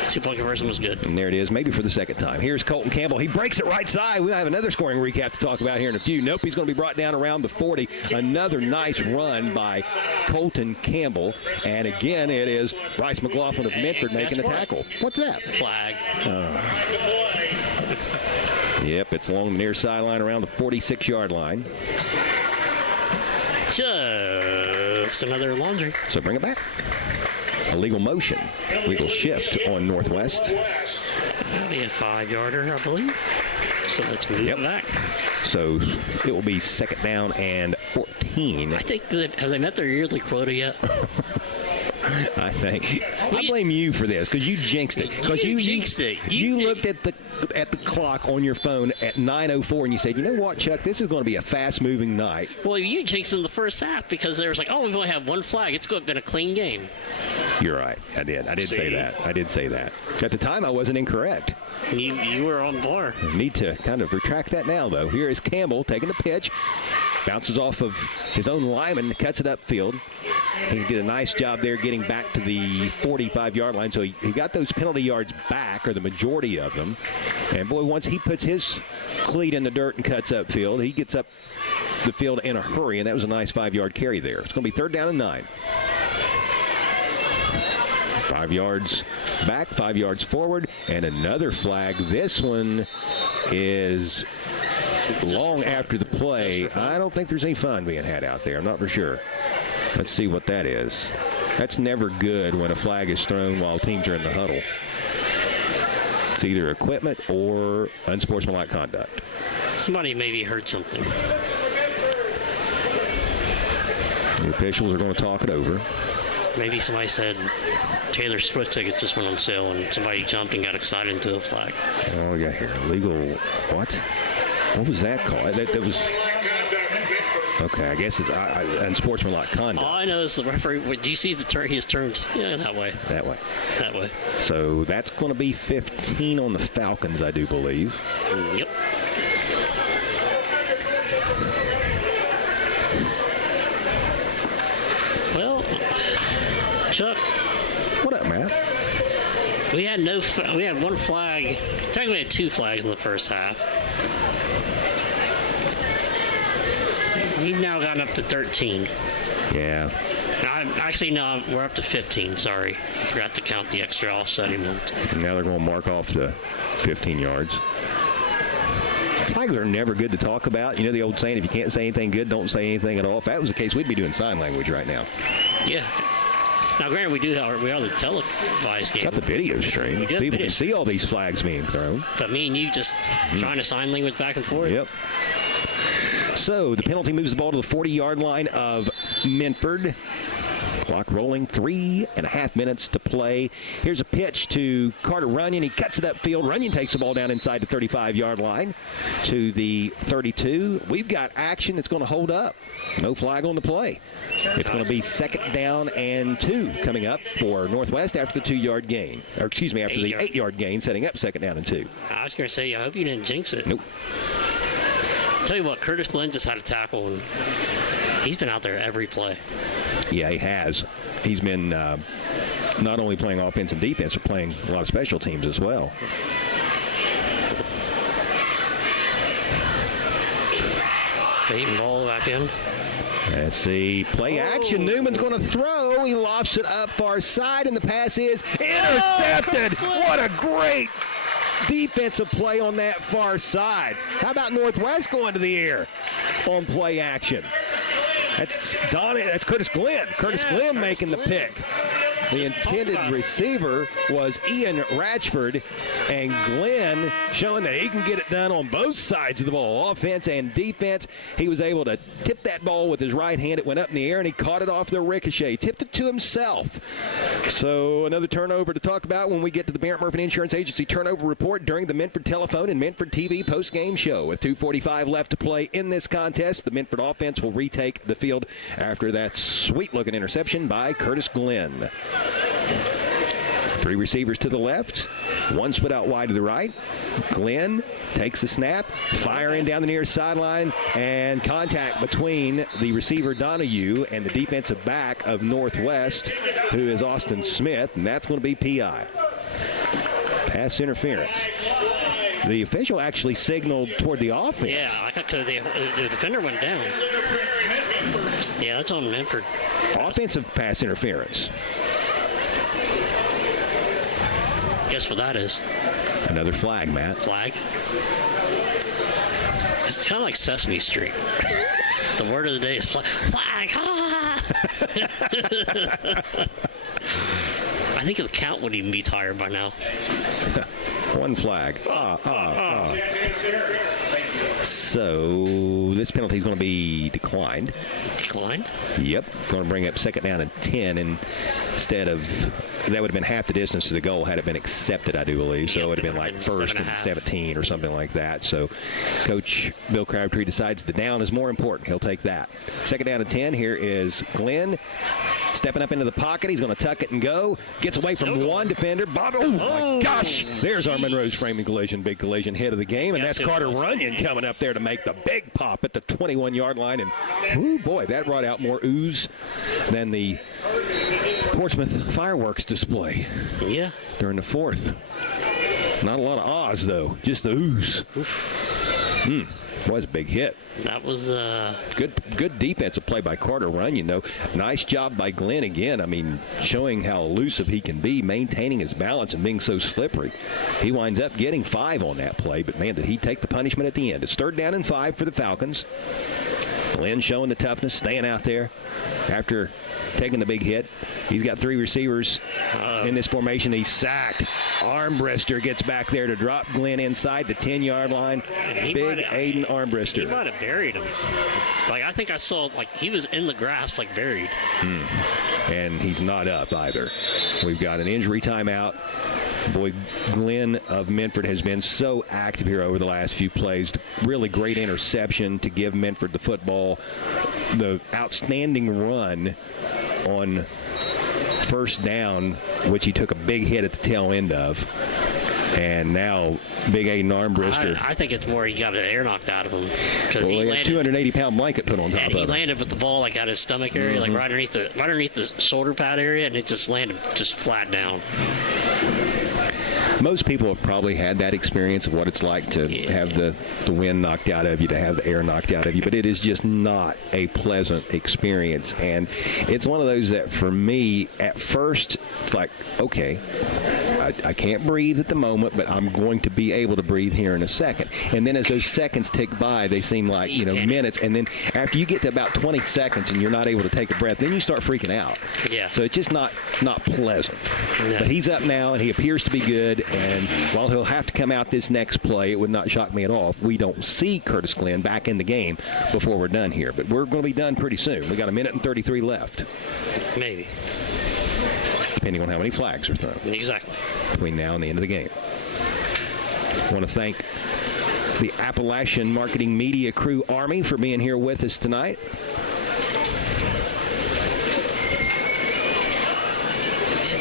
2-point conversion was good. And there it is, maybe for the second time. Here's Colton Campbell. He breaks it right side. We'll have another scoring recap to talk about here in a few. Nope, he's going to be brought down around the 40. Another nice run by Colton Campbell. And again, it is Bryce McLaughlin of Minford making the tackle. What's that? Flag. Yep, it's along the near sideline around the 46-yard line. Just another laundry. So bring it back. Illegal motion. Legal shift on Northwest. That'll be a 5-yarder, I believe. So let's move it back. So it will be second down and 14. I think, have they met their yearly quota yet? I think. I blame you for this because you jinxed it. Because you jinxed it. You looked at the clock on your phone at 9:04 and you said, you know what, Chuck, this is going to be a fast-moving night. Well, you jinxed in the first half because there was like, oh, we've only had one flag. It's going to have been a clean game. You're right. I did say that. I did say that. At the time, I wasn't incorrect. You were on bar. I need to kind of retract that now, though. Here is Campbell taking the pitch. Bounces off of his own lineman, cuts it upfield. He did a nice job there getting back to the 45-yard line. So he got those penalty yards back, or the majority of them. And, boy, once he puts his cleat in the dirt and cuts upfield, he gets up the field in a hurry, and that was a nice 5-yard carry there. It's going to be 3rd down and 9. 5 yards back, 5 yards forward, and another flag. This one is long after the play. I don't think there's any fun being had out there. I'm not for sure. Let's see what that is. That's never good when a flag is thrown while teams are in the huddle. It's either equipment or unsportsmanlike conduct. Somebody maybe heard something. The officials are going to talk it over. Maybe somebody said Taylor Swift tickets just went on sale and somebody jumped and got excited into a flag. Oh, we got here. Legal what? What was that called? That was... Okay, I guess it's unsportsmanlike conduct. All I know is the referee. Do you see the turn? He's turned. Yeah, that way. That way. That way. So that's going to be 15 on the Falcons, I do believe. Yep. Well, Chuck. What up, Matt? We had one flag. Technically, we had 2 flags in the first half. We've now gotten up to 13. Yeah. No, we're up to 15. Sorry. I forgot to count the extra offsetting ones. Now they're going to mark off the 15 yards. Flags are never good to talk about. You know the old saying, if you can't say anything good, don't say anything at all. If that was the case, we'd be doing sign language right now. Yeah. Now, granted, we are the televised game. Got the video stream. People can see all these flags being thrown. But me and you just trying to sign language back and forth. Yep. So the penalty moves the ball to the 40-yard line of Minford. Clock rolling, 3.5 minutes to play. Here's a pitch to Carter Runyon. He cuts it upfield. Runyon takes the ball down inside the 35-yard line to the 32. We've got action that's going to hold up. No flag on the play. It's going to be 2nd down and 2 coming up for Northwest after the 2-yard gain. Or excuse me, after the 8-yard gain, setting up 2nd down and 2. I was going to say, I hope you didn't jinx it. Nope. Tell you what, Curtis Glenn just had a tackle, and he's been out there every play. Yeah, he has. He's been not only playing offense and defense, but playing a lot of special teams as well. Fade ball back in. Let's see. Play action. Newman's going to throw. He lofts it up far side, and the pass is intercepted. What a great defensive play on that far side. How about Northwest going to the air on play action? That's Curtis Glenn. Curtis Glenn making the pick. The intended receiver was Ian Ratchford, and Glenn showing that he can get it done on both sides of the ball, offense and defense. He was able to tip that ball with his right hand. It went up in the air, and he caught it off the ricochet. Tipped it to himself. So another turnover to talk about when we get to the Barrett Murphy Insurance Agency turnover report during the Minford Telephone and Minford TV post-game show. With 2:45 left to play in this contest, the Minford offense will retake the field after that sweet-looking interception by Curtis Glenn. 3 receivers to the left, 1 split out wide to the right. Glenn takes the snap, firing down the near sideline, and contact between the receiver Donahue and the defensive back of Northwest, who is Austin Smith, and that's going to be PI. Pass interference. The official actually signaled toward the offense. Yeah, I thought the defender went down. Yeah, that's on Minford. Offensive pass interference. Guess what that is? Another flag, Matt. Flag? It's kind of like Sesame Street. The word of the day is flag. Flag! I think the count would even be tired by now. 1 flag. So this penalty is going to be declined. Declined? Yep. Going to bring up 2nd down and 10 instead of, that would have been half the distance to the goal had it been accepted, I do believe. So it would have been like 1st and 17 or something like that. So Coach Bill Crabtree decides the down is more important. He'll take that. 2nd down and 10. Here is Glenn stepping up into the pocket. He's going to tuck it and go. Gets away from one defender. Oh, my gosh. There's our Monroe's framing collision, big collision hit of the game. And that's Carter Runyon coming up there to make the big pop at the 21-yard line. And, oh, boy, that brought out more ooze than the Portsmouth fireworks display. Yeah. During the 4th. Not a lot of ahs, though. Just the ooze. Boy, it's a big hit. That was good defensive play by Carter Runyon, though. Nice job by Glenn again. I mean, showing how elusive he can be, maintaining his balance and being so slippery. He winds up getting 5 on that play, but man, did he take the punishment at the end. It's 3rd down and 5 for the Falcons. Glenn showing the toughness, staying out there after taking the big hit. He's got 3 receivers in this formation. He's sacked. Armbrister gets back there to drop Glenn inside the 10-yard line. Big Aiden Armbrister. He might have buried him. Like, I think I saw, like, he was in the grass, like, buried. And he's not up either. We've got an injury timeout. Boy, Glenn of Minford has been so active here over the last few plays. Really great interception to give Minford the football. The outstanding run on 1st down, which he took a big hit at the tail end of. And now, big Aiden Armbrister. I think it's more he got an air knocked out of him. Well, he had a 280-pound blanket put on top of him. And he landed with the ball like at his stomach area, like right underneath the shoulder pad area, and it just landed just flat down. Most people have probably had that experience of what it's like to have the wind knocked out of you, to have the air knocked out of you, but it is just not a pleasant experience. And it's one of those that, for me, at first, it's like, okay, I can't breathe at the moment, but I'm going to be able to breathe here in a second. And then as those seconds tick by, they seem like, minutes. And then after you get to about 20 seconds and you're not able to take a breath, then you start freaking out. Yeah. So it's just not pleasant. No. But he's up now, and he appears to be good. And while he'll have to come out this next play, it would not shock me at all if we don't see Curtis Glenn back in the game before we're done here. But we're going to be done pretty soon. We got 1 minute and 33 left. Maybe. Depending on how many flags are thrown. Exactly. Between now and the end of the game. I want to thank the Appalachian Marketing Media Crew Army for being here with us tonight.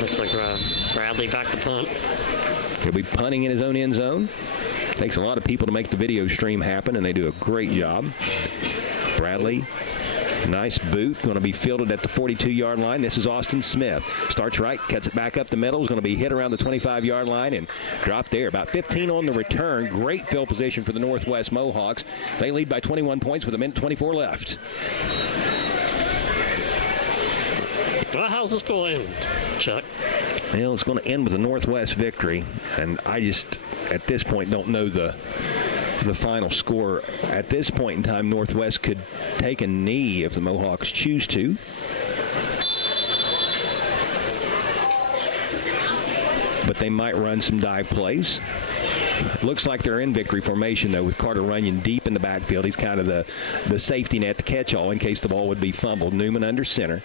Looks like Bradley back to punt. He'll be punting in his own end zone. Takes a lot of people to make the video stream happen, and they do a great job. Bradley, nice boot, going to be fielded at the 42-yard line. This is Austin Smith. Starts right, cuts it back up the middle. Is going to be hit around the 25-yard line and dropped there. About 15 on the return. Great field position for the Northwest Mohawks. They lead by 21 points with 1:24 left. Well, how's this going to end, Chuck? Well, it's going to end with a Northwest victory, and I just, at this point, don't know the final score. At this point in time, Northwest could take a knee if the Mohawks choose to. but they might run some dive plays. Looks like they're in victory formation, though, with Carter Runyon deep in the backfield. He's kind of the safety net, the catch-all in case the ball would be fumbled. Newman under center.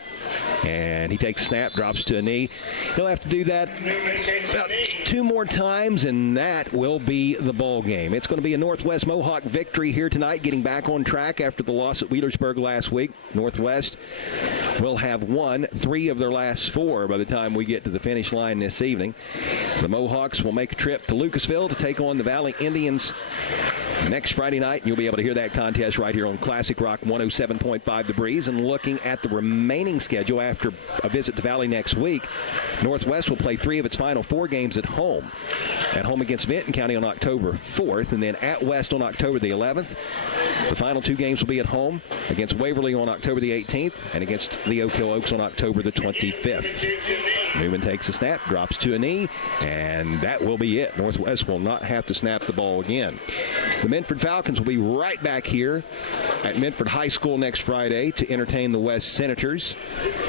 And he takes a snap, drops to a knee. He'll have to do that about 2 more times, and that will be the ball game. It's going to be a Northwest Mohawk victory here tonight, getting back on track after the loss at Wheelersburg last week. Northwest will have won 3 of their last 4 by the time we get to the finish line this evening. The Mohawks will make a trip to Lucasville to take on the Valley Indians next Friday night. You'll be able to hear that contest right here on Classic Rock 107.5 The Breeze. And looking at the remaining schedule after a visit to Valley next week, Northwest will play 3 of its final 4 games at home. At home against Vinton County on October 4th, and then at West on October the 11th. The final 2 games will be at home against Waverly on October the 18th and against the Oak Hill Oaks on October the 25th. Newman takes a snap, drops to a knee, and that will be it. Northwest will not have to snap the ball again. The Minford Falcons will be right back here at Minford High School next Friday to entertain the West Senators.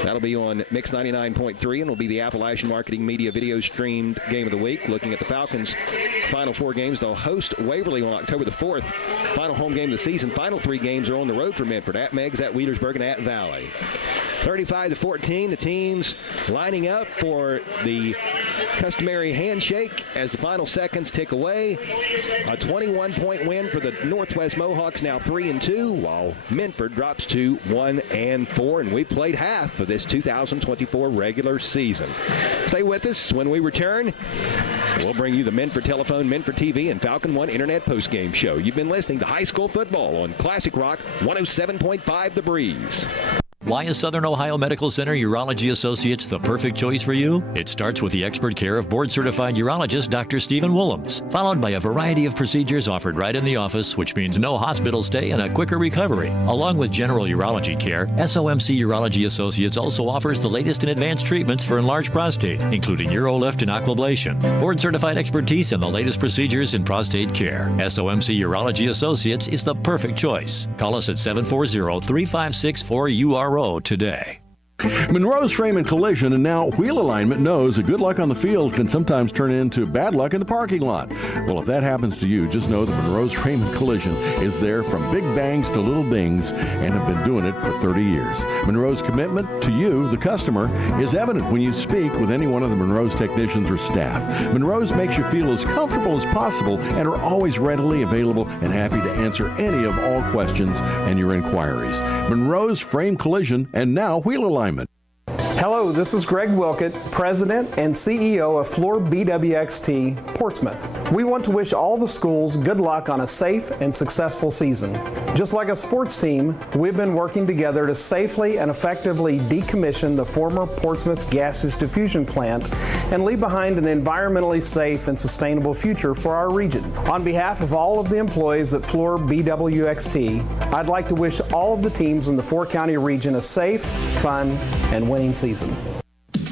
That'll be on Mix 99.3 and will be the Appalachian Marketing Media video streamed game of the week. Looking at the Falcons' final 4 games, they'll host Waverly on October the 4th. Final home game of the season. Final 3 games are on the road for Minford, at Meigs, at Wheelersburg, and at Valley. 35-14, the teams lining up for the customary handshake as the final seconds tick away. A 21-point win for the Northwest Mohawks, now 3-2, while Minford drops to 1-4, and we played half of this 2024 regular season. Stay with us. When we return, we'll bring you the Minford Telephone, Minford TV, and Falcon One Internet postgame show. You've been listening to High School Football on Classic Rock 107.5 The Breeze. Why is Southern Ohio Medical Center Urology Associates the perfect choice for you? It starts with the expert care of board-certified urologist Dr. Stephen Willems, followed by a variety of procedures offered right in the office, which means no hospital stay and a quicker recovery. Along with general urology care, SOMC Urology Associates also offers the latest in advanced treatments for enlarged prostate, including UroLift and Aquablation, board-certified expertise in the latest procedures in prostate care. SOMC Urology Associates is the perfect choice. Call us at 740-3564-URO today. Monroe's Frame and Collision and now Wheel Alignment knows that good luck on the field can sometimes turn into bad luck in the parking lot. Well, if that happens to you, just know that Monroe's Frame and Collision is there from big bangs to little dings and have been doing it for 30 years. Monroe's commitment to you, the customer, is evident when you speak with any one of the Monroe's technicians or staff. Monroe's makes you feel as comfortable as possible and are always readily available and happy to answer any of all questions and your inquiries. Monroe's Frame Collision and now Wheel Alignment. Hello, this is Greg Wilkett, President and CEO of Floor BWXT Portsmouth. We want to wish all the schools good luck on a safe and successful season. Just like a sports team, we've been working together to safely and effectively decommission the former Portsmouth gaseous diffusion plant and leave behind an environmentally safe and sustainable future for our region. On behalf of all of the employees at Floor BWXT, I'd like to wish all of the teams in the 4-county region a safe, fun, and winning season.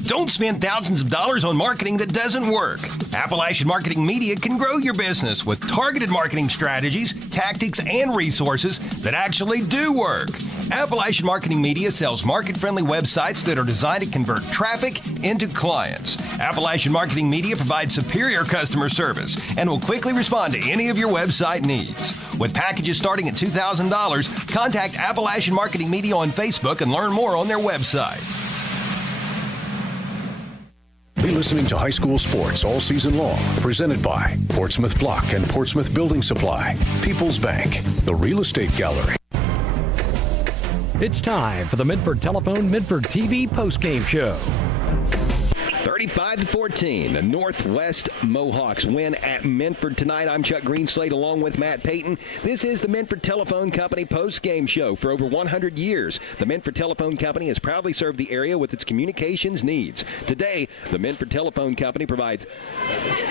Don't spend thousands of dollars on marketing that doesn't work. Appalachian Marketing Media can grow your business with targeted marketing strategies, tactics, and resources that actually do work. Appalachian Marketing Media sells market-friendly websites that are designed to convert traffic into clients. Appalachian Marketing Media provides superior customer service and will quickly respond to any of your website needs. With packages starting at $2,000, contact Appalachian Marketing Media on Facebook and learn more on their website. Be listening to high school sports all season long. Presented by Portsmouth Block and Portsmouth Building Supply, People's Bank, the Real Estate Gallery. It's time for the Minford Telephone, Minford TV postgame show. 35-14, the Northwest Mohawks win at Minford tonight. I'm Chuck Greenslade along with Matt Payton. This is the Minford Telephone Company post-game show. For over 100 years, the Minford Telephone Company has proudly served the area with its communications needs. Today, the Minford Telephone Company provides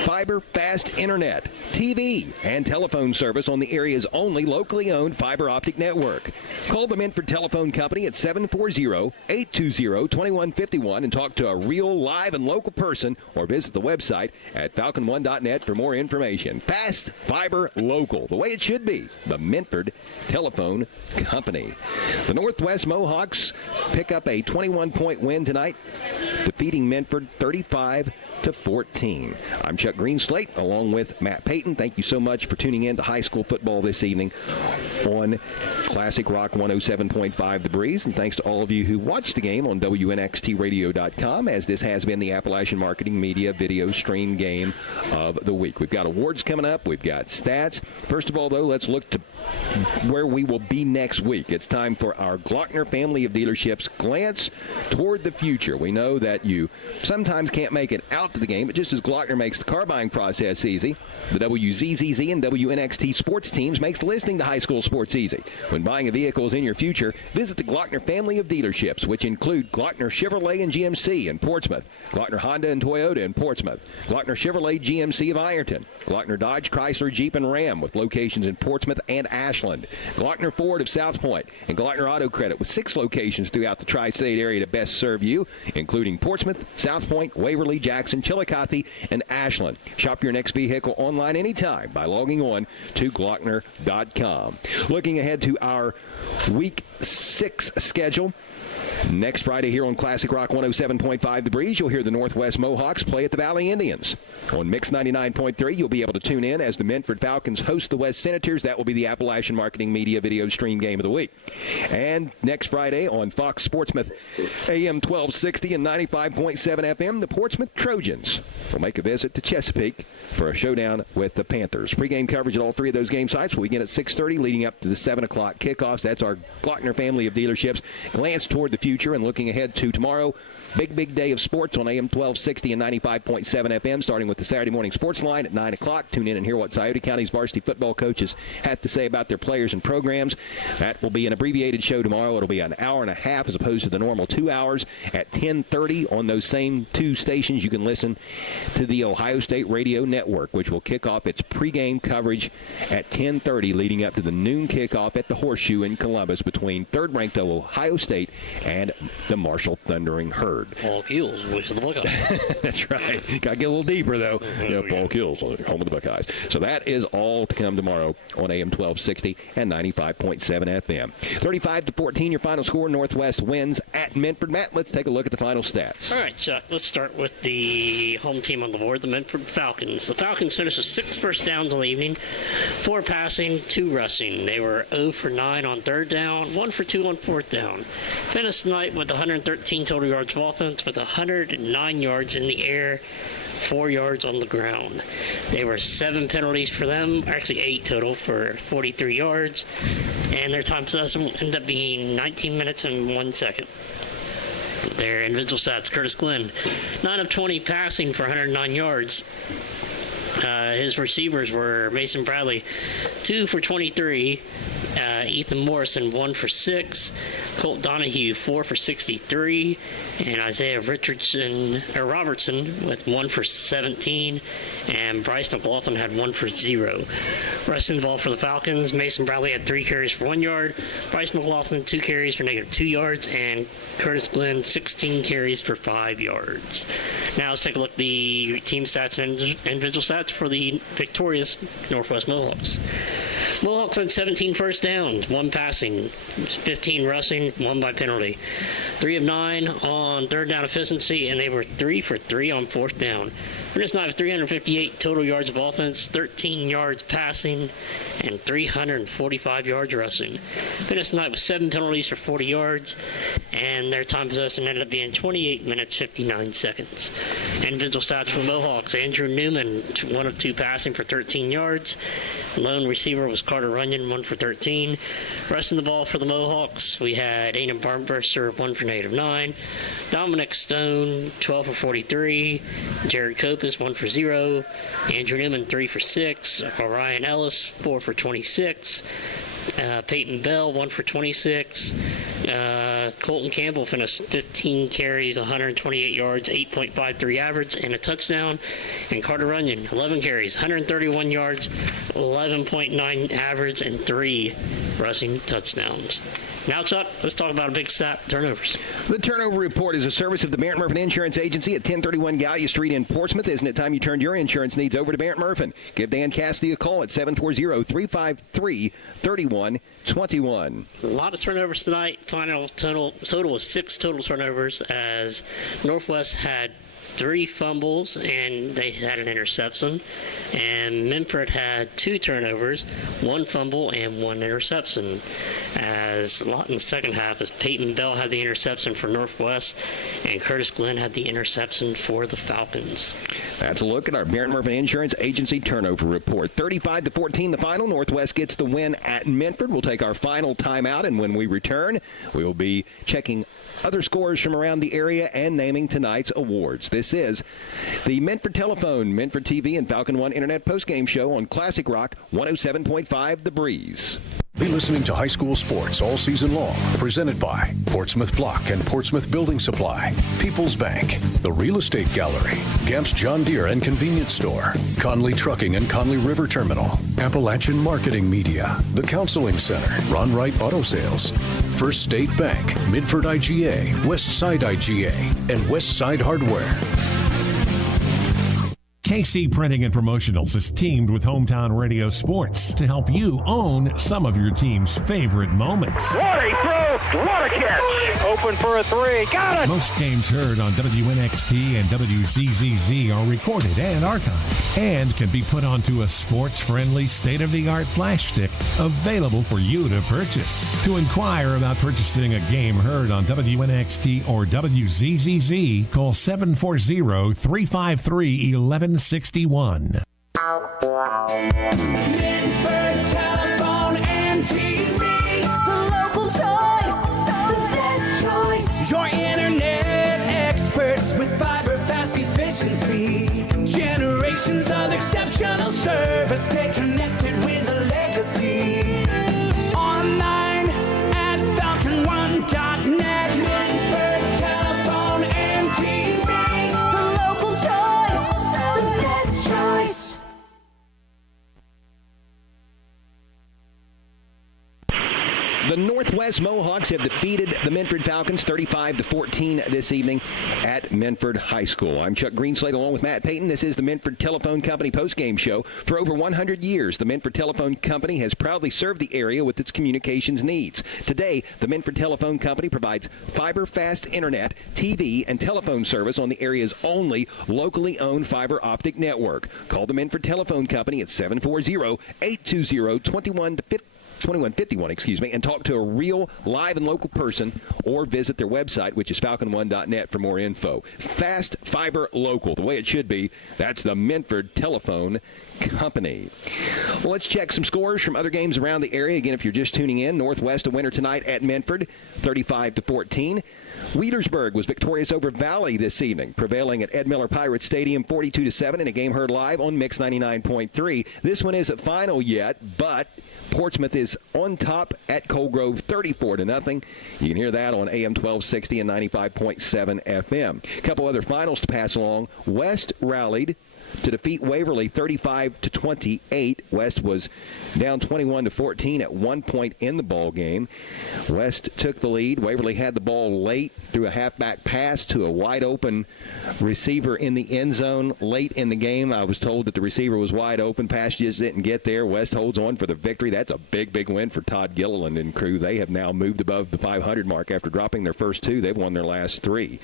fiber fast internet, TV, and telephone service on the area's only locally owned fiber optic network. Call the Minford Telephone Company at 740-820-2151 and talk to a real live and local person, or visit the website at falcon1.net for more information. Fast, fiber, local, the way it should be. The Minford Telephone Company. The Northwest Mohawks pick up a 21-point win tonight, defeating Minford 35-14. 14. I'm Chuck Greenslate along with Matt Payton. Thank you so much for tuning in to high school football this evening on Classic Rock 107.5 The Breeze. And thanks to all of you who watched the game on WNXTradio.com, as this has been the Appalachian Marketing Media video stream game of the week. We've got awards coming up. We've got stats. First of all, though, let's look to where we will be next week. It's time for our Glockner family of dealerships glance toward the future. We know that you sometimes can't make it out to the game, but just as Glockner makes the car buying process easy, the WZZZ and WNXT sports teams makes listening to high school sports easy. When buying a vehicle is in your future, visit the Glockner family of dealerships, which include Glockner Chevrolet and GMC in Portsmouth, Glockner Honda and Toyota in Portsmouth, Glockner Chevrolet GMC of Ironton, Glockner Dodge Chrysler Jeep and Ram with locations in Portsmouth and Ashland, Glockner Ford of South Point, and Glockner Auto Credit with 6 locations throughout the tri-state area to best serve you, including Portsmouth, South Point, Waverly, Jackson, Chillicothe, and Ashland. Shop your next vehicle online anytime by logging on to Glockner.com. Looking ahead to our Week 6 schedule. Next Friday here on Classic Rock 107.5 The Breeze, you'll hear the Northwest Mohawks play at the Valley Indians. On Mix 99.3, you'll be able to tune in as the Minford Falcons host the West Senators. That will be the Appalachian Marketing Media video stream game of the week. And next Friday on Fox Sportsmouth AM 1260 and 95.7 FM, the Portsmouth Trojans will make a visit to Chesapeake for a showdown with the Panthers. Pre-game coverage at all 3 of those game sites will begin at 6:30, leading up to the 7 o'clock kickoffs. That's our Glockner family of dealerships. Glance toward the future and looking ahead to tomorrow. Big day of sports on AM 1260 and 95.7 FM, starting with the Saturday morning sports line at 9 o'clock. Tune in and hear what Scioto County's varsity football coaches have to say about their players and programs. That will be an abbreviated show tomorrow. It'll be an hour and a half as opposed to the normal 2 hours. At 10:30 on those same 2 stations, you can listen to the Ohio State Radio Network, which will kick off its pregame coverage at 10:30, leading up to the noon kickoff at the Horseshoe in Columbus between third-ranked Ohio State and the Marshall Thundering Herd. Paul Keels, which is the Buckeyes. That's right. Got to get a little deeper, though. Paul Keels, home of the Buckeyes. So that is all to come tomorrow on AM 1260 and 95.7 FM. 35-14, your final score. Northwest wins at Minford. Matt, let's take a look at the final stats. All right, Chuck, let's start with the home team on the board, the Minford Falcons. The Falcons finished with 6 first downs on the evening, 4 passing, 2 rushing. They were 0 for 9 on third down, 1 for 2 on fourth down. Finished tonight with 113 total yards of offense, with 109 yards in the air, 4 yards on the ground. There were 7 penalties for them, actually 8 total for 43 yards, and their time possession ended up being 19 minutes and 1 second. Their individual stats: Curtis Glenn, 9 of 20 passing for 109 yards. His receivers were Mason Bradley, 2 for 23. Ethan Morrison, 1 for 6. Colt Donahue, 4 for 63. And Isaiah Robertson with 1 for 17. And Bryce McLaughlin had 1 for 0. Rushing the ball for the Falcons, Mason Bradley had 3 carries for 1 yard. Bryce McLaughlin, 2 carries for -2 yards. And Curtis Glenn, 16 carries for 5 yards. Now let's take a look at the team stats and individual stats for the victorious Northwest Mohawks. Mohawks had 17 first downs, 1 passing, 15 rushing, 1 by penalty. 3 of 9 on third down efficiency, and they were 3 for 3 on fourth down. Finished tonight with 358 total yards of offense, 13 yards passing, and 345 yards rushing. Finished tonight with 7 penalties for 40 yards, and their time possession ended up being 28 minutes, 59 seconds. Individual stats for the Mohawks: Andrew Newman, 1 of 2 passing for 13 yards. Lone receiver was Carter Runyon, 1 for 13. Rushing the ball for the Mohawks, we had Aiden Barnburster, 1 for -9. Dominic Stone, 12 for 43. Jared Copus, 1 for 0. Andrew Newman, 3 for 6. Orion Ellis, 4 for 26. Peyton Bell, 1 for 26. Colton Campbell finished 15 carries, 128 yards, 8.53 average, and a touchdown. And Carter Runyon, 11 carries, 131 yards, 11.9 average, and 3 rushing touchdowns. Now, Chuck, let's talk about a big stat: turnovers. The Turnover Report is a service of the Barrett Murphin Insurance Agency at 1031 Gallia Street in Portsmouth. Isn't it time you turned your insurance needs over to Barrett Murphin? Give Dan Cassidy a call at 740-353-3121. A lot of turnovers tonight. Final total was 6 total turnovers, as Northwest had 3 fumbles, and they had an interception. And Minford had 2 turnovers, 1 fumble, and 1 interception. As a lot in the second half, as Peyton Bell had the interception for Northwest, and Curtis Glenn had the interception for the Falcons. That's a look at our Barrett Murphy Insurance Agency turnover report. 35-14 the final. Northwest gets the win at Minford. We'll take our final timeout, and when we return, we will be checking other scores from around the area and naming tonight's awards. This is the Minford Telephone, Minford TV, and Falcon One Internet postgame show on Classic Rock 107.5 The Breeze. Be listening to high school sports all season long. Presented by Portsmouth Block and Portsmouth Building Supply, People's Bank, the Real Estate Gallery, Gamp's John Deere and Convenience Store, Conley Trucking and Conley River Terminal, Appalachian Marketing Media, the Counseling Center, Ron Wright Auto Sales, First State Bank, Midford IGA, West Side IGA, and West Side Hardware. KC Printing and Promotionals is teamed with Hometown Radio Sports to help you own some of your team's favorite moments. What a throw! What a catch! Open for a 3. Got it! Most games heard on WNXT and WZZZ are recorded and archived and can be put onto a sports-friendly, state-of-the-art flash stick available for you to purchase. To inquire about purchasing a game heard on WNXT or WZZZ, call 740-353-1161. Minford Telephone and TV, the local choice, the best choice. Your internet experts with fiber fast efficiency. Generations of exceptional service. Stay connected with a legacy. Online at falcon1.net. Minford Telephone and TV, the local choice, the best choice. The Northwest Mohawks have defeated the Minford Falcons 35-14 this evening at Minford High School. I'm Chuck Greenslade along with Matt Payton. This is the Minford Telephone Company postgame show. For over 100 years, the Minford Telephone Company has proudly served the area with its communications needs. Today, the Minford Telephone Company provides fiber fast internet, TV, and telephone service on the area's only locally owned fiber optic network. Call the Minford Telephone Company at 740-820-2151, and talk to a real live and local person, or visit their website, which is falcon1.net, for more info. Fast fiber local, the way it should be. That's the Minford Telephone Company. Well, let's check some scores from other games around the area. Again, if you're just tuning in, Northwest a winner tonight at Minford, 35-14. Wheelersburg was victorious over Valley this evening, prevailing at Ed Miller Pirates Stadium 42-7 in a game heard live on Mix 99.3. This one isn't final yet, but Portsmouth is on top at Cold Grove 34-0. You can hear that on AM 1260 and 95.7 FM. A couple other finals to pass along. West rallied to defeat Waverly 35-28. West was down 21-14 at one point in the ball game. West took the lead. Waverly had the ball late, threw a halfback pass to a wide open receiver in the end zone late in the game. I was told that the receiver was wide open. Pass just didn't get there. West holds on for the victory. That's a big, big win for Todd Gilliland and crew. They have now moved above the 500 mark after dropping their first 2. They've won their last 3.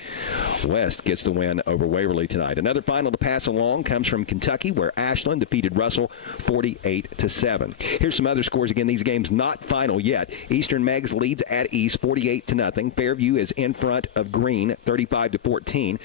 West gets the win over Waverly tonight. Another final to pass along comes from Kentucky, where Ashland defeated Russell 48-7. Here's some other scores. Again, these games not final yet. Eastern Meigs leads at East 48-0. Fairview is in front of Green 35-14.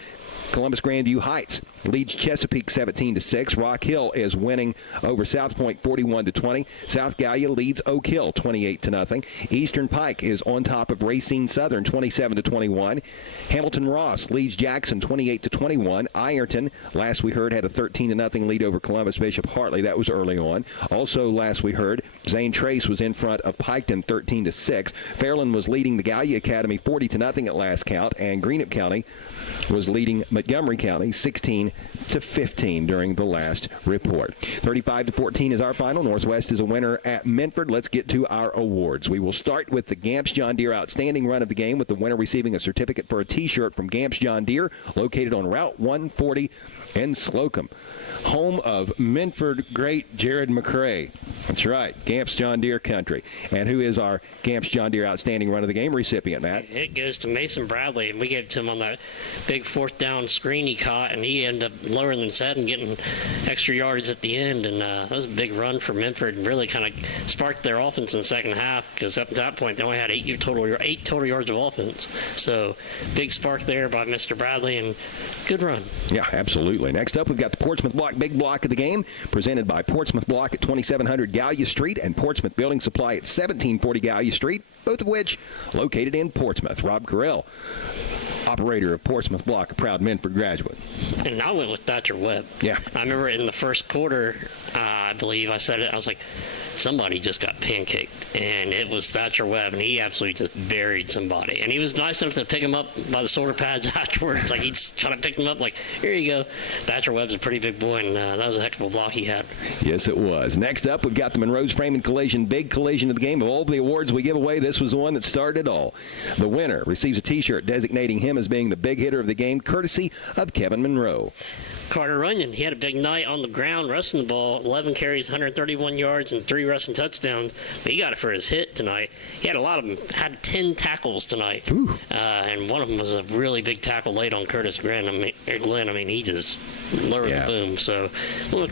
Columbus Grandview Heights leads Chesapeake 17-6. Rock Hill is winning over South Point 41-20. South Gallia leads Oak Hill 28-0. Eastern Pike is on top of Racine Southern 27-21. Hamilton Ross leads Jackson 28-21. Ironton, last we heard, had a 13-0 lead over Columbus Bishop Hartley. That was early on. Also, last we heard, Zane Trace was in front of Piketon 13-6. Fairland was leading the Gallia Academy 40-0 at last count, and Greenup County was leading Montgomery County 16-15 during the last report. 35-14 is our final. Northwest is a winner at Minford. Let's get to our awards. We will start with the Gamp's John Deere Outstanding Run of the Game, with the winner receiving a certificate for a T-shirt from Gamp's John Deere, located on Route 140 in Slocum, home of Minford great Jared McCrae. That's right, Gamp's John Deere country. And who is our Gamp's John Deere Outstanding Run of the Game recipient, Matt? It goes to Mason Bradley, and we gave it to him on that big 4th down screen he caught, and he ended up lowering his head and getting extra yards at the end. And that was a big run for Minford, and really kind of sparked their offense in the second half, because up to that point they only had 8 total yards of offense. So big spark there by Mr. Bradley, and good run. Yeah, absolutely. Next up, we've got the Portsmouth Block Big Block of the game, presented by Portsmouth Block at 2700 Gallia Street and Portsmouth Building Supply at 1740 Gallia Street, both of which located in Portsmouth. Rob Carell, operator of Portsmouth Block, a proud Minford graduate. And I went with Thatcher Webb. Yeah. I remember in the first quarter, I believe I said it, I was like, somebody just got pancaked, and it was Thatcher Webb, and he absolutely just buried somebody. And he was nice enough to pick him up by the shoulder pads afterwards. Like, he just kind of picked him up, like, here you go. Thatcher Webb's a pretty big boy, and that was a heck of a block he had. Yes, it was. Next up, we've got the Monroe's Frame and Collision Big Collision of the game. Of all the awards we give away, this was the one that started it all. The winner receives a T-shirt designating him as being the big hitter of the game, courtesy of Kevin Monroe. Carter Runyon, he had a big night on the ground rushing the ball, 11 carries, 131 yards, and 3 rushing touchdowns. But he got it for his hit tonight. He had a lot of them, had 10 tackles tonight. And one of them was a really big tackle late on Curtis Glenn. I mean, he just lowered the boom. So,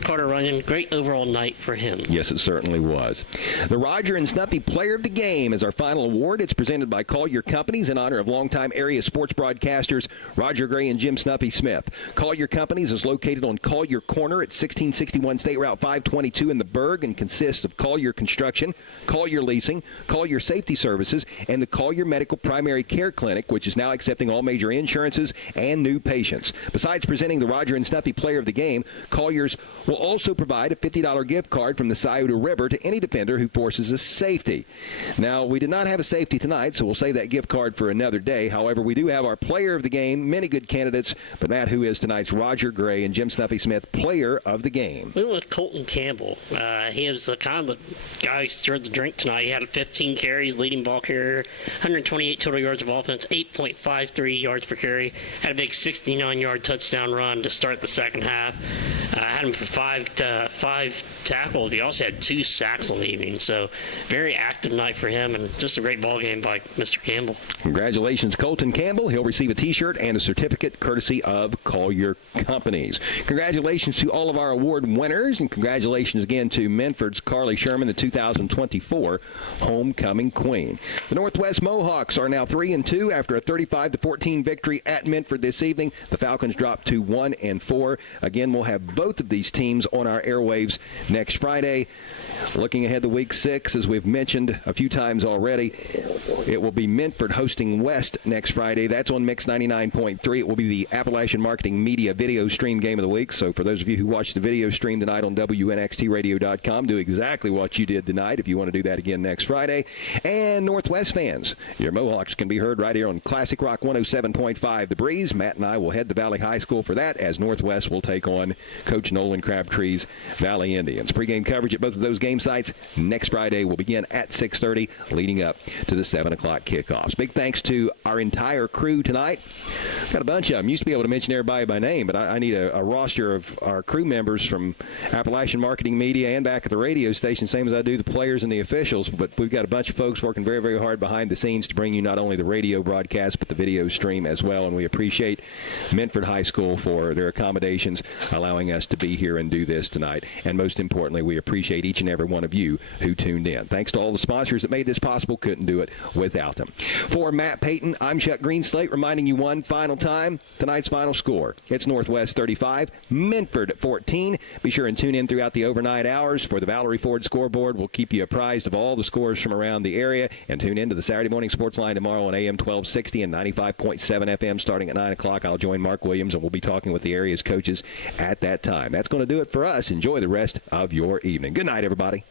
Carter Runyon, great overall night for him. Yes, it certainly was. The Roger and Snuffy Player of the Game is our final award. It's presented by Collier Companies in honor of longtime area sports broadcasters Roger Gray and Jim Snuffy Smith. Collier Companies is located on Collier Corner at 1661 State Route 522 in the Berg, and consists of Collier Construction, Collier Leasing, Collier Safety Services, and the Collier Medical Primary Care Clinic, which is now accepting all major insurances and new patients. Besides presenting the Roger and Snuffy Player of the Game, Collier's will also provide a $50 gift card from the Scioto River to any defender who forces a safety. Now, we did not have a safety tonight, so we'll save that gift card for another day. However, we do have our Player of the Game, many good candidates, but Matt, who is tonight's Roger Gray and Jim Snuffy Smith Player of the Game? We went with Colton Campbell. He was kind of the guy who stirred the drink tonight. He had 15 carries, leading ball carrier, 128 total yards of offense, 8.53 yards per carry. Had a big 69-yard touchdown run to start the second half. Had him for five tackles. He also had 2 sacks on the evening. So very active night for him, and just a great ball game by Mr. Campbell. Congratulations, Colton Campbell. He'll receive a T-shirt and a certificate courtesy of Collier Companies. Congratulations to all of our award winners, and congratulations again to Minford's Carly Sherman, the 2024 Homecoming Queen. The Northwest Mohawks are now 3-2 after a 35-14 victory at Minford this evening. The Falcons dropped to 1-4. Again, we'll have both of these teams on our airwaves next Friday. Looking ahead to Week 6, as we've mentioned a few times already, it will be Minford hosting West next Friday. That's on Mix 99.3. It will be the Appalachian Marketing Media video stream game of the week. So for those of you who watched the video stream tonight on WNXTradio.com, do exactly what you did tonight if you want to do that again next Friday. And Northwest fans, your Mohawks can be heard right here on Classic Rock 107.5 The Breeze. Matt and I will head to Valley High School for that, as Northwest will take on Coach Nolan Crabtree's Valley Indians. Pregame coverage at both of those game sites next Friday will begin at 6:30, leading up to the 7 o'clock kickoffs. Big thanks to our entire crew tonight. Got a bunch of them. Used to be able to mention everybody by name, but I need a roster of our crew members from Appalachian Marketing Media and back at the radio station, same as I do the players and the officials. But we've got a bunch of folks working very, very hard behind the scenes to bring you not only the radio broadcast, but the video stream as well. And we appreciate Minford High School for their accommodations, allowing us to be here and do this tonight. And most importantly, we appreciate each and every one of you who tuned in. Thanks to all the sponsors that made this possible. Couldn't do it without them. For Matt Payton, I'm Chuck Greenslate, reminding you one final time, tonight's final score. It's Northwest 35, Minford 14. Be sure and tune in throughout the overnight hours for the Valerie Ford scoreboard. We'll keep you apprised of all the scores from around the area, and tune in to the Saturday Morning Sports Line tomorrow on AM 1260 and 95.7 FM starting at 9 o'clock. I'll join Mark Williams, and we'll be talking with the area's coaches at that time. That's going to do it for us. Enjoy the rest of your evening. Good night, everybody.